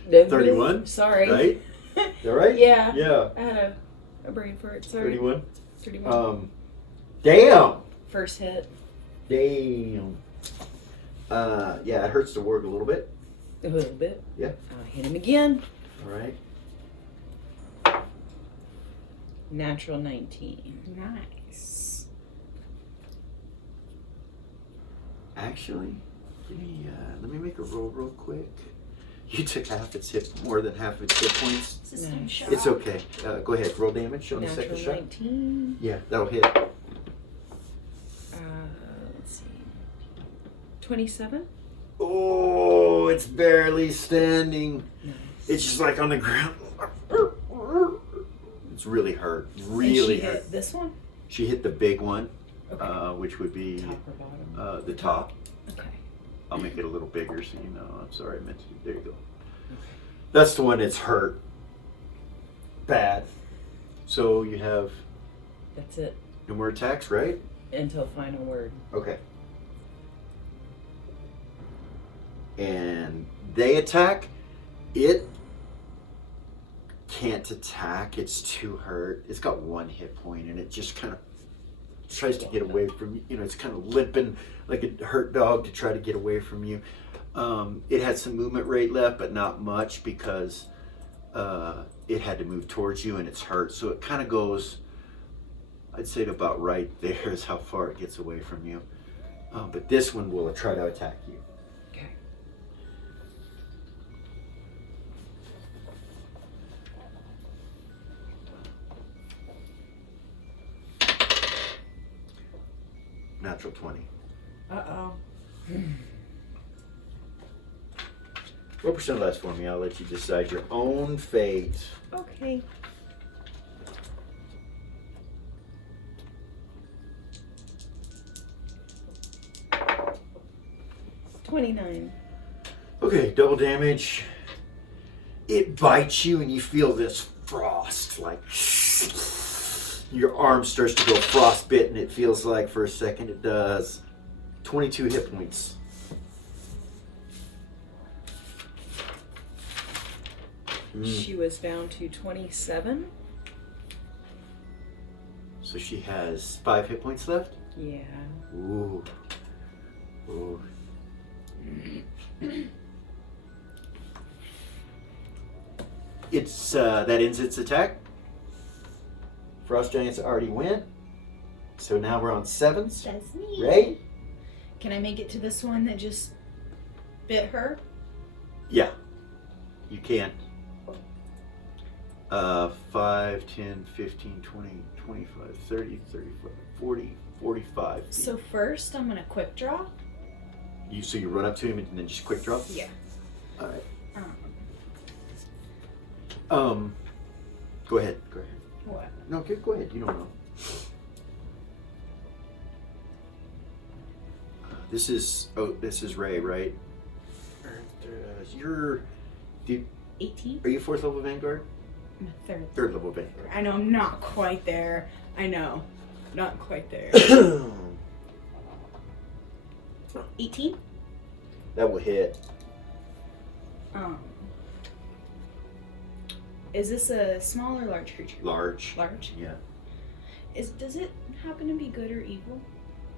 31? Sorry. Right? Is that right? Yeah. Yeah. I had a brain for it. Sorry. 31. 31. Damn. First hit. Damn. Yeah, it hurts to work a little bit. A little bit. Yeah. Hit him again. All right. Natural 19. Nice. Actually, let me make a roll real quick. You took more than half of its hit points. System Nice. shock. It's okay. Go ahead. Roll damage on the Natural second shot. 19. Yeah, that'll hit. Let's see. 27. Oh, it's barely standing. Nice. It's just like on the ground. It's really hurt. And Really she hurt. hit this one? She hit the big one, Okay. which would be Top or bottom? the top. Okay. I'll make it a little bigger so you know. I'm sorry, I meant to. There you go. That's the one that's hurt bad. So you have That's it. no more attacks, right? Until final word. Okay. And they attack. It can't attack. It's too hurt. It's got 1 hit point, and it just kind of tries to get away from you. You know, it's kind of limping like a hurt dog to try to get away from you. It had some movement rate left, but not much because it had to move towards you, and it's hurt. So it kind of goes, I'd say, to about right there is how far it gets away from you. But this one will try to attack you. Okay. Natural 20. Uh-oh. Roll percent less for me. I'll let you decide your own fate. Okay. $29. Okay, double damage. It bites you and you feel this frost, like your arm starts to go frostbitten. It feels like for a second it does. 22 hit points. She was down to 27. So she has 5 hit points left. Yeah. Ooh. Ooh. It's that ends its attack. Frost Giants already went. So now we're on 7s. That's me. Right? Can I make it to this one that just bit her? Yeah, you can. 5, 10, 15, 20, 25, 30, 35, 40, 45 feet. So first, I'm gonna quick draw. So you run up to him and then just quick draw? Yeah. All right. Go ahead. What? No, go ahead. You don't know. This is Ray, right? You're 18? Are you 4th level Vanguard? I'm a 3rd. 3rd level Vanguard. I know I'm not quite there. I know. Not quite there. 18? That will hit. Is this a small or large creature? Large. Large? Yeah. Does it happen to be good or evil?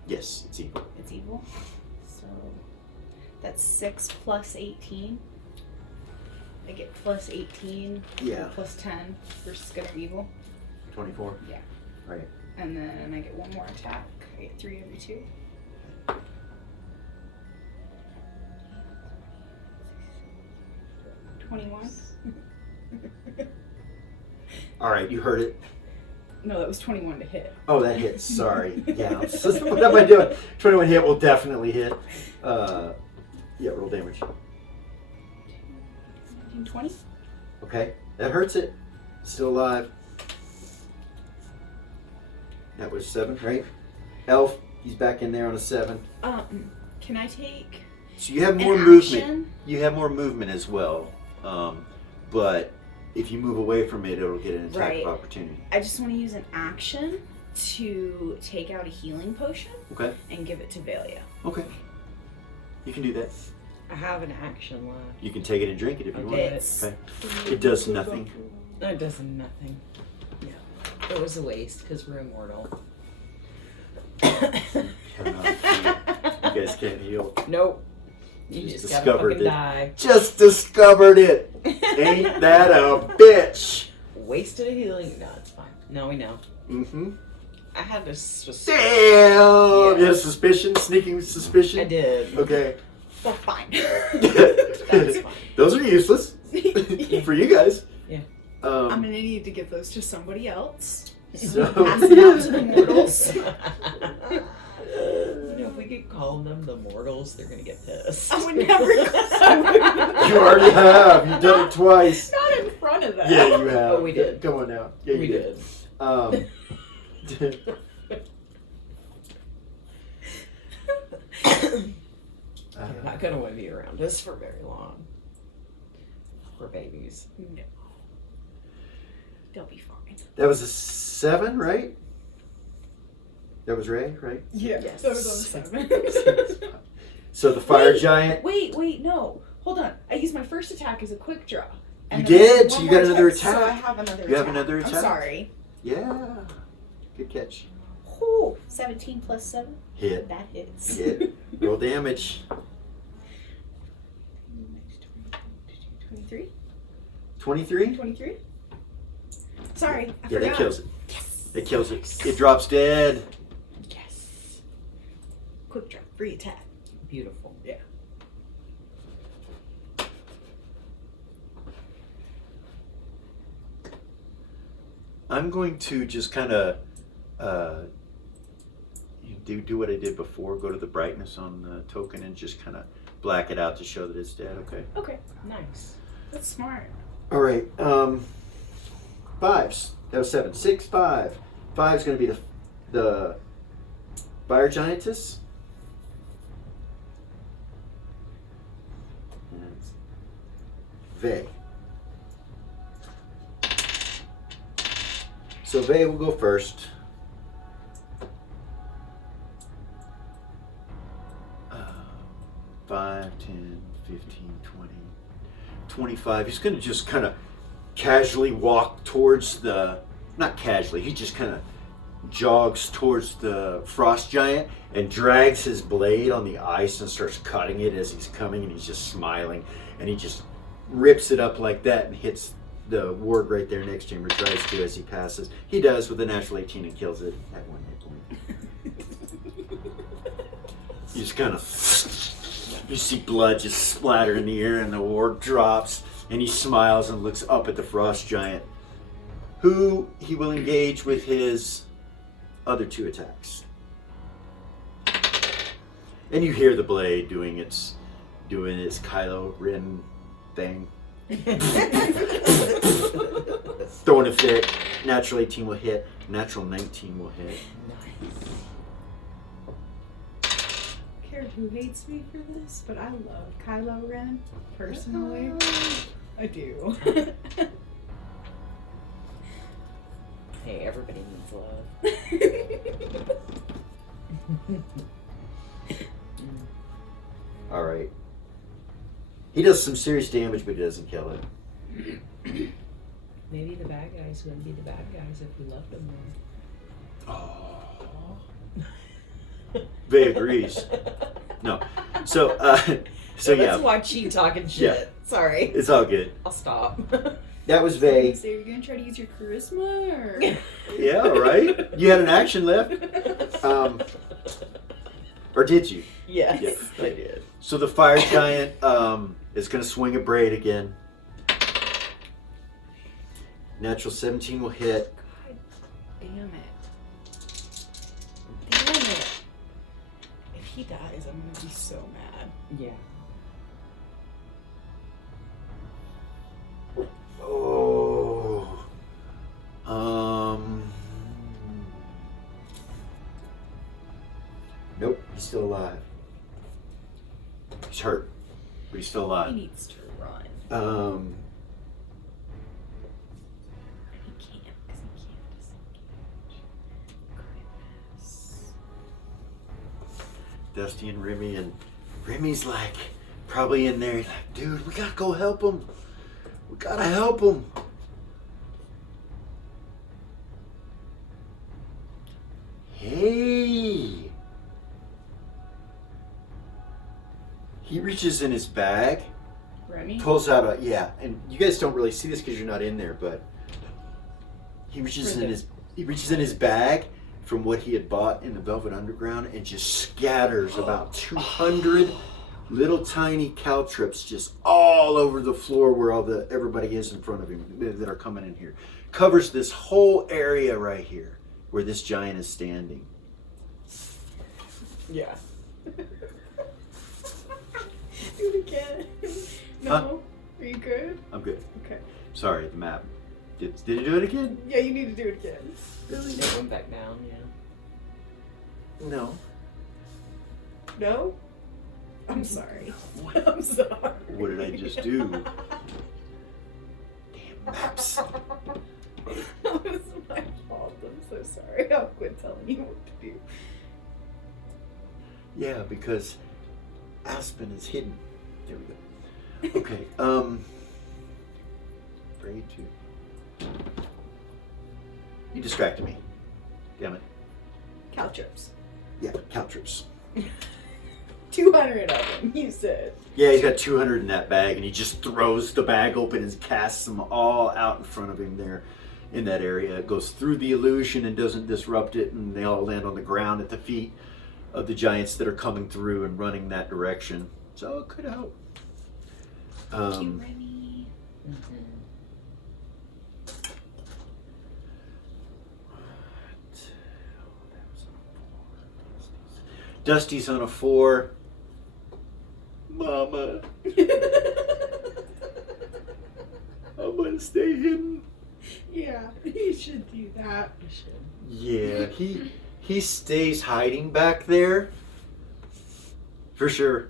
Yes, it's evil. It's evil. So that's 6 plus 18. I get plus 18. Yeah. Plus 10 versus good or evil. 24? Yeah. Right. And then I get one more attack. I get 3 every 2. $21. All right, you heard it. No, that was 21 to hit. Oh, that hits. Sorry. Yeah. What am I doing? 21 hit will definitely hit. Yeah, roll damage. 20? Okay, that hurts it. Still alive. That was 7, right? Elf, he's back in there on a 7. Can I take So you have an more movement. action? You have more movement as well. But if you move away from it, it'll get an attack Right. of opportunity. I just want to use an action to take out a healing potion Okay. and give it to Valia. Okay. You can do that. I have an action left. You can take it and drink it if you want. It's Okay. It does nothing. That does nothing. Yeah. It was a waste because we're immortal. You guys can't heal. Nope. You Just just gotta discovered fucking it. die. Just discovered it. Ain't that a bitch? Wasted a healing. No, it's fine. No, we know. Mm-hmm. I had to. Damn! Yeah. You had a suspicion? Sneaking suspicion? I did. Okay. Well, fine. That's fine. Those are useless for you guys. Yeah. I'm gonna need to give those to somebody else. So Pass them out to the mortals. You know, if we could call them the mortals, they're gonna get pissed. I would never. you already have. You've done it twice. Not in front of them. Yeah, you have. Oh, we did. Come on now. Yeah, you We did. They're not gonna want to be around us for very long. We're babies. No. They'll be fine. That was a 7, right? That was Ray, right? Yeah. Yes. That was on 7. So the fire Wait, giant. Wait, no. Hold on. I used my first attack as a quick draw. You then did, so one you more got another So I attack. have another You have attack. another I'm attack? sorry. Yeah. Good catch. Ooh, 17 plus 7. Hit. That hits. Hit. Roll damage. 23? 23? 23? Sorry, I Yeah, forgot. that kills it. Yes. It kills it. It drops dead. Yes. Quick drop, free attack. Beautiful. Yeah. I'm going to just kind of do what I did before. Go to the brightness on the token and just kind of black it out to show that it's dead. Okay. Okay, Nice. that's smart. All right. 5s. That was 7. 6, 5. 5 is going to be the fire giantess. And Vey. So Vey will go first. 5, 10, 15, 20, 25. He's going to just kind of casually walk towards not casually, he just kind of jogs towards the frost giant and drags his blade on the ice and starts cutting it as he's coming, and he's just smiling, and he just rips it up like that and hits the ward right there next to him, or tries to as he passes. He does with a natural 18 and kills it at 1 hit point. You just kind of, you see blood just splatter in the air, and the orc drops, and he smiles and looks up at the frost giant, who he will engage with his other 2 attacks. And you hear the blade doing its Kylo Ren thing. Throwing a fit. Natural 18 will hit. Natural 19 will hit. Care who hates me for this, but I love Kylo Ren personally. I do. Hey, everybody needs love. All right. He does some serious damage, but he doesn't kill it. Maybe the bad guys wouldn't be the bad guys if we loved them more. Vey agrees. No. So yeah. That's why she talking shit. Yeah. Sorry. It's all good. I'll stop. That was Vey. So you're gonna try to use your charisma, or Yeah, right? You had an action left. Or did you? Yes, Yeah. I did. So the fire giant is going to swing a braid again. Natural 17 will hit. God damn it! Damn it! If he dies, I'm gonna be so mad. Yeah. Oh. Nope, he's still alive. He's hurt, but he's still He alive. needs to run. He can't, because he can't disengage. Goodness. Dusty and Remy, and Remy's like probably in there. He's like, dude, we gotta go help him. We gotta help him. Hey. He reaches in his bag, Remy? pulls out a, yeah, and you guys don't really see this because you're not in there, but he reaches in his bag from what he had bought in the Velvet Underground and just scatters about 200 little tiny caltrips just all over the floor where everybody is in front of him that are coming in here. Covers this whole area right here where this giant is standing. Yeah. Do it again. No? Huh? Are you good? I'm good. Okay. Sorry, the map. Did it do it again? Yeah, you need to do it again. Really? They went back down, yeah. No. No? I'm sorry. I'm sorry. What did I just do? Damn maps. That was my fault. I'm so sorry. I'll quit telling you what to do. Yeah, because Aspen is hidden. There we go. Okay, Braid 2. You distracted me. Damn it. Caltrips. Yeah, caltrips. 200 of them, you said. Yeah, he's got 200 in that bag, and he just throws the bag open and casts them all out in front of him there in that area. It goes through the illusion and doesn't disrupt it, and they all land on the ground at the feet of the giants that are coming through and running that direction. So it could help. Thank you, Remy. Dusty's on a 4. Mama, I'm gonna stay hidden. Yeah, you should do that. You should. Yeah, he stays hiding back there. For sure.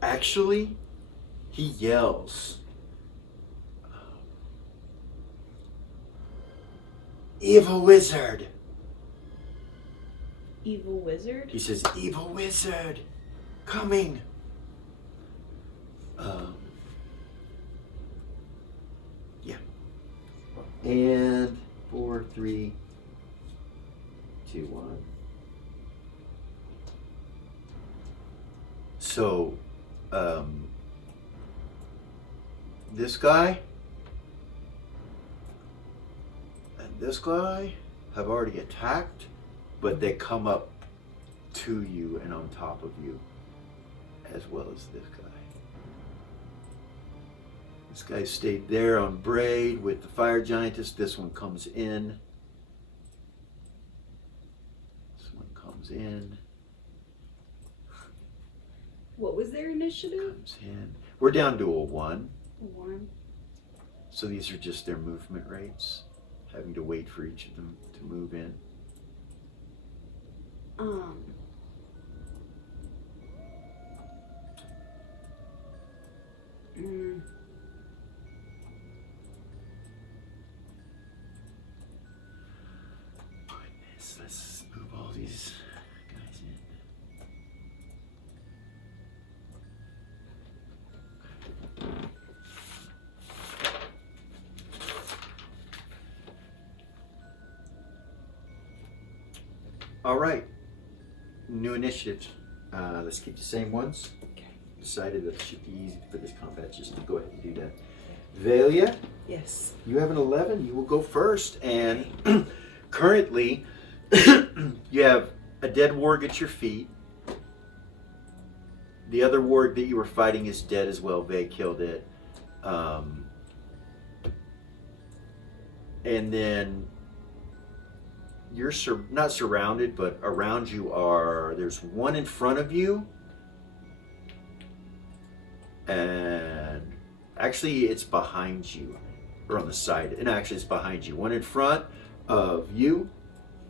Actually, he yells. Evil wizard. Evil wizard? He says, evil wizard, coming. Yeah. And 4, 3, 2, 1. So, this guy and this guy have already attacked but they come up to you and on top of you, as well as this guy. This guy stayed there on braid with the fire giantess. This one comes in. This one comes in. What was their initiative? Comes in. We're down to a 1. 1. So these are just their movement rates. Having to wait for each of them to move in. Goodness, let's move all these guys in. All right, new initiatives. Let's keep the same ones. Decided that it should be easy for this combat just to go ahead and do that. Velia, Yes. you have an 11. You will go first, and currently you have a dead warg at your feet. The other warg that you were fighting is dead as well. Vey killed it. And then you're not surrounded, but around you there's one in front of you. And actually it's behind you, or on the side, and actually it's behind you. One in front of you,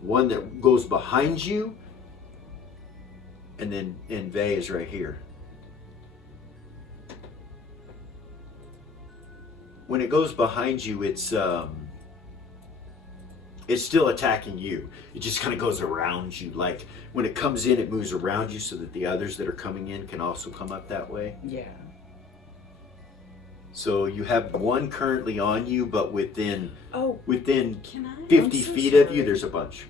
one that goes behind you, and then Vey is right here. When it goes behind you, it's still attacking you. It just kind of goes around you. Like when it comes in, it moves around you so that the others that are coming in can also come up that way. Yeah. So you have one currently on you, but within Can I? 50 feet of you, there's a bunch.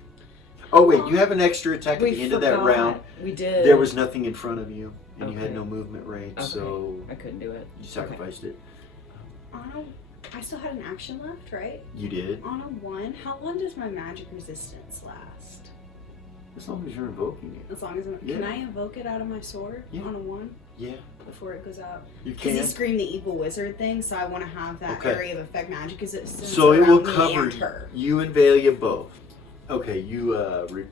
Oh wait, you have an extra attack at the end of that round. We did. There was nothing in front of you, and you had Okay. no movement rate, Okay. so I couldn't do it. you sacrificed it. I still had an action left, right? You did. On a 1, how long does my magic resistance last? As long as you're invoking it. As long as I'm, Yeah. Can I invoke it out of my sword Yeah. on a 1 Yeah, before it goes out? you Because he can. screamed the evil wizard thing, so I want to have that Okay. area of effect magic resistance. So it will around me cover and her. you and Velia both. Okay, you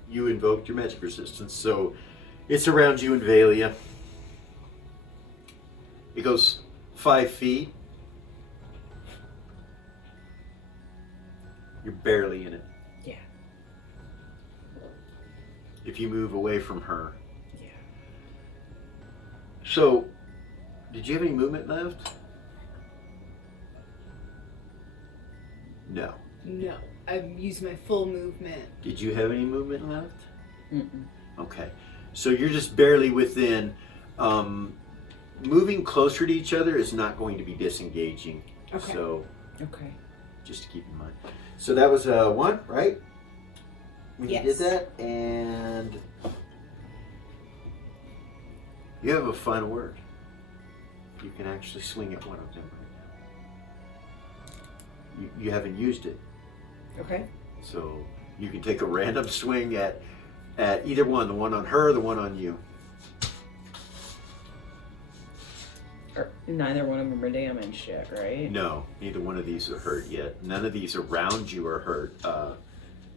you invoked your magic resistance, so it's around you and Velia. It goes 5 feet. You're barely in it. Yeah. If you move away from her. Yeah. So, did you have any movement left? No. No, I've used my full movement. Did you have any movement left? Mm-mm. Okay. So you're just barely within. Moving closer to each other is not going to be disengaging. Okay. So, Okay. just to keep in mind. So that was 1, right? When Yes. you did that, and you have a final word. You can actually swing at one of them right now. You haven't used it, Okay. so you can take a random swing at either one, the one on her, the one on you. Neither one of them are damaged yet, right? No, neither one of these are hurt yet. None of these around you are hurt,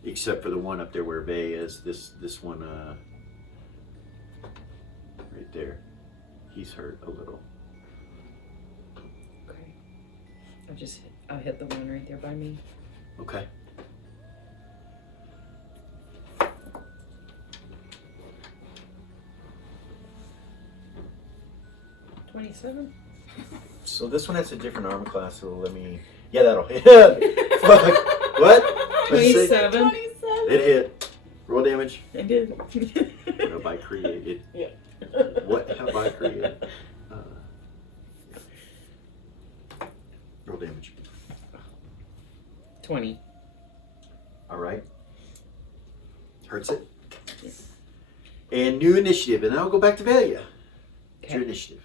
except for the one up there where Vey is. This one, right there, he's hurt a little. Okay. I'll hit the one right there by me. Okay. $27. So this one has a different armor class, so let me... Yeah, that'll hit. Fuck. What? What'd you say? 27. It hit. Roll damage. I did. What have I created? Yeah. What have I created? Roll damage. 20. All right. Hurts it. Yes. And new initiative, and then I'll go back to Velia. It's your Okay. initiative.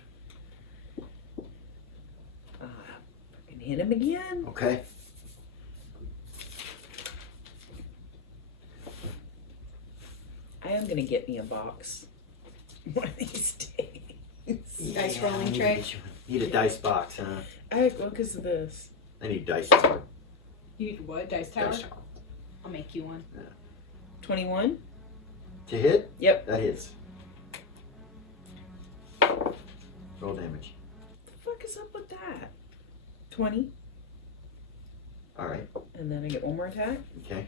Fucking hit him again. Okay. am gonna get me a box one of these days. Dice rolling tray. Need a dice box, huh? Well, because of this. I need dice tower. You need what? Dice tower? Dice tower. I'll make you one. 21. To hit? Yep. That hits. Roll damage. What the fuck is up with that? 20. All right. And then I get one more attack. Okay.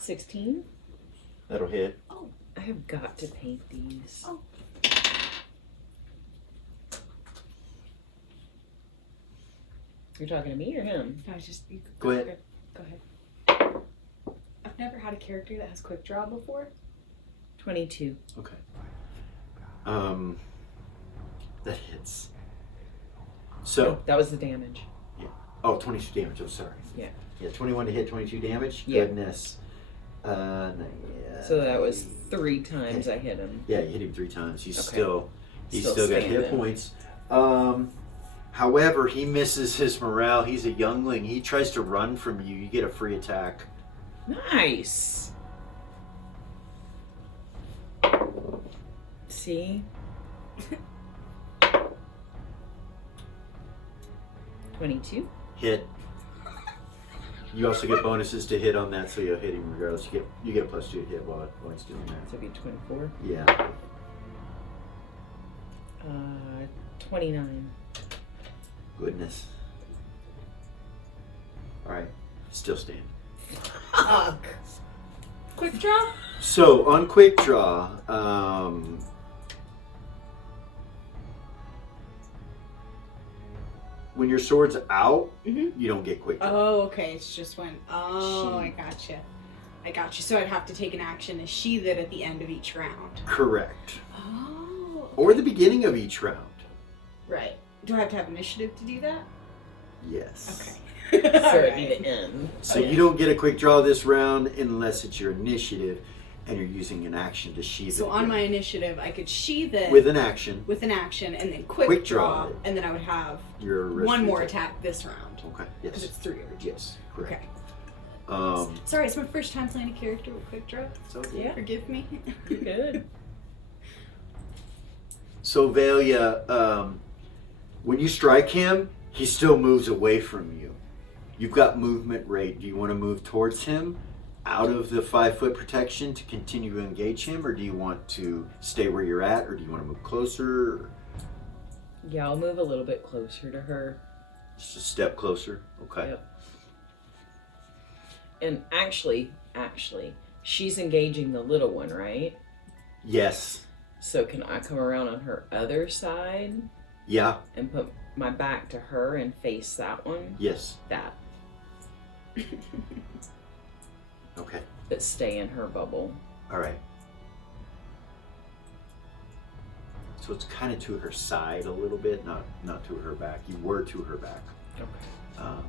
$16. That'll hit. I have got to paint these. Oh. You're talking to me or him? No, just you, Go ahead. Go ahead. I've never had a character that has quick draw before. 22. Okay. That hits. So, That was the damage. 22 damage. I'm sorry. Yeah. Yeah, 21 to hit, 22 damage. Yeah. Goodness. Yeah. So that was 3 times I hit him. Yeah, you hit him 3 times. He's Okay. still got standing. hit points. However, he misses his morale. He's a youngling. He tries to run from you. You get a free attack. Nice. See? 22. Hit. You also get bonuses to hit on that, so you'll hit him regardless. You get a +2 to hit while he's doing that. So it'd be 24. Yeah. 29. Goodness. All right. Still standing. Fuck. Quick draw? So on quick draw, when your sword's out, Mm-hmm. you don't get quick draw. Oh, okay. It's just when. Oh, She- I gotcha. So I'd have to take an action to sheath it at the end of each round. Correct. Oh. Or the beginning of each round. Right. Do I have to have initiative to do that? Yes. Okay. So All it'd be right. the end. So you don't get a quick draw this round unless it's your initiative and you're using an action to sheath it. So on my initiative, I could sheath it with an action, with an action and then quick, Quick draw, draw. and then I would have your rest one of the more attack this round Okay. because Yes. it's 3 urges. Yes. Correct. Okay. Um. Sorry, it's my first time playing a character with quick draw. So Yeah. Forgive me. You're good. So Valia, when you strike him, he still moves away from you. You've got movement rate. Do you want to move towards him out of the 5-foot protection to continue to engage him, or do you want to stay where you're at, or do you want to move closer? Yeah, I'll move a little bit closer to her. Just a step closer. Okay. Yep. And actually, she's engaging the little one, right? Yes. So can I come around on her other side Yeah. and put my back to her and face that one? Yes. That. Okay. But stay in her bubble. All right. So it's kind of to her side a little bit, not to her back. You were to her back. Okay. Um,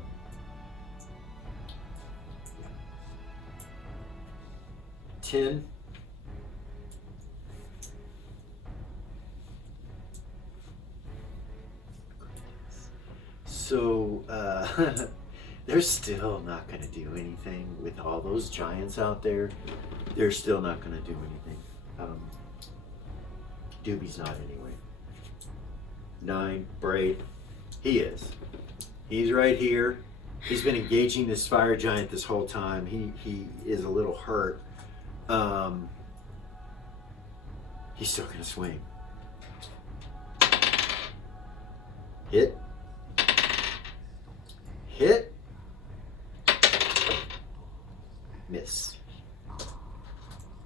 10. So, they're still not going to do anything with all those giants out there. They're still not going to do anything. Doobie's not anyway. 9, Braid. He is. He's right here. He's been engaging this fire giant this whole time. He is a little hurt. He's still gonna swing. Hit. Hit. Miss.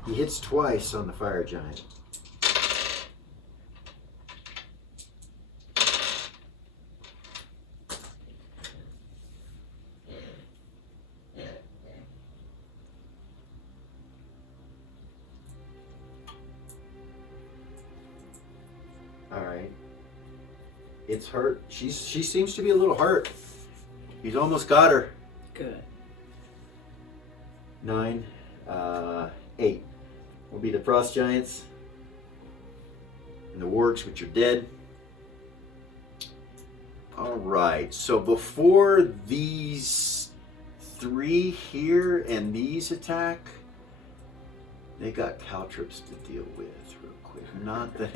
He hits twice on the fire giant. Alright. It's hurt. She seems to be a little hurt. He's almost got her. Good. 9, 8 will be the frost giants and the wargs, which are dead. All right. So before these 3 here and these attack, they got caltrips to deal with real quick. Not that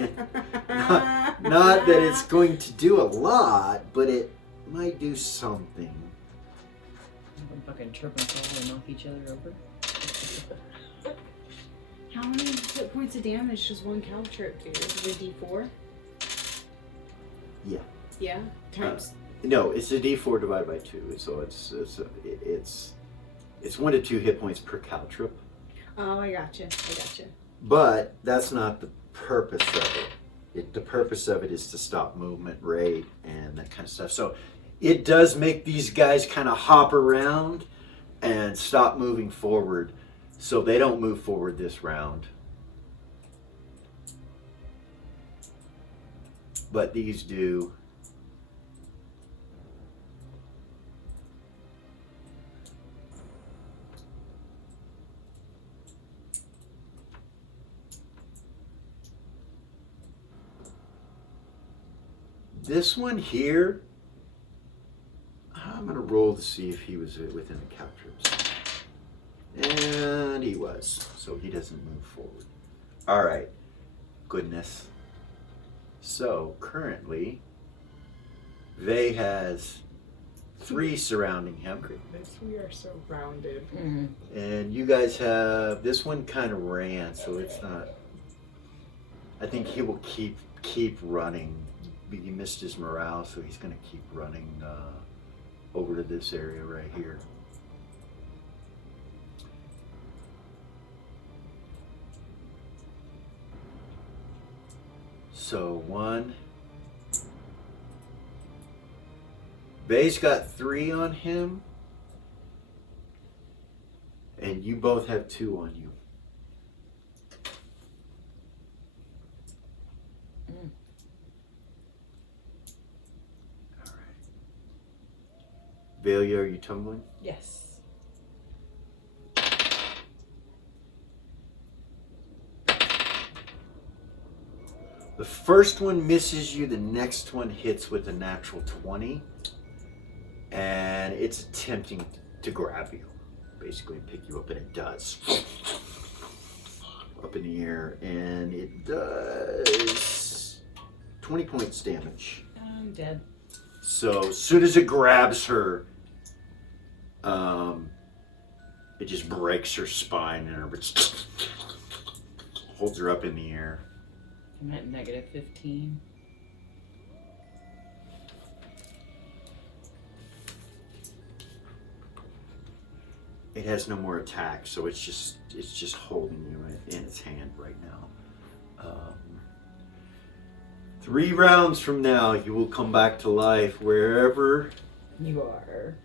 it's going to do a lot, but it might do something. I'm fucking trip and fall and knock each other over. How many hit points of damage does one caltrip do? Is it a D4? Yeah. Yeah? Times. No, it's a D4 divided by 2, so it's 1 to 2 hit points per caltrip. Oh, I gotcha. But that's not the purpose of it. The purpose of it is to stop movement rate and that kind of stuff. So it does make these guys kind of hop around and stop moving forward, so they don't move forward this round. But these do. This one here, I'm going to roll to see if he was within the caltrips. And he was, so he doesn't move forward. All right, goodness. So currently, Vey has 3 surrounding him. Goodness, we are so rounded. And you guys have, this one kind of ran, so it's not, I think he will keep running. He missed his morale, so he's going to keep running over to this area right here. So 1. Vey's got 3 on him, and you both have 2 on you. Velia, are you tumbling? Yes. The first one misses you, the next one hits with a natural 20. And it's attempting to grab you, basically pick you up, and it does. Up in the air, and it does 20 points damage. I'm dead. So as soon as it grabs her, it just breaks her spine and her holds her up in the air. I'm at negative 15. It has no more attack, so it's just holding you in its hand right now. 3 rounds from now, you will come back to life wherever You are.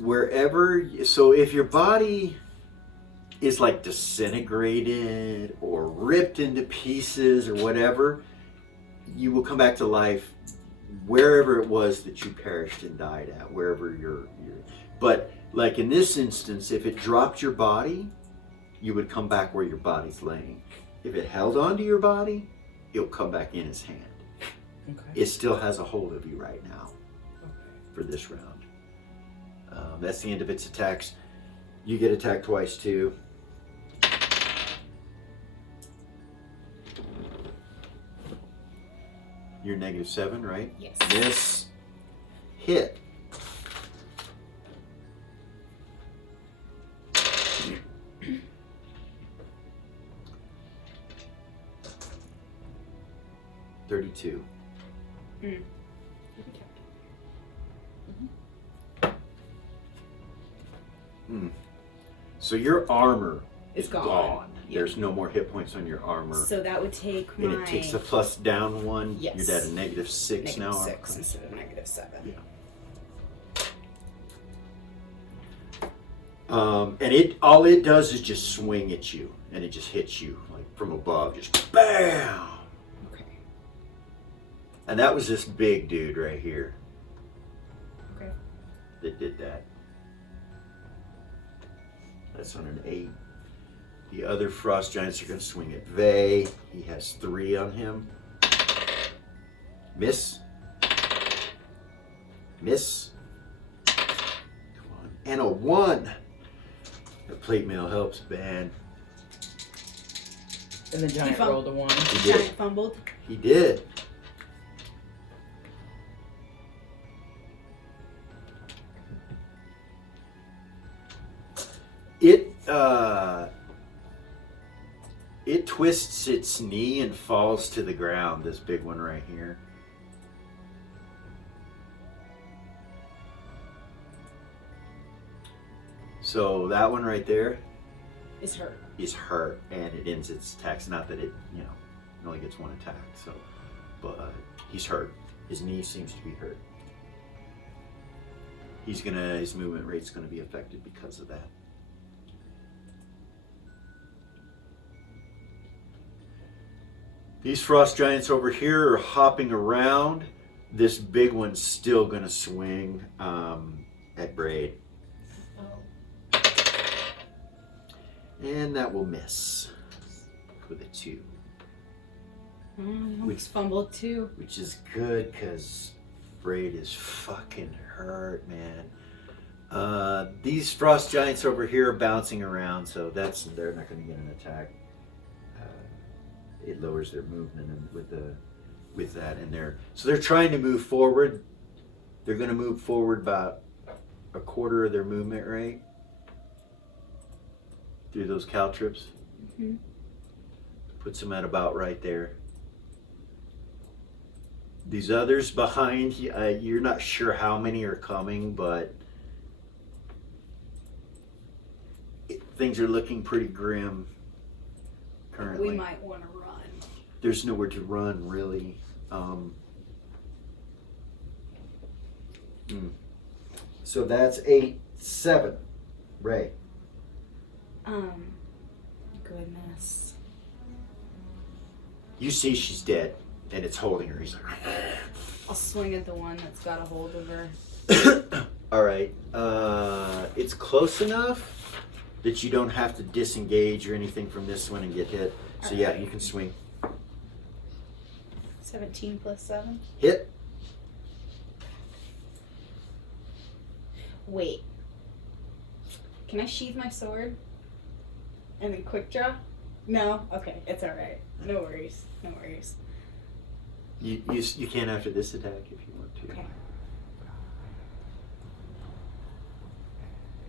wherever. So if your body is like disintegrated or ripped into pieces or whatever, you will come back to life wherever it was that you perished and died at, wherever you're. But like in this instance, if it dropped your body, you would come back where your body's laying. If it held onto your body, it'll come back in its hand. Okay. It still has a hold of you right now Okay. for this round. That's the end of its attacks. You get attacked twice too. You're -7, right? Yes. Miss. Hit. $32. So your armor It's is gone. gone. Yeah. There's no more hit points on your armor. So that would take my And it takes the plus down 1. Yes. You're at a -6 now. -6 instead of -7. Yeah. And all it does is just swing at you, and it just hits you like from above, just BAM! Okay. And that was this big dude right here Okay. that did that. That's on an 8. The other frost giants are going to swing at Vey. He has 3 on him. Miss. Miss. Come on. and a 1. The plate mail helps, man. And the giant fumbled. rolled a 1. He did. Giant fumbled. He did. It twists its knee and falls to the ground, this big one right here. So that one right there Is hurt. is hurt, and it ends its attacks. Not that it, you know, it only gets 1 attack. So, but he's hurt. His knee seems to be hurt. His movement rate's gonna be affected because of that. These frost giants over here are hopping around. This big one's still gonna swing at Braid. Oh. And that will miss with a 2. He's fumbled too. Which is good because Braid is fucking hurt, man. These frost giants over here are bouncing around, so they're not going to get an attack. It lowers their movement and with that, and they're trying to move forward. They're going to move forward about a quarter of their movement rate through those caltrips. Mm-hmm. Puts them at about right there. These others behind, you're not sure how many are coming, but things are looking pretty grim currently. We might want to run. There's nowhere to run, really. So that's 8, 7. Ray. Goodness. You see she's dead, and it's holding her. He's like, I'll swing at the one that's got a hold of her. all right. It's close enough that you don't have to disengage or anything from this one and get hit. So yeah, you can swing. 17 plus 7. Hit. Wait. Can I sheath my sword? And then quick draw? No? Okay, it's alright. No worries. No worries. You can after this attack if you want to. Okay.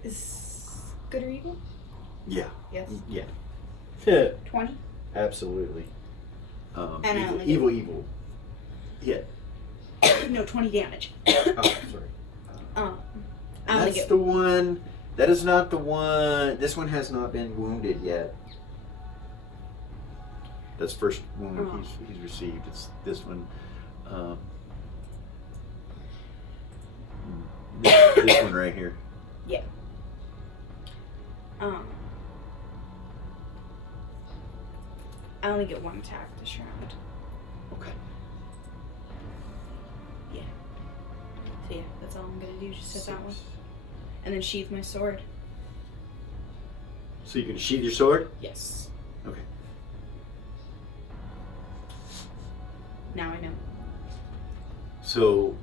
Is good or evil? Yeah. Yes. Yeah. 20? Absolutely. And I only get- evil. Hit. No, 20 damage. Oh, sorry. I only That's get the one. That is not the one. This one has not been wounded yet. That's first wound he's received. It's this one. This one right here. Yeah. I only get 1 attack this round. Okay. Yeah. So yeah, that's all I'm gonna do. Just hit that one. And then sheath my sword. So you can sheath your sword? Yes. Okay. Now I know. So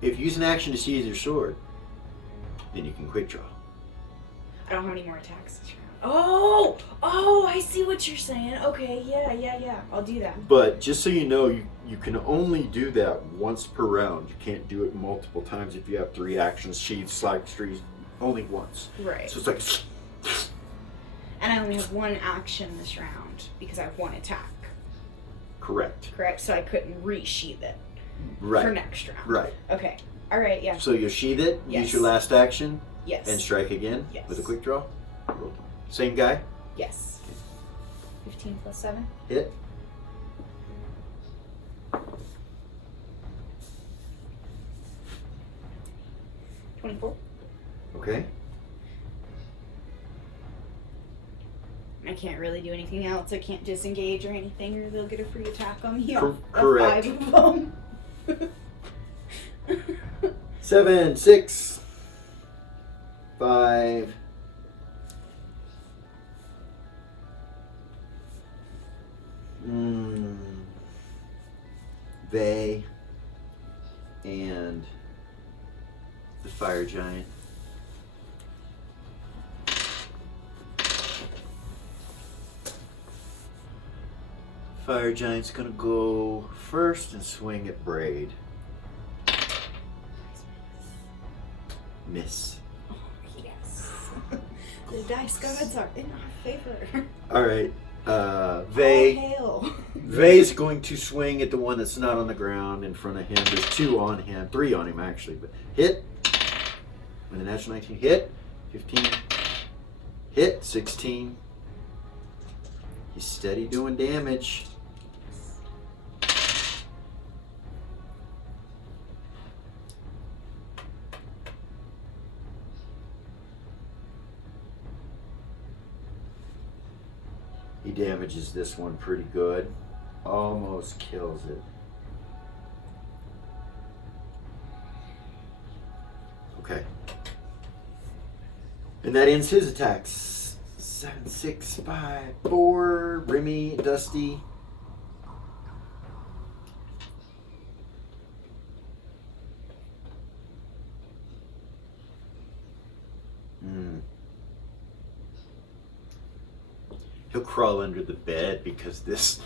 if you use an action to sheath your sword, then you can quick draw. I don't have any more attacks this round. Oh, I see what you're saying. Okay, yeah. I'll do that. But just so you know, you can only do that once per round. You can't do it multiple times if you have 3 actions, sheath, slide trees, only once. Right. So it's like, And I only have 1 action this round because I have 1 attack. correct. Correct? So I couldn't resheath it Right. for next round. Right. Okay. Alright, yeah. So you sheath it, Yes. use your last action, Yes. and strike again Yes. with a quick draw. Same guy, Yes. 15 plus 7. hit. $24. Okay. I can't really do anything else. I can't disengage or anything, or they'll get a free attack on me. Correct. 5 of them. 7, 6, 5. They and the fire giant. Fire giant's gonna go first and swing at Braid. Miss. Yes. The dice gods are in our favor. All right. All Vay. hail. Vay's going to swing at the one that's not on the ground in front of him. There's 2 on him, 3 on him actually. But hit. With a natural 19, hit. 15. Hit. 16. He's steady doing damage. He damages this one pretty good. Almost kills it. Okay. And that ends his attacks. 7, 6, 5, 4. Remy, Dusty. He'll crawl under the bed because this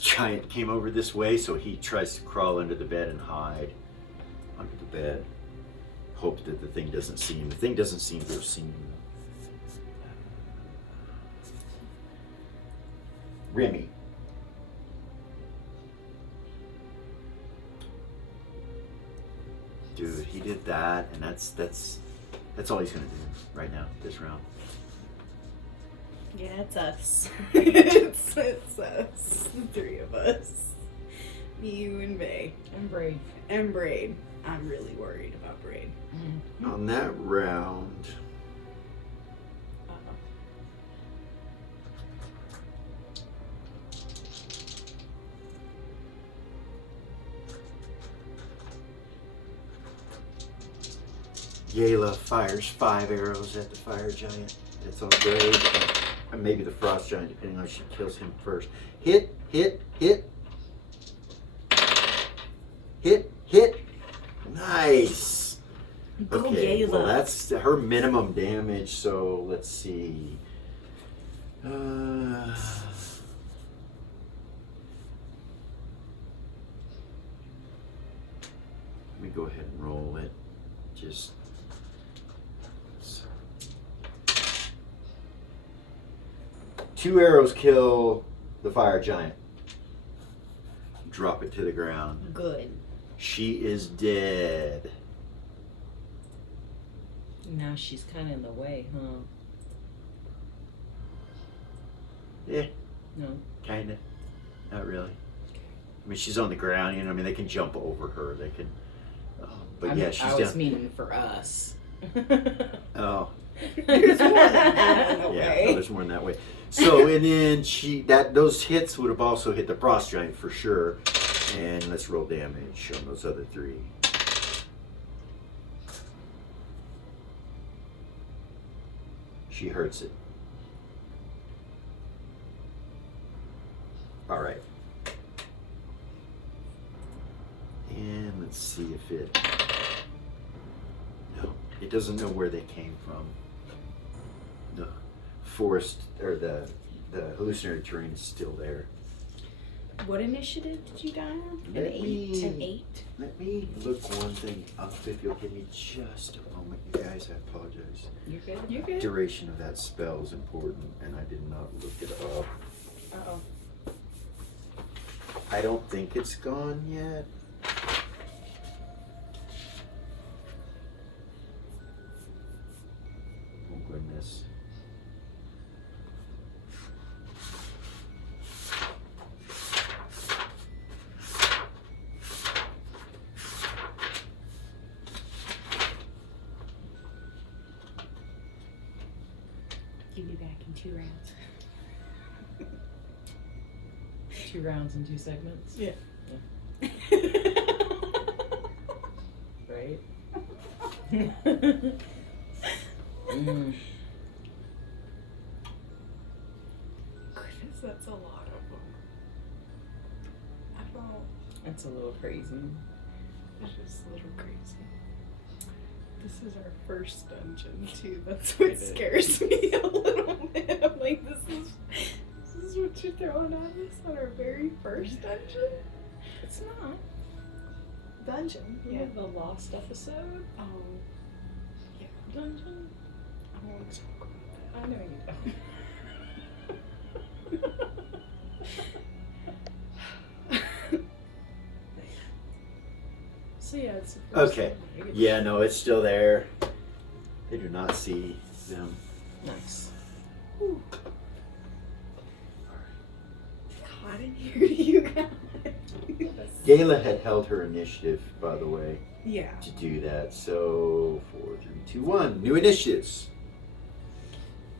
giant came over this way, so he tries to crawl under the bed and hide under the bed. Hope that the thing doesn't see him. The thing doesn't seem to have seen him. Remy. Dude, he did that, and that's all he's gonna do right now, this round. Yeah, it's us. it's us. The 3 of us. You and Vay. And Braid. And Braid. I'm really worried about Braid. On that round, Yayla fires 5 arrows at the fire giant. It's on Braid. And maybe the frost giant, depending on if she kills him first. Hit, hit, hit. Hit, hit. Nice. Go Okay, well Yayla. that's her minimum damage, so let's see. Let me go ahead and roll it. Just... 2 arrows kill the fire giant. Drop it to the ground. Good. She is dead. Now she's kind of in the way, huh? Yeah, No. kinda. Not really. I mean, she's on the ground, you know. I mean, they can jump over her. They can. But yeah, she's I was down. meaning for us. Oh, There's more than that in a yeah. way. No, there's more than that way. So and then those hits would have also hit the frost giant for sure. And let's roll damage on those other 3. She hurts it. All right. And let's see if it... No, it doesn't know where they came from. The forest, or the hallucinatory terrain is still there. What initiative did you die on? An Let 8? me- An 8? Let me look one thing up if you'll give me just a moment. You guys, I apologize. You're good? You're good. Duration of that spell is important, and I did not look it up. Uh-oh. I don't think it's gone yet. Oh goodness. Give you back in 2 rounds. 2 rounds and 2 segments? Yeah. Right? Mm. Goodness, that's a lot of them. I don't. That's a little crazy. It's just a little crazy. This is our first dungeon too. That's what scares me a little bit. I'm like, this is what you're throwing at us on our very first dungeon? It's not. Dungeon. Yeah, the lost episode Yeah. dungeon. I don't want to talk about that. I know you don't. So yeah, it's the first Okay. one. Yeah, no, it's still there. They do not see them. Nice. Hot in here, you guys. Gayla had held her initiative, by the way, Yeah. to do that. So 4, 3, 2, 1. New initiatives.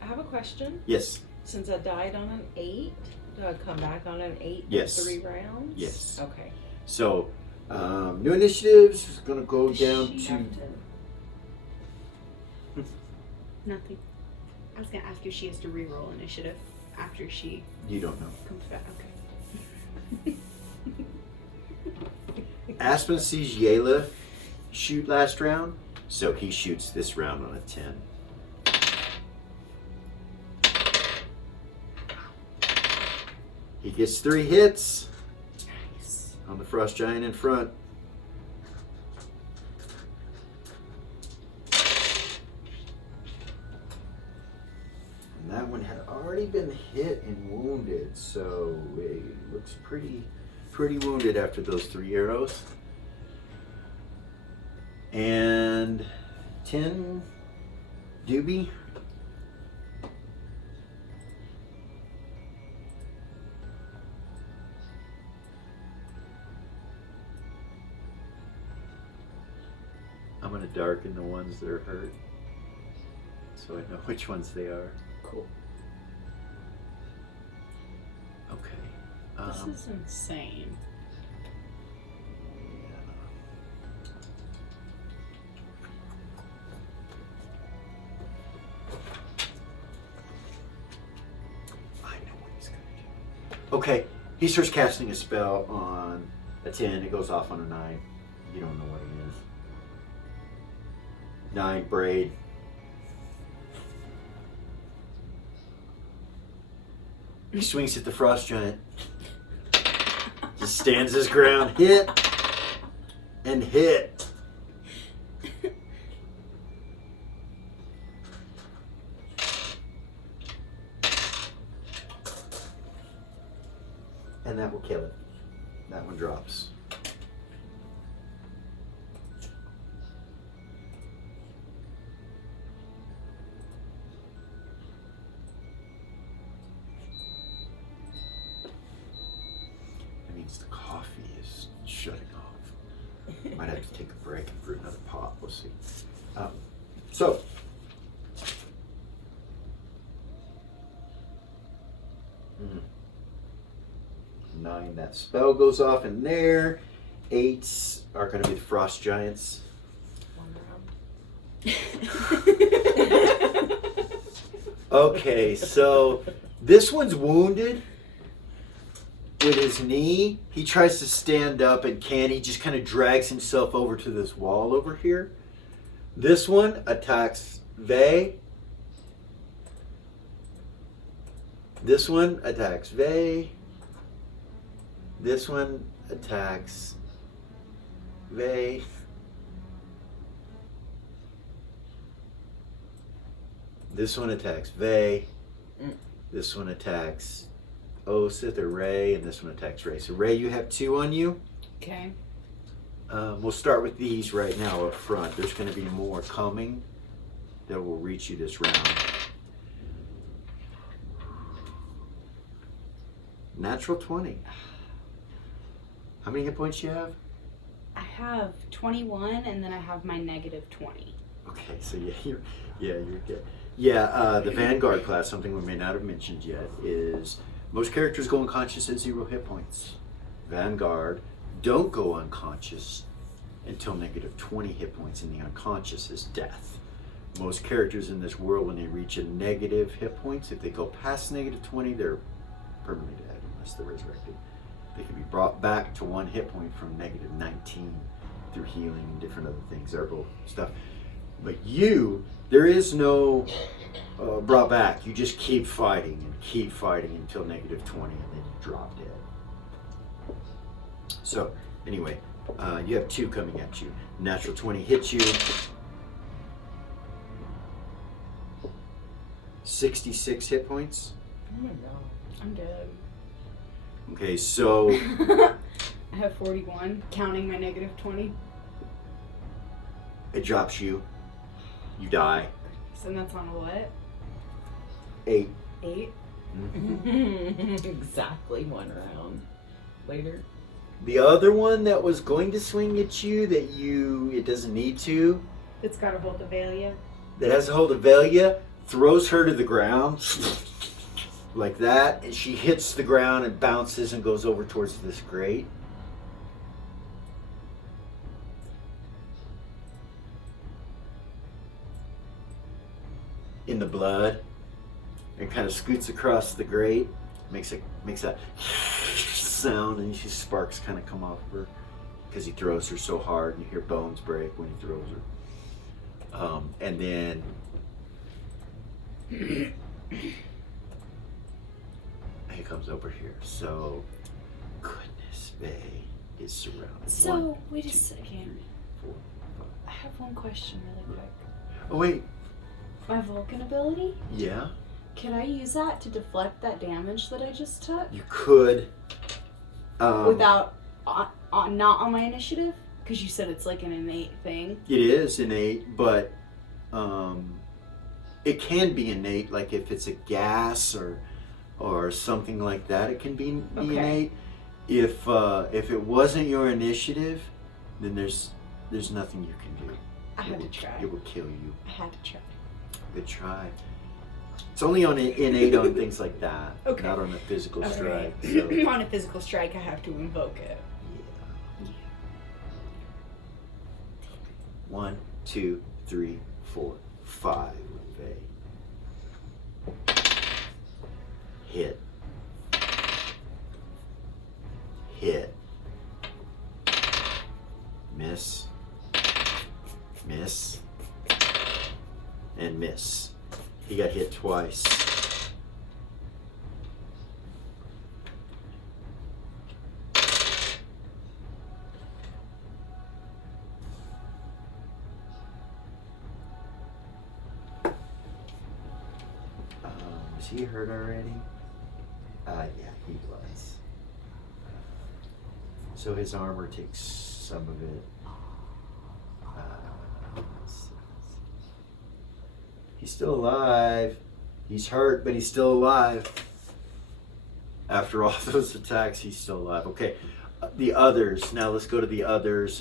I have a question. Yes. Since I died on an 8, do I come back on an 8 Yes. for 3 rounds? Yes. Okay. So new initiatives is going to go down She to. have Nothing. I was gonna ask if she has to re-roll initiative after she You don't know. comes back. Okay. Aspen sees Yayla shoot last round, so he shoots this round on a 10. He gets 3 hits Nice. on the frost giant in front. And that one had already been hit and wounded, so it looks pretty wounded after those 3 arrows. And 10 Doobie. I'm going to darken the ones that are hurt so I know which ones they are. Cool. Okay. This is insane. I know what he's going to do. Okay, he starts casting a spell on a 10. It goes off on a 9. You don't know what it is. 9 braid. He swings at the frost giant. Just stands his ground. Hit. And hit. And that will kill it. That one drops. That means the coffee is shutting off. Might have to take a break and brew another pot. We'll see. So. Mhm. 9, that spell goes off in there. 8s are going to be the frost giants. 1 round. Okay, so this one's wounded with his knee. He tries to stand up and can't. He just kind of drags himself over to this wall over here. This one attacks Vey. This one attacks Vey. This one attacks Vey. This one attacks Vey. This one attacks Osith or Ray, and this one attacks Ray. So Ray, you have 2 on you. Okay. We'll start with these right now up front. There's going to be more coming that will reach you this round. Natural 20. How many hit points you have? I have 21, and then I have my negative 20. Okay, so you're good. Yeah, the Vanguard class, something we may not have mentioned yet, is most characters go unconscious at 0 hit points. Vanguard don't go unconscious until negative 20 hit points, and the unconscious is death. Most characters in this world, when they reach a negative hit points, if they go past negative 20, they're permanently dead unless they're resurrected. They can be brought back to 1 hit point from negative 19 through healing and different other things, herbal stuff. But you, there is no brought back. You just keep fighting until negative 20, and then you drop dead. So, anyway, you have 2 coming at you. Natural 20 hits you. 66 hit points. Oh my god. I'm dead. Okay, so I have 41, counting my negative 20. it drops you. You die. So that's on a what? 8. 8? Exactly 1 round later. The other one that was going to swing at you that it doesn't need to, It's got a hold of Valia. that has a hold of Velia, throws her to the ground like that, and she hits the ground and bounces and goes over towards this grate. In the blood, and kind of scoots across the grate, makes a sound, and you see sparks kind of come off of her because he throws her so hard, and you hear bones break when he throws her. And then he comes over here. So, goodness, Bay is surrounded. So, 1, wait a 2, second. 3, 4, 5. I have one question really quick. Oh wait, My Vulcan ability? yeah, Can I use that to deflect that damage that I just took? you could. Without, not on my initiative? Because you said it's like an innate thing. It is innate, but it can be innate. Like if it's a gas or something like that, it can be Okay. innate. If it wasn't your initiative, then there's nothing you can do. I had to try. It will kill you. I had to try. Good try. It's only on innate on things like that, Okay. not on a physical strike. Alright. So, On a physical strike, I have to invoke it. yeah. 1, 2, 3, 4, 5. Hit. Hit. Miss. Miss. And miss. He got hit twice. Was he hurt already? Yeah, he was. So his armor takes some of it. Let's see. He's still alive. He's hurt, but he's still alive. After all those attacks, he's still alive. Okay, the others. Now let's go to the others.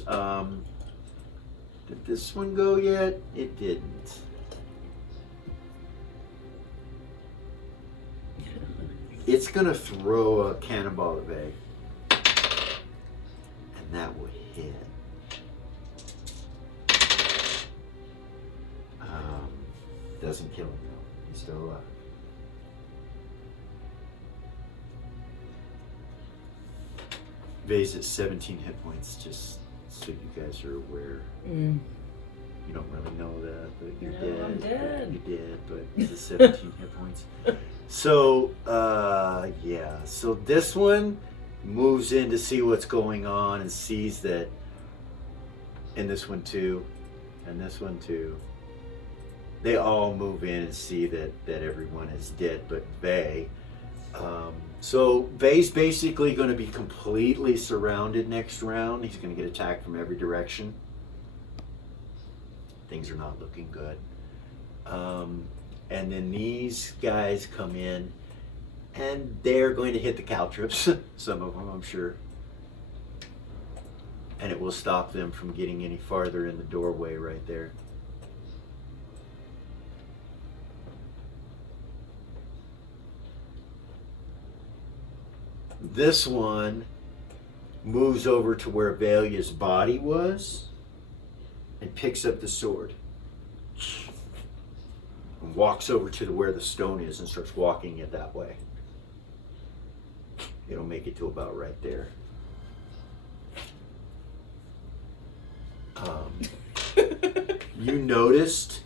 Did this one go yet? It didn't. It's gonna throw a cannonball at Bay, and that will hit. Doesn't kill him though. He's still alive. Bay's at 17 hit points, just so you guys are aware. Mm. You don't really know that, but you're No, dead. I'm dead. You're dead, but it's 17 hit points. So, yeah. So this one moves in to see what's going on and sees that, and this one too, and this one too. They all move in and see that everyone is dead but Bay. So Bay's basically going to be completely surrounded next round. He's going to get attacked from every direction. Things are not looking good. And then these guys come in, and they're going to hit the caltrops. Some of them, I'm sure. And it will stop them from getting any farther in the doorway right there. This one moves over to where Valia's body was and picks up the sword. And walks over to where the stone is and starts walking it that way. It'll make it to about right there. You noticed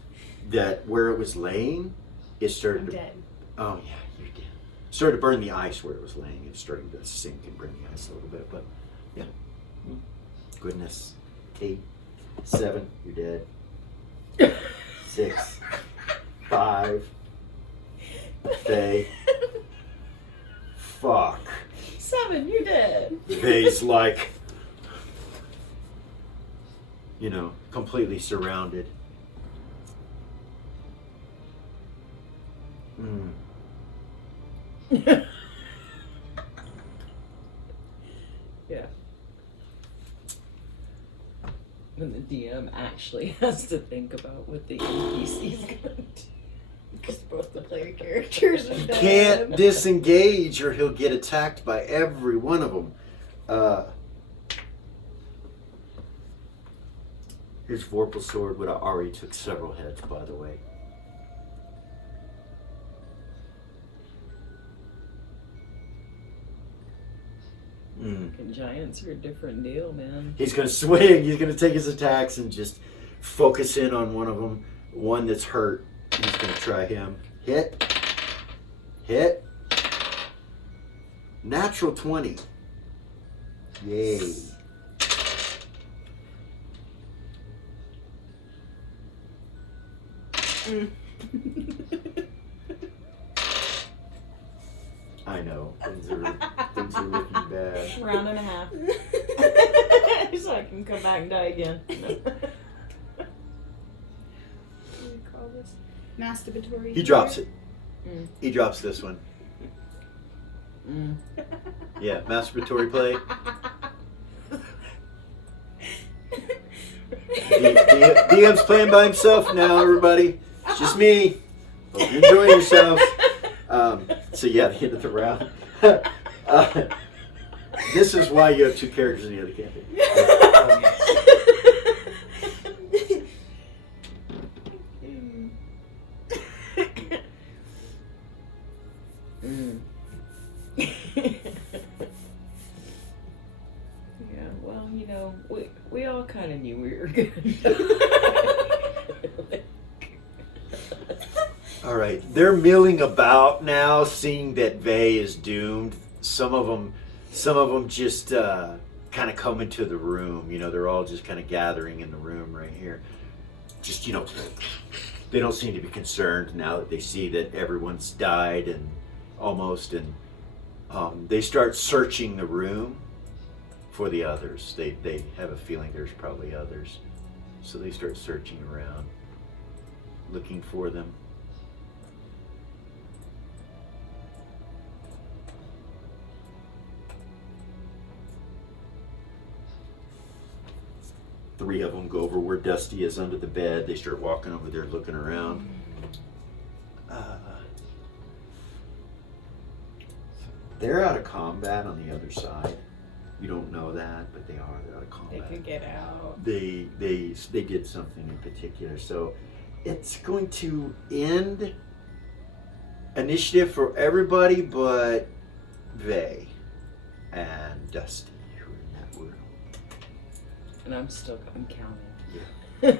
that where it was laying, it started I'm to. dead. Oh yeah, you're dead. Started to burn the ice where it was laying. It's starting to sink and burn the ice a little bit, but yeah. Goodness. 8, 7, you're dead. 6, 5. Faye. Fuck. 7, you're dead. Faye's like, completely surrounded. Yeah. When the DM actually has to think about what the NPC's gonna do. Because both the player characters are dead. Can't disengage or he'll get attacked by every one of them. His Vorpal sword would have already took several heads, by the way. Fucking giants are a different deal, man. He's going to swing. He's going to take his attacks and just focus in on one of them. One that's hurt. He's going to try him. Hit. Hit. Natural 20. Yay. I know. Things are looking bad. Round and a half. So I can come back and die again. What do we call this? Masturbatory. He drops it. Mm. He drops this one. Yeah, masturbatory play. DM's playing by himself now, everybody. It's just me. Hope you're enjoying yourselves. So yeah, the end of the round. This is why you have 2 characters in the other campaign. Yeah, well, we all kind of knew we were gonna die. All right, they're milling about now, seeing that Vey is doomed. Some of them just kind of come into the room. They're all just kind of gathering in the room right here. Just they don't seem to be concerned now that they see that everyone's died and almost, and they start searching the room for the others. They have a feeling there's probably others, so they start searching around, looking for them. Three of them go over where Dusty is under the bed. They start walking over there, looking around. They're out of combat on the other side. You don't know that, but they are. They're out of combat. They could get out. They did something in particular. So it's going to end initiative for everybody but Vey and Dusty, who are in that room. And I'm counting. Yeah.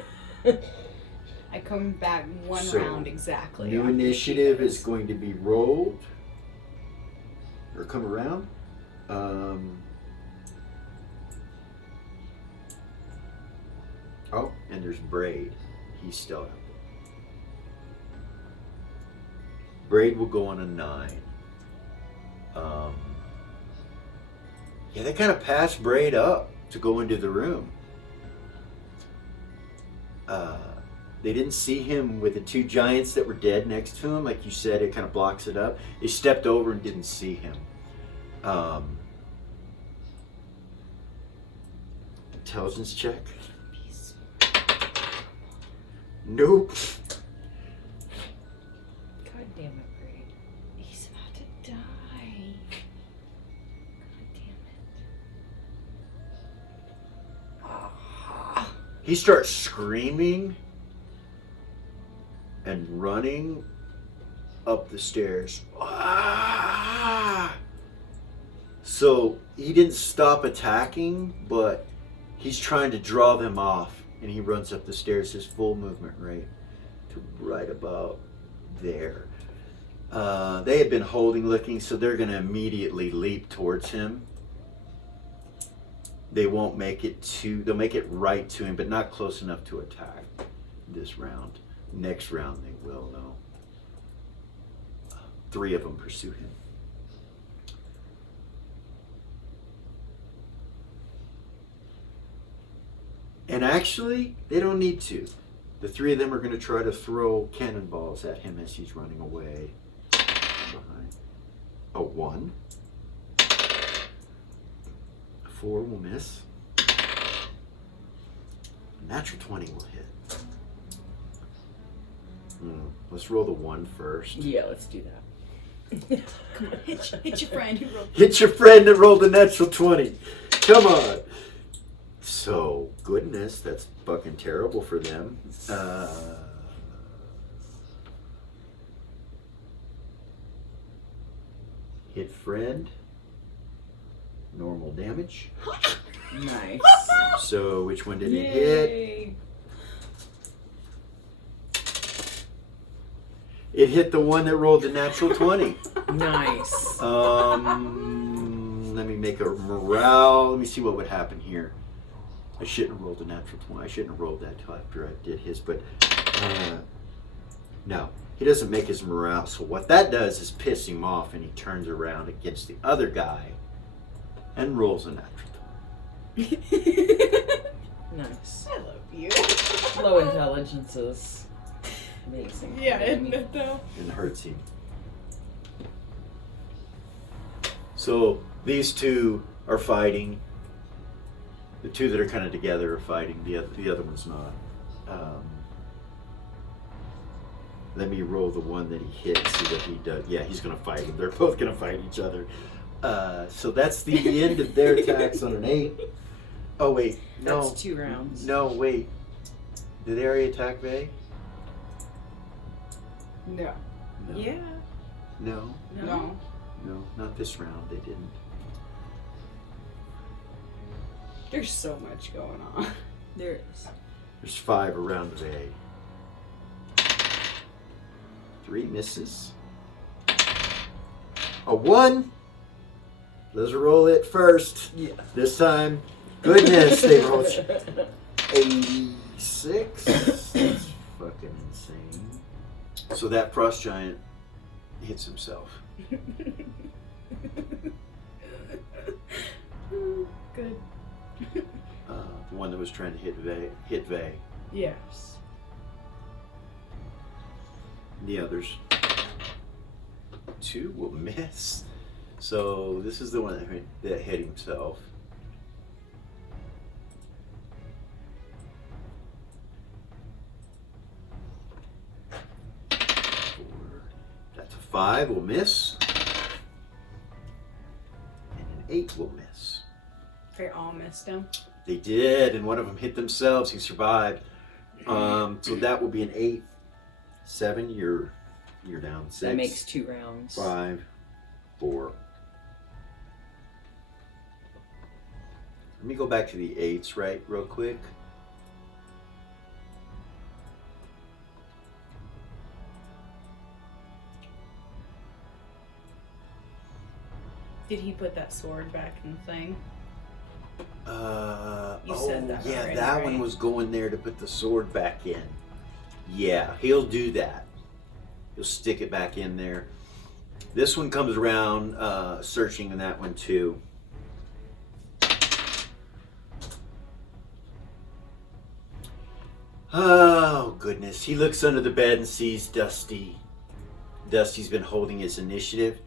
I come back one So, round exactly. New on initiative these. is going to be rolled or come around. Oh, and there's Braid. He's still up. Braid will go on a 9. Yeah, they kind of passed Braid up to go into the room. They didn't see him with the 2 giants that were dead next to him. Like you said, it kind of blocks it up. They stepped over and didn't see him. Intelligence check. Nope. God damn it, Braid. He's about to die. God damn it. He starts screaming and running up the stairs. Ah! So he didn't stop attacking, but he's trying to draw them off and he runs up the stairs his full movement rate to right about there. They had been holding looking, so they're going to immediately leap towards him. They won't make it they'll make it right to him, but not close enough to attack this round. Next round they will, though. 3 of them pursue him. And actually, they don't need to. The 3 of them are going to try to throw cannonballs at him as he's running away. Behind. A 1. 4 will miss. Natural 20 will hit. Let's roll the 1 first. Yeah, let's do that. Come on, hit your friend who rolled. Hit your friend that rolled a natural 20. Come on. So, goodness, that's fucking terrible for them. Hit friend. Normal damage. Nice. So, which one did it hit? It hit the one that rolled the natural 20. Nice. Let me make a morale. Let me see what would happen here. I shouldn't have rolled a natural 20. I shouldn't have rolled that till after I did his, but no. He doesn't make his morale. So what that does is piss him off, and he turns around against the other guy and rolls a natural 20. Nice. I love you. Low intelligence is amazing. Yeah, isn't it though? And hurts him. So these 2 are fighting. The 2 that are kind of together are fighting. The other one's not. Let me roll the one that he hits, see what he does. Yeah, he's going to fight him. They're both going to fight each other. So that's the end of their attacks on an 8. Oh, wait. No. That's 2 rounds. No, wait. Did they already attack Vay? No. No. Yeah. No. No. No, not this round. They didn't. There's so much going on. There is. There's 5 around Vay. 3 misses. A 1. Let's roll it first. Yeah. This time, goodness, they rolled 86. That's fucking insane. So that frost giant hits himself. Good. The one that was trying to hit Vay. Yes. The others 2 will miss. So this is the one that hit himself. That's a 5 will miss. And an 8 will miss. They all missed him. They did, and one of them hit themselves. He survived. So that will be an 8. 7, you're down. 6. That makes 2 rounds. 5, 4. Let me go back to the 8s, right, real quick. Did he put that sword back in the thing? You said that yeah, already, that right? one was going there to put the sword back in. Yeah, he'll do that. He'll stick it back in there. This one comes around, searching in that one too. Oh, goodness. He looks under the bed and sees Dusty. Dusty's been holding his initiative,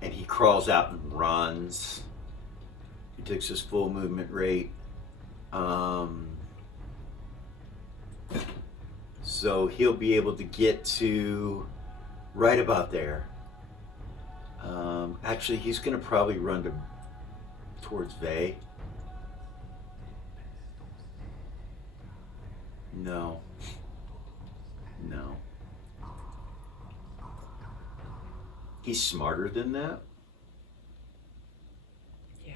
and he crawls out and runs. He takes his full movement rate. So he'll be able to get to right about there. Actually, he's going to probably run towards Vay. No. No. He's smarter than that. Yeah.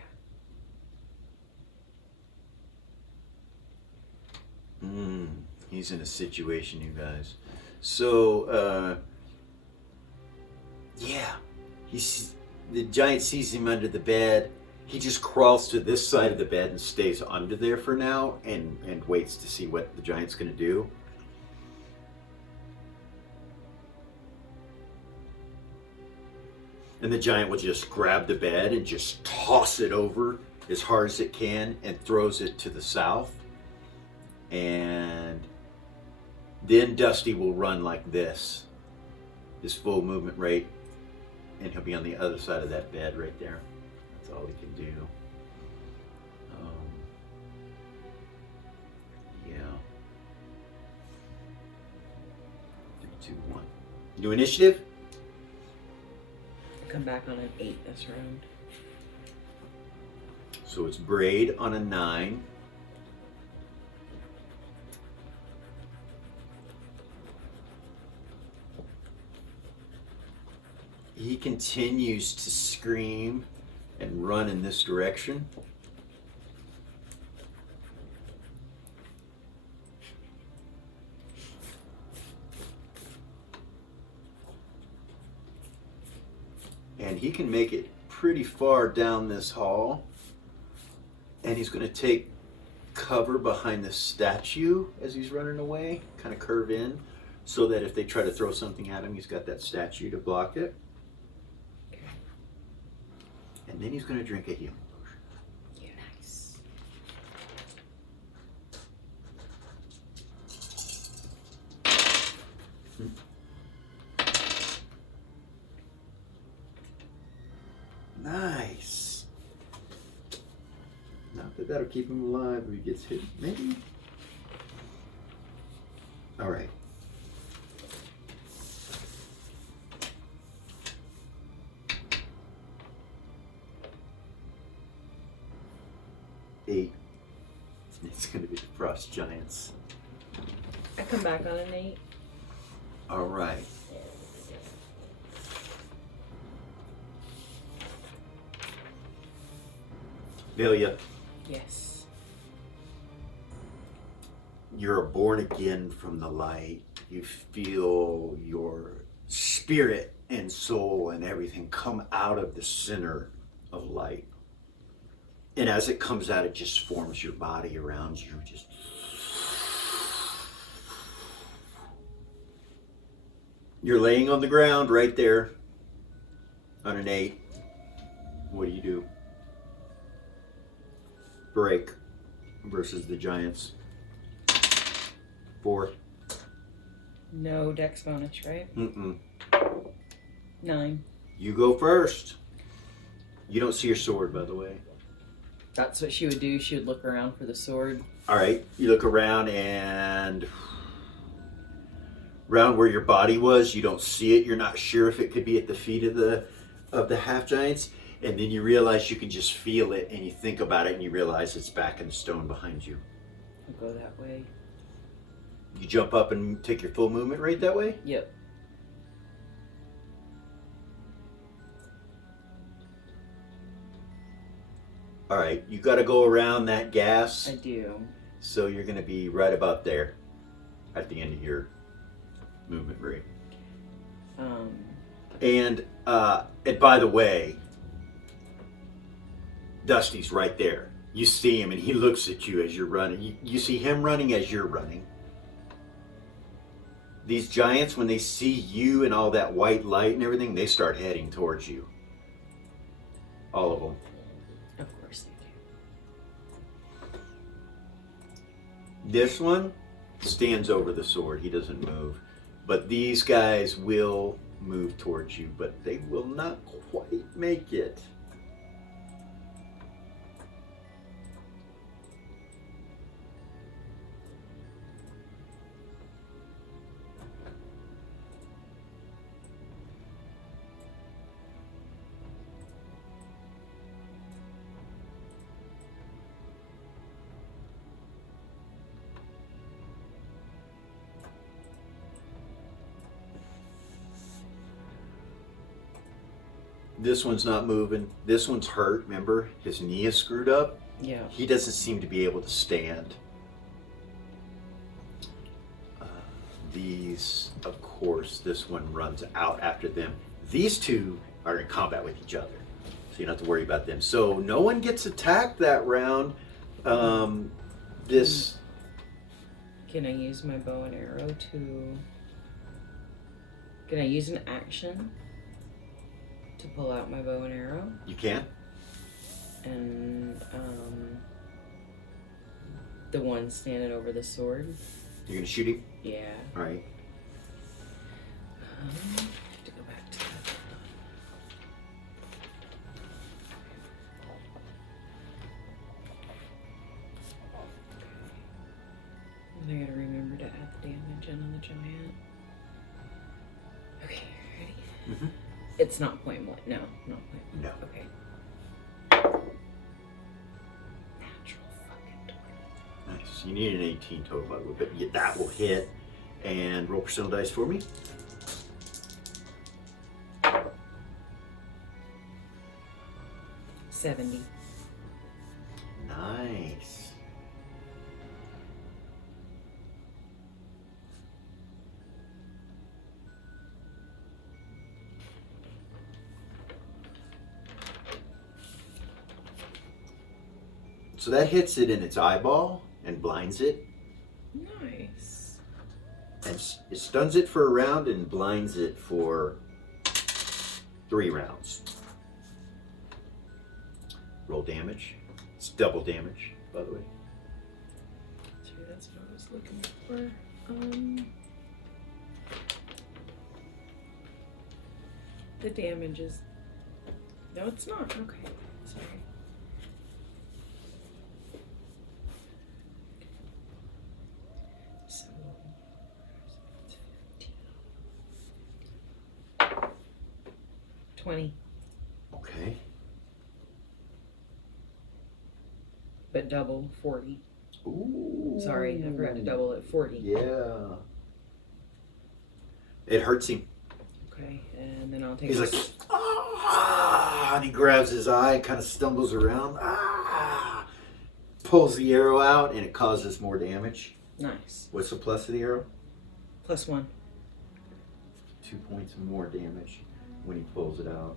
He's in a situation, you guys. So, yeah. The giant sees him under the bed. He just crawls to this side of the bed and stays under there for now and waits to see what the giant's going to do. And the giant will just grab the bed and just toss it over as hard as it can and throws it to the south. And then Dusty will run like this, his full movement rate, and he'll be on the other side of that bed right there. That's all he can do. Yeah. 3, 2, 1. New initiative? Come back on an 8 this round. So it's Braid on a 9. He continues to scream and run in this direction. And he can make it pretty far down this hall. And he's going to take cover behind the statue as he's running away, kind of curve in, so that if they try to throw something at him, he's got that statue to block it. And then he's going to drink a healing potion. Yeah, nice. Nice. Not that that'll keep him alive if he gets hit. Maybe. All right. Eight. It's going to be the Frost Giants. I come back on an 8. All right. Velia, Yes. you're born again from the light. You feel your spirit and soul and everything come out of the center of light. And as it comes out, it just forms your body around you. Just you're laying on the ground right there on an 8. What do? Break versus the Giants. 4. No dex bonus, right? 9. You go first. You don't see your sword, by the way. That's what she would do. She would look around for the sword. All right, you look around and around where your body was, you don't see it. You're not sure if it could be at the feet of the half giants, and then you realize you can just feel it, and you think about it, and you realize it's back in the stone behind you. I'll go that way. You jump up and take your full movement right that way. Yep. All right, you got to go around that gas, I do. so you're going to be right about there at the end of your movement rate. And by the way, Dusty's right there. You see him and he looks at you as you're running. You see him running as you're running. These giants, when they see you and all that white light and everything, they start heading towards you. All of them. Of course they do. This one stands over the sword. He doesn't move. But these guys will move towards you, but they will not quite make it. This one's not moving. This one's hurt, remember? His knee is screwed up. Yeah. He doesn't seem to be able to stand. these, of course, this one runs out after them. These two are in combat with each other, so you don't have to worry about them. So no one gets attacked that round. This. Can I use my bow and arrow to... Can I use an action to pull out my bow and arrow? You can. And the one standing over the sword. You're gonna shoot him. Yeah. All right. I have to go back to that. And I gotta remember to add the damage in on the giant. Okay, ready? Mm-hmm. It's not point blank. No, not point blank. No. Okay. Natural fucking 20. Nice. You need an 18 total, but that will hit. And roll personal dice for me. $70. Nice. So that hits it in its eyeball and blinds it, Nice. and it stuns it for a round and blinds it for 3 rounds. Roll damage. It's double damage, by the way. Sorry, that's what I was looking for. The damage is... No, it's not. Okay. Sorry. So... 20. Okay. But double, 40. Ooh. Sorry, I forgot to double it, 40. Yeah. It hurts him. Okay, and then I'll take He's like, ah, and he grabs his eye, kind of stumbles around, pulls the arrow out, and it causes more damage. Nice. What's the plus of the arrow? +1. 2 points more damage when he pulls it out.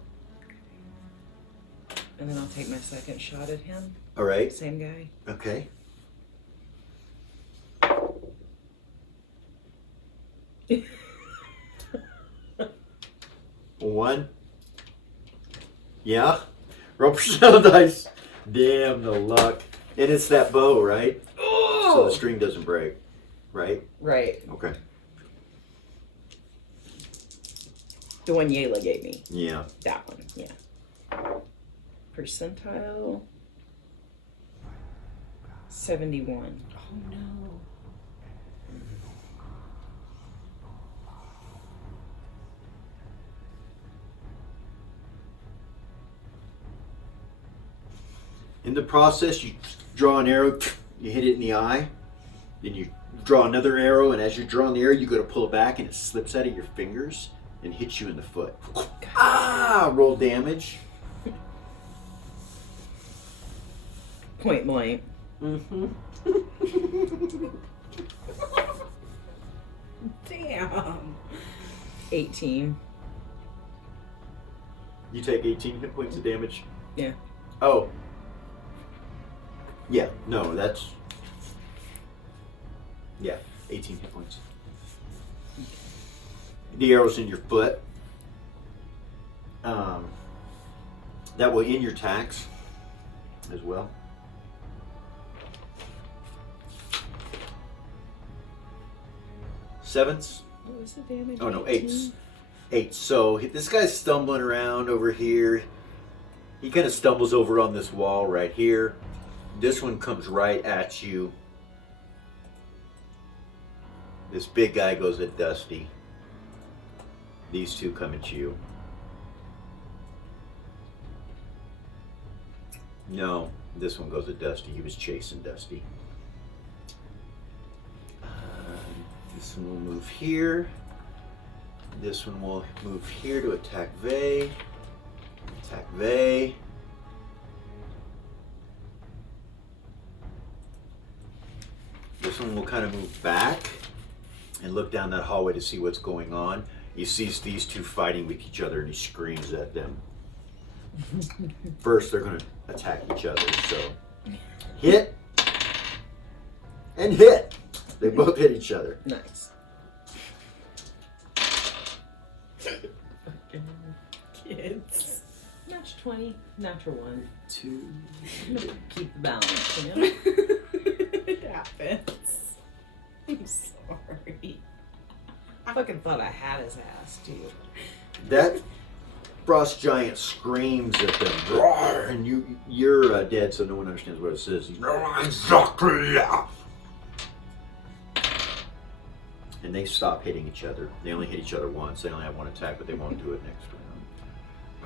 And then I'll take my second shot at him. All right. Same guy. Okay. One. Yeah. Roll personal dice. Damn the luck. And it's that bow, right? Oh! So the string doesn't break, right? Right. Okay. The one Yayla gave me. Yeah. That one, yeah. Percentile 71. Oh no. In the process, you draw an arrow, you hit it in the eye, then you draw another arrow, and as you're drawing the arrow, you go to pull it back, and it slips out of your fingers and hits you in the foot. Roll damage. Point blank. Mm-hmm. Damn. 18. You take 18 hit points of damage? Yeah. Oh. Yeah, no, that's... Yeah, 18 hit points. The arrow's in your foot. That will end your tax as well. Sevens? What was the damage? Oh no, 18? eights. 8. So this guy's stumbling around over here. He kind of stumbles over on this wall right here. This one comes right at you. This big guy goes at Dusty. These two come at you. No, this one goes at Dusty. He was chasing Dusty. This one will move here. This one will move here to attack Vey. Attack Vey. This one will kind of move back and look down that hallway to see what's going on. He sees these two fighting with each other and he screams at them. First, they're going to attack each other. So, hit and hit. They both hit each other. Nice. Kids. Natural 20, natural 1. 2. Keep the balance, you know? It happens. I'm sorry. I fucking thought I had his ass, too. That frost giant screams at them, "Roar!" And you're dead, so no one understands what it says. Exactly. And they stop hitting each other. They only hit each other once. They only have one attack, but they won't do it next round.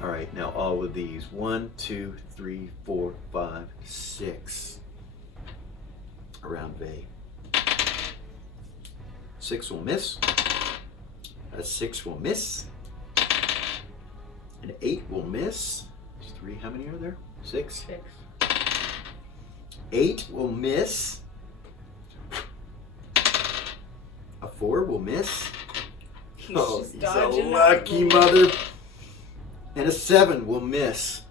All right, now all of these. 1, 2, 3, 4, 5, 6. Around Vay. 6 will miss. A 6 will miss. An 8 will miss. There's 3. How many are there? 6. 6. 8 will miss. A 4 will miss. He's just he's a dodging lucky out. mother. And a 7 will miss.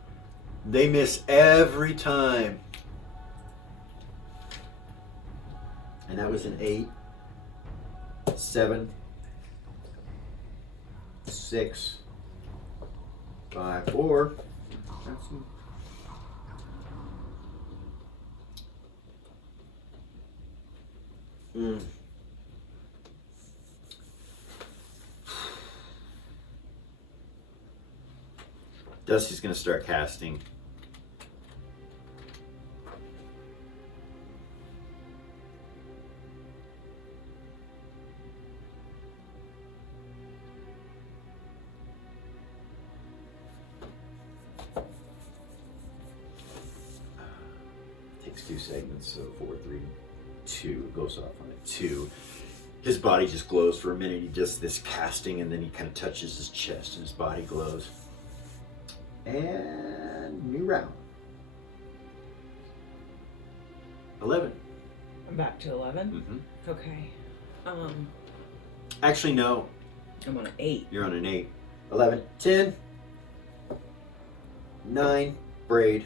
They miss every time. And that was an 8. 7. 6. 5, 4. That's it. Dusty's gonna start casting. Takes 2 segments, so 4, 3, 2 goes off on a 2. His body just glows for a minute. He does this casting, and then he kind of touches his chest, and his body glows. And new round. 11. I'm back to 11? Mm-hmm. Okay. Actually, no. I'm on an 8. You're on an 8. 11. 10. 9. Braid.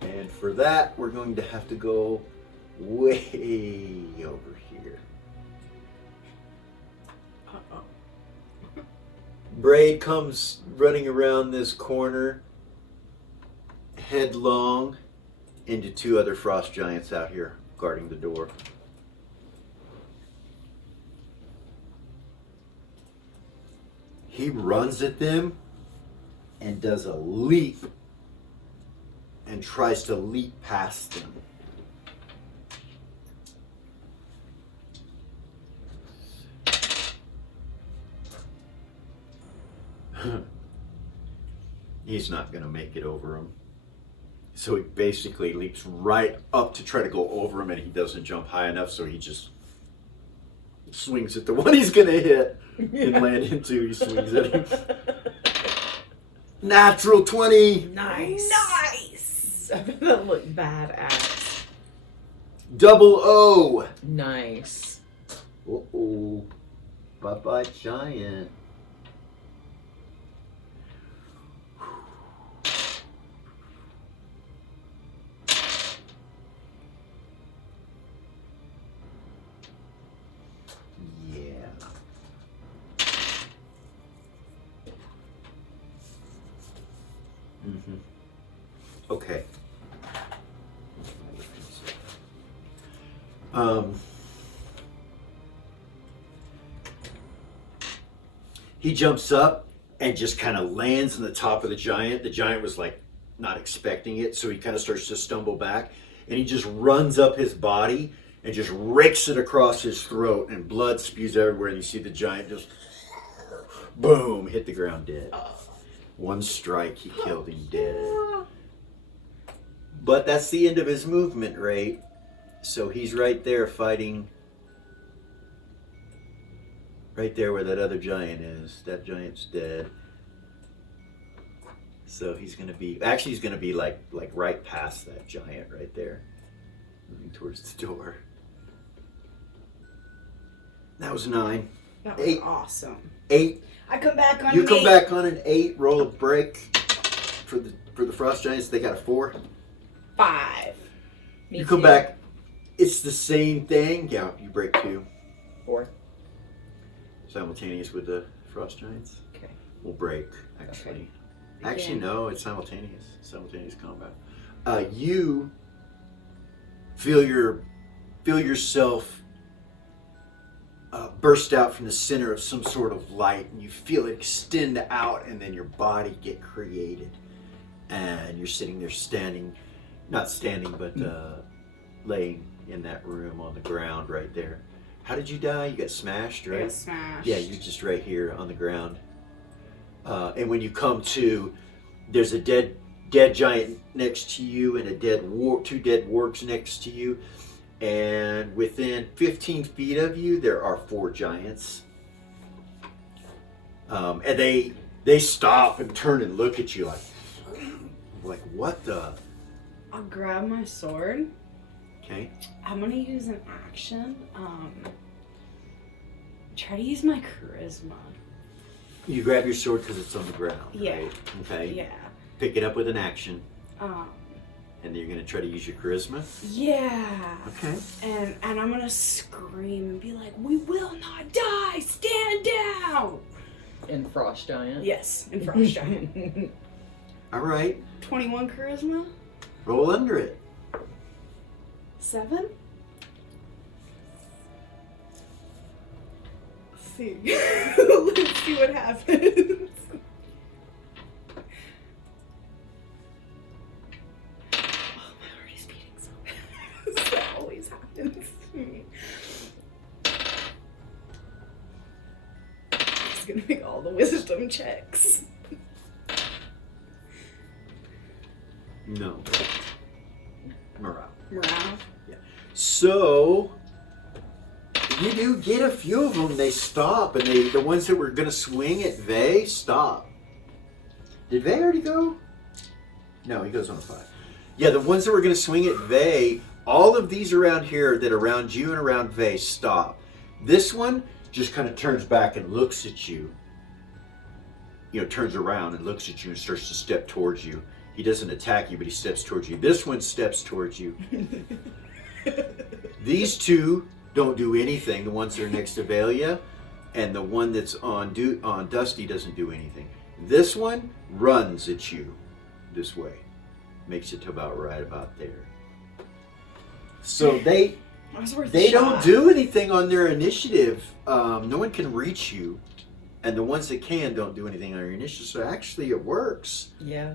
And for that, we're going to have to go way over here. Uh-oh. Braid comes running around this corner, headlong into 2 other frost giants out here guarding the door. He runs at them and does a leap and tries to leap past them. He's not going to make it over him. So he basically leaps right up to try to go over him, and he doesn't jump high enough, so he just swings at the one he's going to hit and land into. He swings at him. Natural 20. Nice. Nice! That looked badass. Double O. Nice. Uh-oh. Bye-bye, giant. Okay. He jumps up and just kind of lands on the top of the giant. The giant was like not expecting it, so he kind of starts to stumble back, and he just runs up his body and just rakes it across his throat, and blood spews everywhere, and you see the giant just boom, hit the ground dead. One strike, he killed him dead. But that's the end of his movement rate. So he's right there fighting. Right there where that other giant is. That giant's dead. So he's going to be... Actually, he's going to be like right past that giant right there. Moving towards the door. That was 9. That was 8. awesome. 8. I come back on You an come 8. back on an 8. Roll a break for the Frost Giants. They got a 4. 5. Me You come too. back. It's the same thing. Yeah, you break 2. 4. Simultaneous with the Frost Giants. Okay. We'll break, actually. Okay. Actually, Again. no, it's simultaneous. Simultaneous combat. You feel yourself burst out from the center of some sort of light, and you feel it extend out, and then your body get created, and you're sitting there not standing, but laying in that room on the ground right there. How did you die? You got smashed, I right? got smashed. Yeah, you're just right here on the ground. And when you come to, there's a dead giant next to you, and two dead wargs next to you. And within 15 feet of you, there are 4 giants. And they stop and turn and look at you like what the? I'll grab my sword. Okay. I'm gonna use an action. Try to use my charisma. You grab your sword because it's on the ground. Yeah. Right? Okay. Yeah. Pick it up with an action, Um. and you're gonna try to use your charisma. Yeah. Okay. And I'm gonna scream and be like, "We will not die! Stand down!" And Frost Giant. Yes, in Frost Giant. All right. 21 charisma. Roll under it. 7. Let's see. Let's see what happens. Oh, my heart is beating so fast. That always happens to me. I'm just gonna make all the wisdom checks. No. Morale. Morale. So you do get a few of them. They stop, and the ones that were gonna swing at Vay stop. Did Vay already go? No, he goes on a 5. Yeah, the ones that were gonna swing at Vay, all of these around here that are around you and around Vay stop. This one just kind of turns back and looks at you. You know, turns around and looks at you and starts to step towards you. He doesn't attack you, but he steps towards you. This one steps towards you. These 2 don't do anything. The ones that are next to Valia, and the one that's on Dusty doesn't do anything. This one runs at you this way. Makes it to about right about there. So they That was worth a don't shot. do anything on their initiative. No one can reach you, and the ones that can don't do anything on your initiative. So actually, it works. Yeah.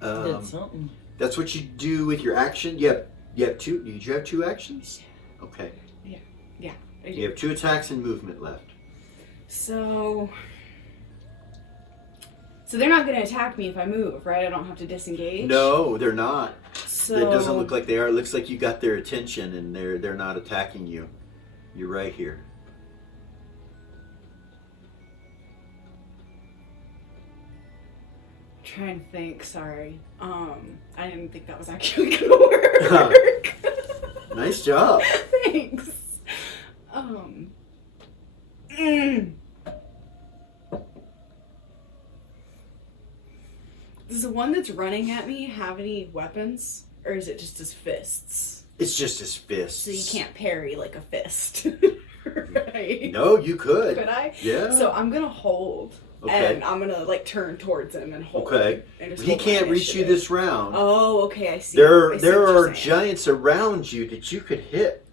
Did Um, something. that's what you do with your action. You have 2. Did you have 2 actions? Okay. I You have 2 attacks and movement left. So they're not going to attack me if I move, right? I don't have to disengage. No, they're not. So It doesn't look like they are. It looks like you got their attention, and they're not attacking you. You're right here. Trying to think. Sorry. I didn't think that was actually going to work. Nice job. Thanks. mm. Does the one that's running at me have any weapons, or is it just his fists? It's just his fists. So you can't parry like a fist, right? No, you could. Could I? Yeah. So I'm gonna hold, Okay. and I'm gonna like turn towards him and hold. Okay. And just He hold my can't reach you initiative. this round. Oh, okay, I see. There I see what are you're saying. giants around you that you could hit.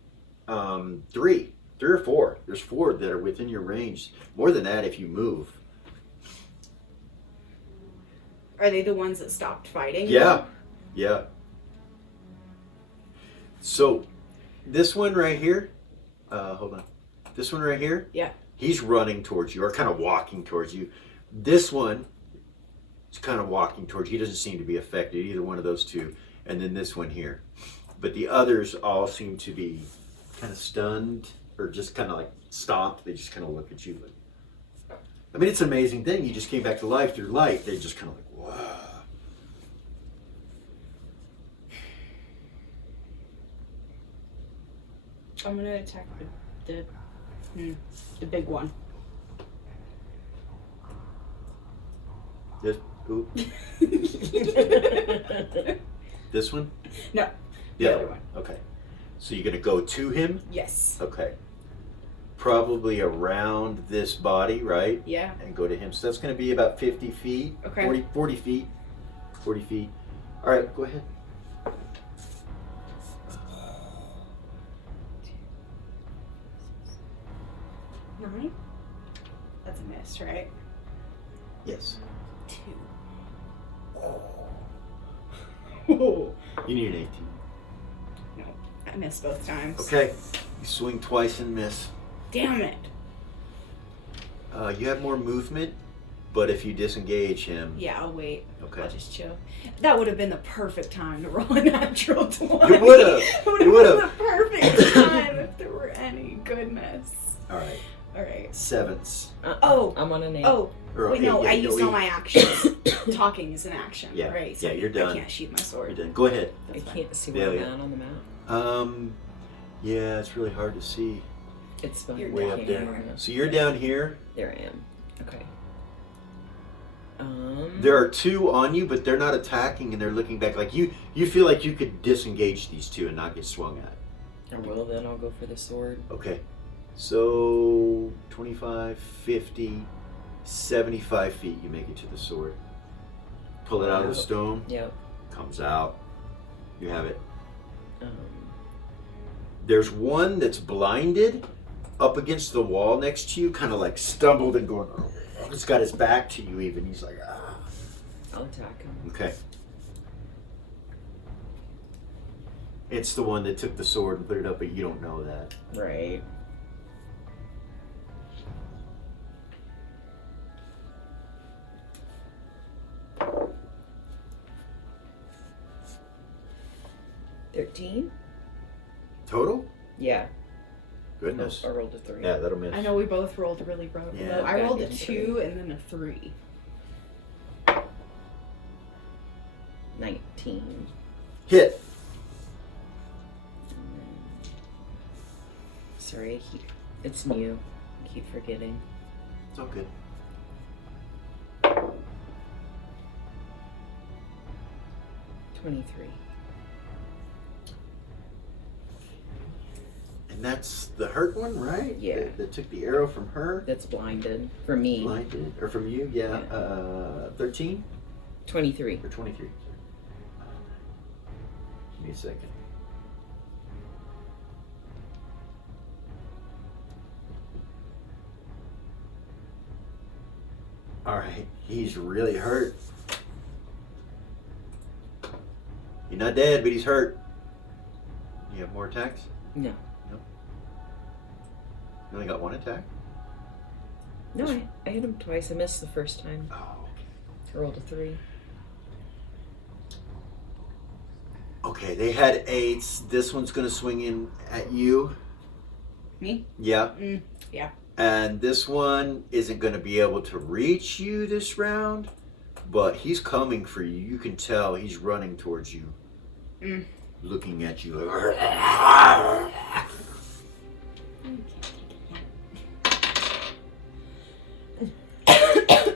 3 or 4. There's 4 that are within your range. More than that if you move. Are they the ones that stopped fighting? Yeah. Yeah. So, this one right here, hold on. This one right here, Yeah. he's running towards you, or kind of walking towards you. This one is kind of walking towards you. He doesn't seem to be affected, either one of those 2. And then this one here. But the others all seem to be kind of stunned, or just kind of like stopped. They just kind of look at you. I mean, it's an amazing thing. You just came back to life through light. They just kind of like, wow. I'm gonna attack The The big one. This, ooh, this one? No, The other one. Okay. So you're gonna go to him? Yes. Okay. Probably around this body, right? Yeah. And go to him. So that's gonna be about 50 feet. Okay. 40 feet. 40 feet. All right, go ahead. Nine? That's a miss, right? Yes. 2. Oh. You need an 18. No, I missed both times. Okay. You swing twice and miss. Damn it. You have more movement, but if you disengage him, Yeah, I'll wait. Okay. I'll just chill. That would have been the perfect time to roll a natural 20. You would've. It would You have would've. been the perfect time if there were any goodness. all right. All right. Sevens. Oh. I'm on an 8. Oh, Or wait, eight, no, yeah, I used no, all eight. my actions. Talking is an action, Yeah, right? yeah, you're done. I can't sheath my You're sword. done. Go ahead. I That's can't see Yeah, where yeah. I'm at on the map. Yeah, it's really hard to see. It's fine. You're Way down up there. here. So you're down here. There I am. Okay. There are two on you, but they're not attacking and they're looking back. Like you feel like you could disengage these two and not get swung at. I will, then I'll go for the sword. Okay. So 25, 50, 75 feet you make it to the sword. Pull it out of the stone. Yep. Comes out. You have it. Um, There's one that's blinded up against the wall next to you, kind of like stumbled and going, oh. He's got his back to you even. He's like, ah. I'll attack him. Okay. It's the one that took the sword and put it up, but you don't know that. Right. $13? Total? Yeah. Goodness. I rolled a 3. Yeah, that'll miss. I know we both rolled really low. Yeah. I rolled a Okay. 2 and then a 3. 19. Hit. Sorry, it's new. I keep forgetting. It's all good. $23. And that's the hurt one, right? Yeah. That took the arrow from her. That's blinded. For me. Blinded. Or from you, yeah. 13 23. or 23. Give me a second. All right, he's really hurt. He's not dead, but he's hurt. You have more attacks? No. You only got one attack? No, I hit him twice. I missed the first time. Oh, I rolled a 3. okay. They had 8s. This one's gonna swing in at you. Me? Yeah. Yeah. And this one isn't gonna be able to reach you this round, but he's coming for you. You can tell he's running towards you, looking at you. Like,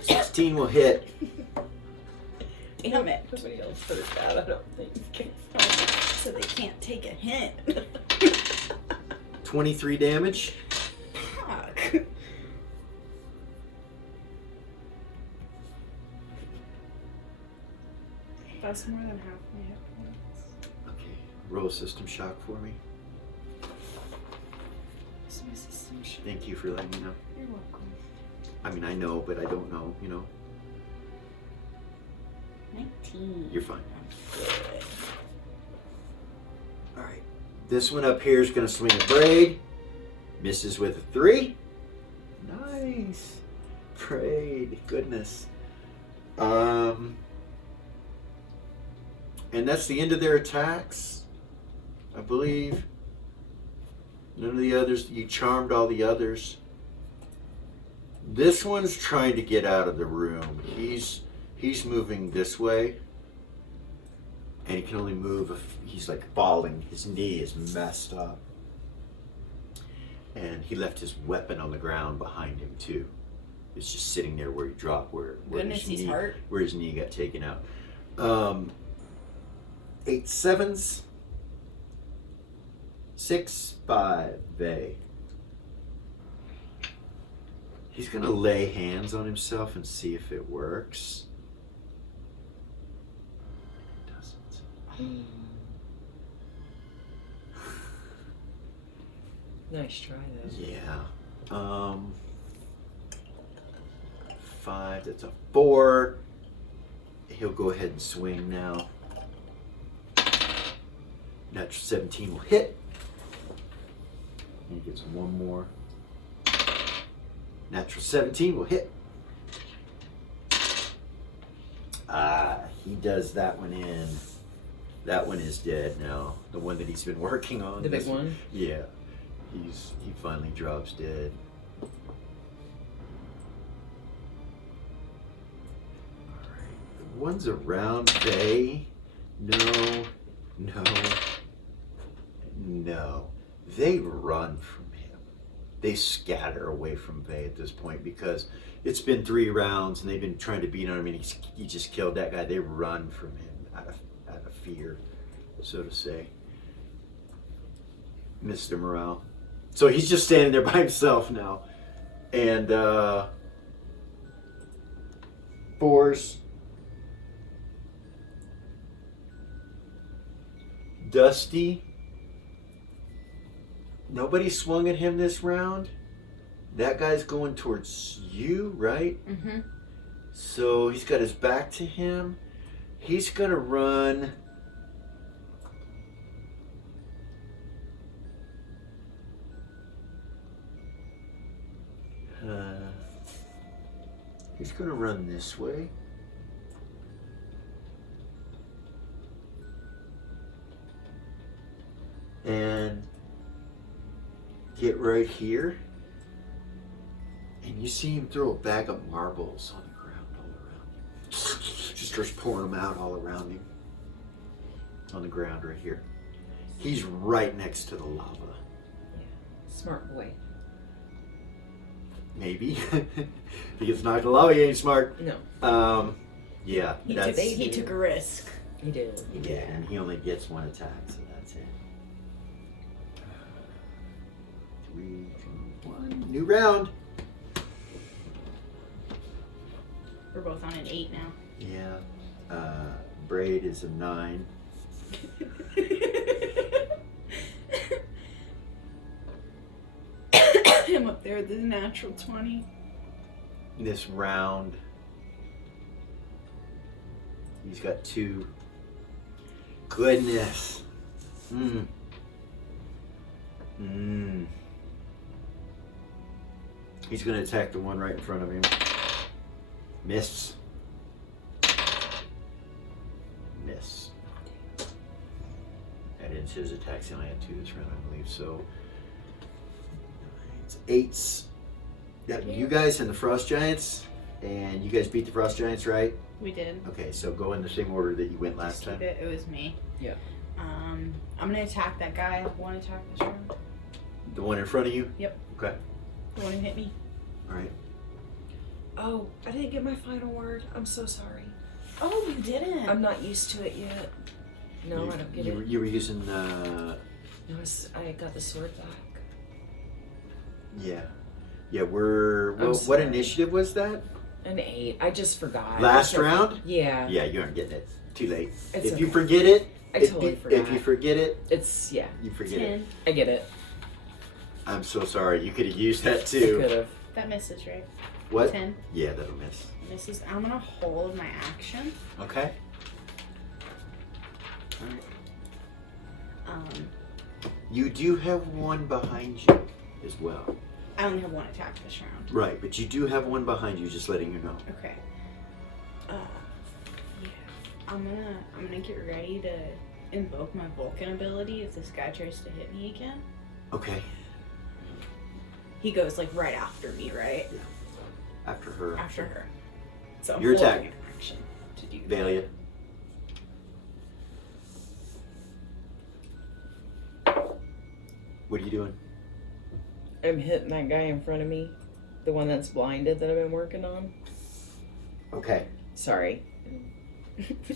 16 will hit. Damn it. Nobody else heard that, I don't think. So they can't take a hint. 23 damage. Fuck. That's more than half my hit points. Okay, roll a system shock for me. What's my system shock? Thank you for letting me know. You're welcome. I mean, I know, but I don't know, you know. 19. You're fine. Alright. This one up here is going to swing a braid. Misses with a 3. Nice. Braid. Goodness. And that's the end of their attacks, I believe. None of the others. You charmed all the others. This one's trying to get out of the room. He's moving this way. And he can only move if he's like falling. His knee is messed up. And he left his weapon on the ground behind him too. It's just sitting there where he dropped, where Goodness, his he's hurt. where his knee got taken out. 8 7s. 6 5 Vey. He's gonna lay hands on himself and see if it works. It doesn't. Nice try though. Yeah. 5, that's a 4. He'll go ahead and swing now. Natural 17 will hit. And he gets one more. Natural 17 will hit. He does that one in. That one is dead now. The one that he's been working on. The big one? Yeah. He finally drops dead. Alright. The ones around Vey. No. They run from him. They scatter away from Vey at this point because it's been 3 rounds and they've been trying to beat on him and he just killed that guy. They run from him out of fear, so to say. Mr. Morale. So he's just standing there by himself now. And 4s. Dusty. Nobody swung at him this round. That guy's going towards you, right? Mm-hmm. So he's got his back to him. He's gonna run. He's gonna run this way. And get right here. And you see him throw a bag of marbles on the ground all around him. Just starts pouring them out all around him. On the ground right here. He's right next to the lava. Yeah. Smart boy. Maybe. If he gets knocked in the lava, he ain't smart. No. Yeah. He took a risk. He did. He did, and he only gets 1 attack, so that's it. 3, 2, 1. New round. We're both on an 8 now. Yeah. Braid is a 9. I'm up there with the natural 20. This round, he's got 2. Goodness. He's going to attack the one right in front of him. Miss. Miss. That ends his attacks. He only had 2 this round, I believe. So it's 8s. Got you guys and the Frost Giants. And you guys beat the Frost Giants, right? We did. Okay, so go in the same order that you went last time. It was me. Yeah. I'm gonna attack that guy. One attack this round. The one in front of you? Yep. Okay. The one who hit me. All right. Oh, I didn't get my final word. I'm so sorry. Oh, you didn't. I'm not used to it yet. No, I don't get it. You were using, No, I got the sword back. yeah. Yeah, what sorry. initiative was that? An 8. I just forgot. Last round? Yeah. Yeah, you aren't getting it. Too late. It's If you okay. forget it, I totally forgot. If you forget it, It's, yeah. you forget it. 10. I get it. I'm so sorry. You could have used that I too. could have. That misses, right? What? 10. Yeah, that'll miss. Misses. I'm gonna hold my action. Okay. All right. You do have one behind you as well. I only have 1 attack this round. Right, but you do have one behind you, just letting you know. Okay. Yeah. I'm gonna get ready to invoke my Vulcan ability if this guy tries to hit me again. Okay. He goes like right after me, right? After her. After her. So I'm Your holding attack. an action to do that. Valia. What are you doing? I'm hitting that guy in front of me. The one that's blinded that I've been working on. Okay. Sorry.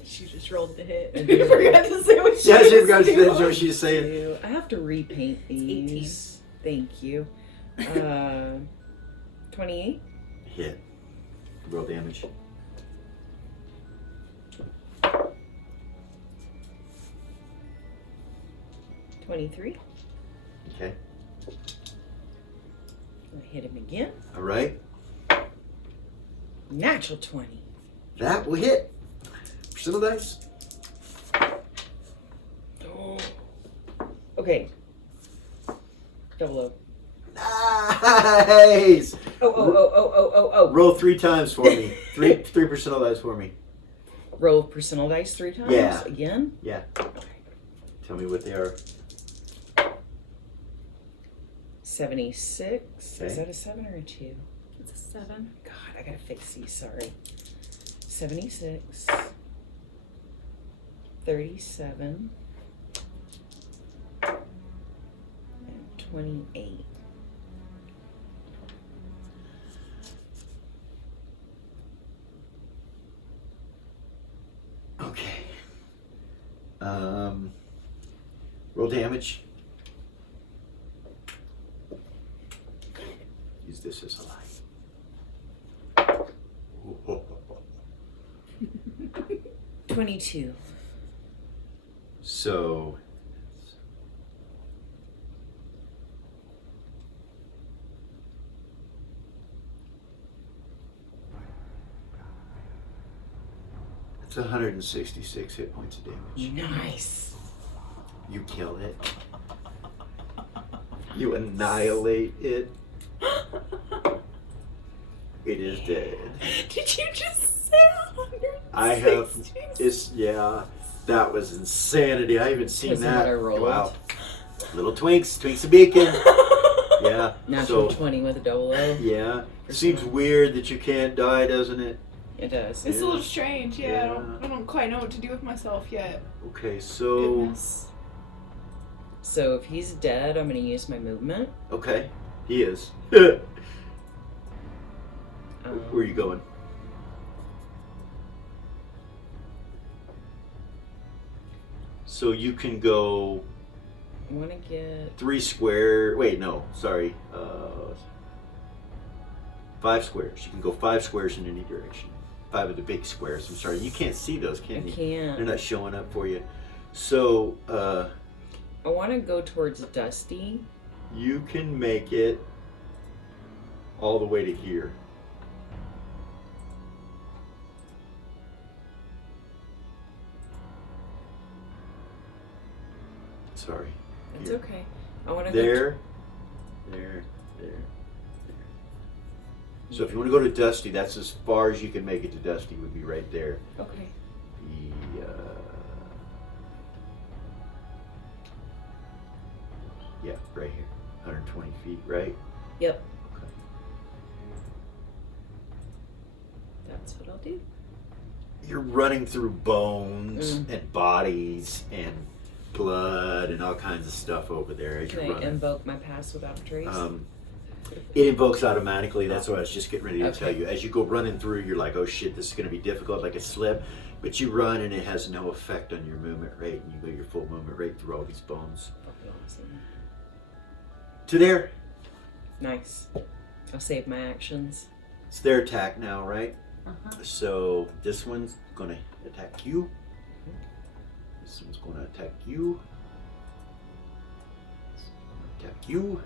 She just rolled the hit. I I did. forgot to say what she Yeah, she was forgot to say doing. what she's saying. I have to repaint these. Thank you. 28. Hit. Roll damage. $23. Okay. I hit him again. All right. Natural 20. That will hit. Percent of dice. Oh. Okay. Double O. Nice. Oh. Roll 3 times for me. 3% of dice for me. Roll percentile dice 3 times? Yeah. Again? Yeah. Okay. Tell me what they are. 76. Okay. Is that a 7 or a 2? It's a 7. God, I gotta fix these, sorry. 76. 37. And 28. Okay. Roll damage. Use this as a light. 22. So it's 166 hit points of damage. Nice. You kill it. You annihilate it. It is dead. Did you just say 100? I have. It's that was insanity. I haven't seen Because of that. what I rolled. Wow. Little Twinks of Beacon. Yeah. Natural So 20 with a double O. yeah. Seems weird that you can't die, doesn't it? It does. It's a little strange, yeah. Yeah. I don't quite know what to do with myself yet. Okay, so Goodness. So if he's dead, I'm gonna use my movement. okay, he is. Where Um, are you going? So you can go I wanna get 3 square. Wait, no, sorry. 5 squares. You can go 5 squares in any direction. 5 of the big squares. I'm sorry, you can't see those, I can you? can't. They're not showing up for you. So I wanna go towards Dusty. you can make it all the way to here. Sorry. It's Here. okay. I wanna There. So if you want to go to Dusty, that's as far as you can make it to Dusty. Would be right there. go. Okay. Yeah, right here, 120 feet, right? Yep. Okay. That's what I'll do. You're running through bones and bodies and blood and all kinds of stuff over there as Can you're I running. invoke my pass without a trace? It invokes automatically. That's what I was just getting ready to Okay. tell you. As you go running through, you're like, oh shit, this is going to be difficult, like a slip. But you run and it has no effect on your movement rate, and you go your full movement rate through all these bones. Fucking awesome. To there. Nice. I'll save my actions. It's their attack now, right? Uh-huh. So this one's going to attack you. This one's going to attack you. This one's going to attack you.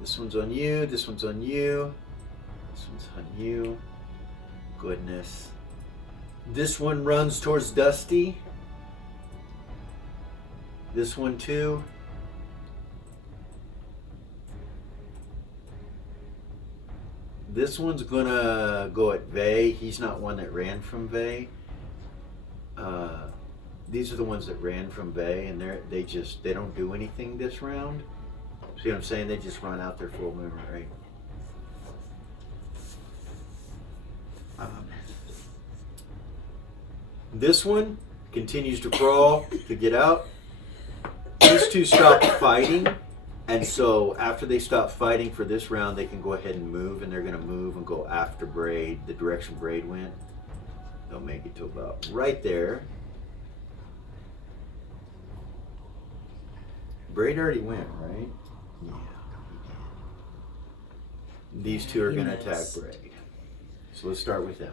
This one's on you. This one's on you. This one's on you. Goodness. This one runs towards Dusty. This one too. This one's gonna go at Vay. He's not one that ran from Vay. These are the ones that ran from Vay, and they don't do anything this round. See what I'm saying? They just run out their full movement rate. This one continues to crawl to get out. These two stopped fighting, and so after they stop fighting for this round, they can go ahead and move, and they're going to move and go after Braid, the direction Braid went. They'll make it to about right there. Braid already went, right? Yeah. These two are going to attack Braid. So let's start with them.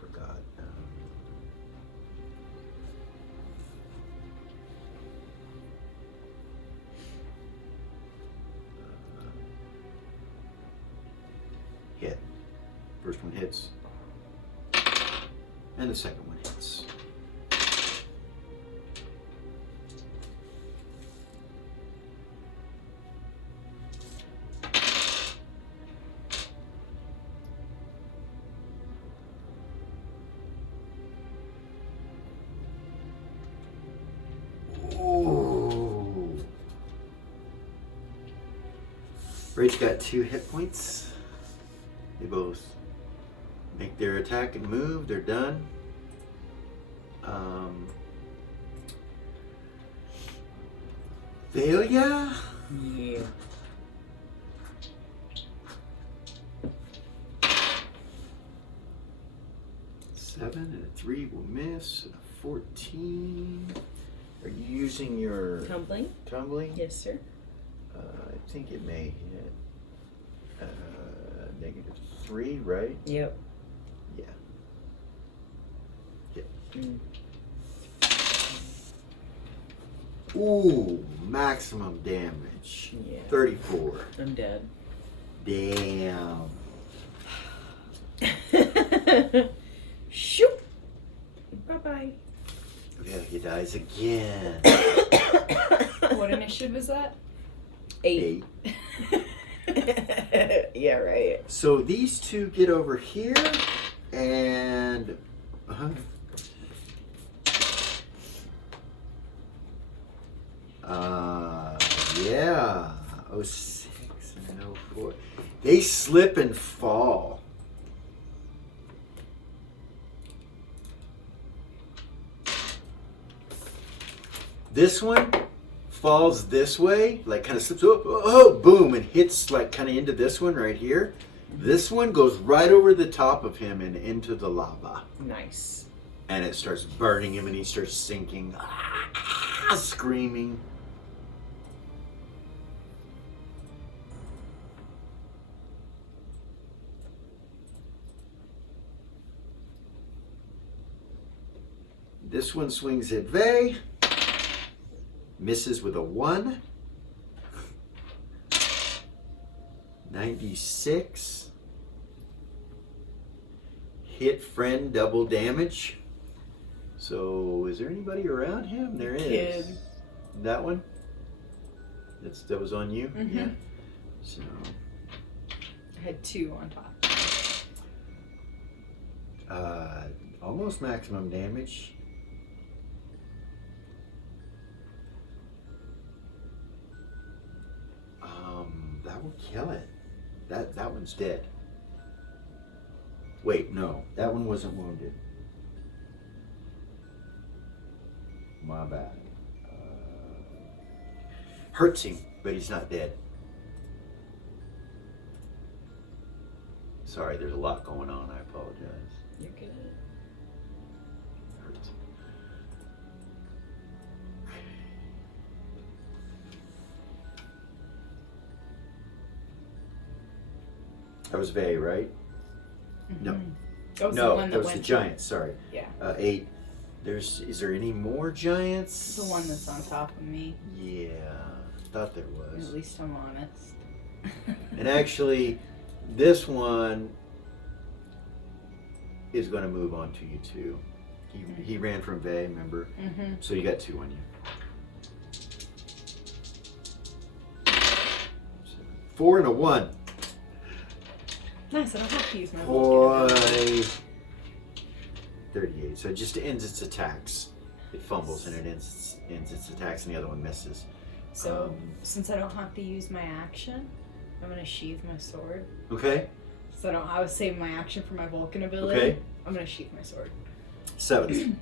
Forgot. Hit. First one hits. And the second one hits. Ooh. Braid's got 2 hit points. They both make their attack and move. They're done. Failure? Yeah. Seven and a 3 will miss. And a 14. Are you using your Tumbling? tumbling? Yes, sir. I think it may hit. -3, right? Yep. Yeah. Mm. Ooh, maximum damage. Yeah. 34. I'm dead. Damn. Shoot. Bye-bye. Yeah, he dies again. What initiative is that? 8. 8. Yeah, right. So these two get over here and yeah, 06 and 04. They slip and fall. This one falls this way, like kind of slips, boom, and hits like kind of into this one right here. This one goes right over the top of him and into the lava. Nice. And it starts burning him and he starts sinking, screaming. This one swings at Vey. Misses with a 1. 96. Hit friend, double damage. So is there anybody around him? There is. Kid. That one? That was on you? Mhm. Yeah. So I had 2 on top. almost maximum damage. That will kill it. That one's dead. Wait, no, that one wasn't wounded. My bad. Hurts him, but he's not dead. Sorry, there's a lot going on. I apologize. You're good. Hurts him. That was Vey, right? No. That was the No, one that was the went giant. Sorry. Yeah. 8. Is there any more giants? The one that's on top of me. Yeah, thought there At was. least I'm honest. And actually, this one is going to move on to you too. He ran from Vey, remember? Mm-hmm. So you got 2 on you. 4 and a 1. Nice, I don't have to use my Boy. vulcan. 38. So it just ends its attacks. It fumbles and it ends its attacks, and the other one misses. So, since I don't have to use my action, I'm going to sheathe my sword. Okay. So I was saving my action for my Vulcan ability. Okay. I'm gonna sheath my sword. 7s.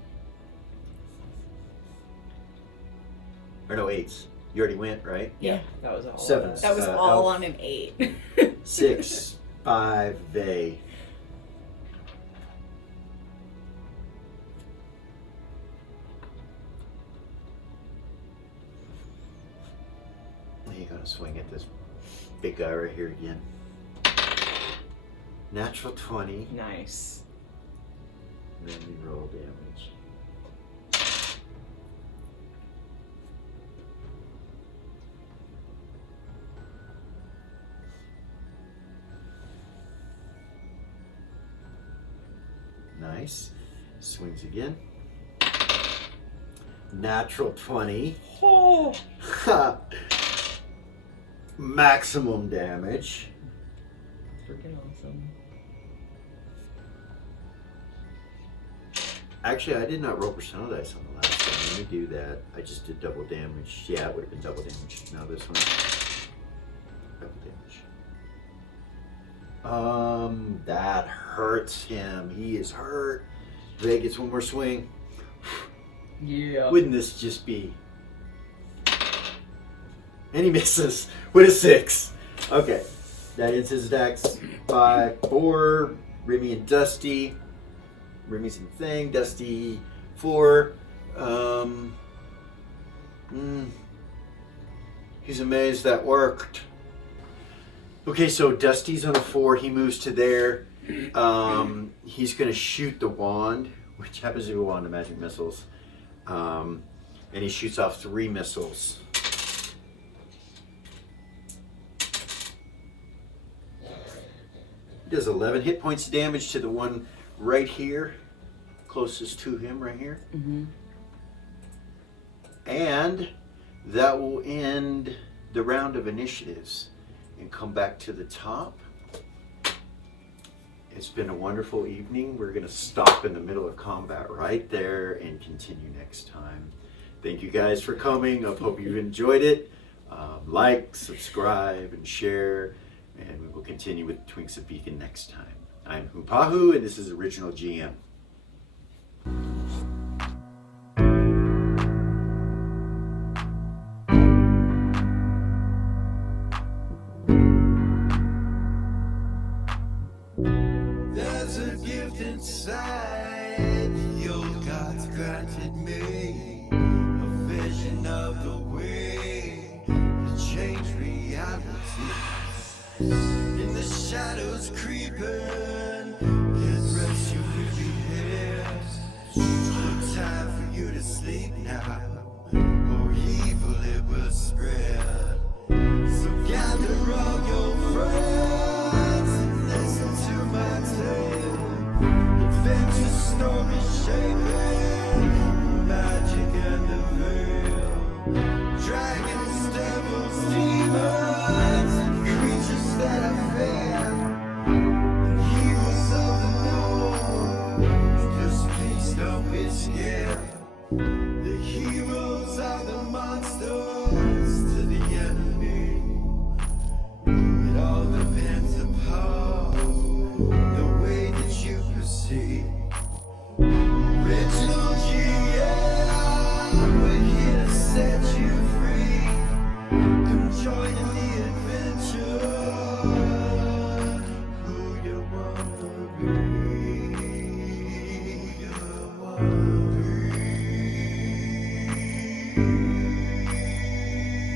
Or no, 8s. You already went, right? Yeah, that was all. 7s. That was all elf. on an 8. 6, 5, Vey. You're gonna swing at this big guy right here again. Natural 20. Nice. And then we roll damage. Nice. Swings again. Natural 20. Oh. Maximum damage. Freaking awesome. Actually, I did not roll personnel dice on the last one. Let me do that. I just did double damage. Yeah, it would have been double damage. Now this one. Double damage. That hurts him. He is hurt. Vey gets one more swing. Yeah. Wouldn't this just be? And he misses with a 6. Okay. That ends his attacks. 5, 4. Remy and Dusty. Remy's in thing. Dusty 4. He's amazed that worked. Okay, so Dusty's on a 4. He moves to there. He's going to shoot the wand, which happens to be a wand of magic missiles. And he shoots off 3 missiles. He does 11 hit points of damage to the one right here, closest to him right here. Mm-hmm. And that will end the round of initiatives and come back to the top. It's been a wonderful evening. We're going to stop in the middle of combat right there and continue next time. Thank you guys for coming. I hope you enjoyed it. Like, subscribe, and share. And we will continue with Twinks of Beacon next time. I'm Hupahu, and this is Original GM. There's a gift inside the old gods granted me, a vision of the way to change reality. In the shadows creeping, can't rest your weary head. No time for you to sleep now, or evil it will spread. So gather all your friends and listen to my tale. Adventure story shaping, magic and the veil. Dragons, devils, demons, creatures that I fear, and heroes of the known. Just please don't be scared. The heroes are the monsters to the enemy. It all depends upon the way that you proceed. Original GM, we're here to set you free. Come join in the adventure. Who you wanna be? Who you wanna be?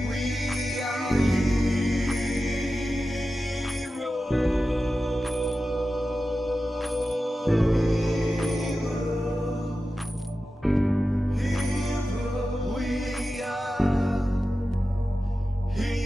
We are we are heroes.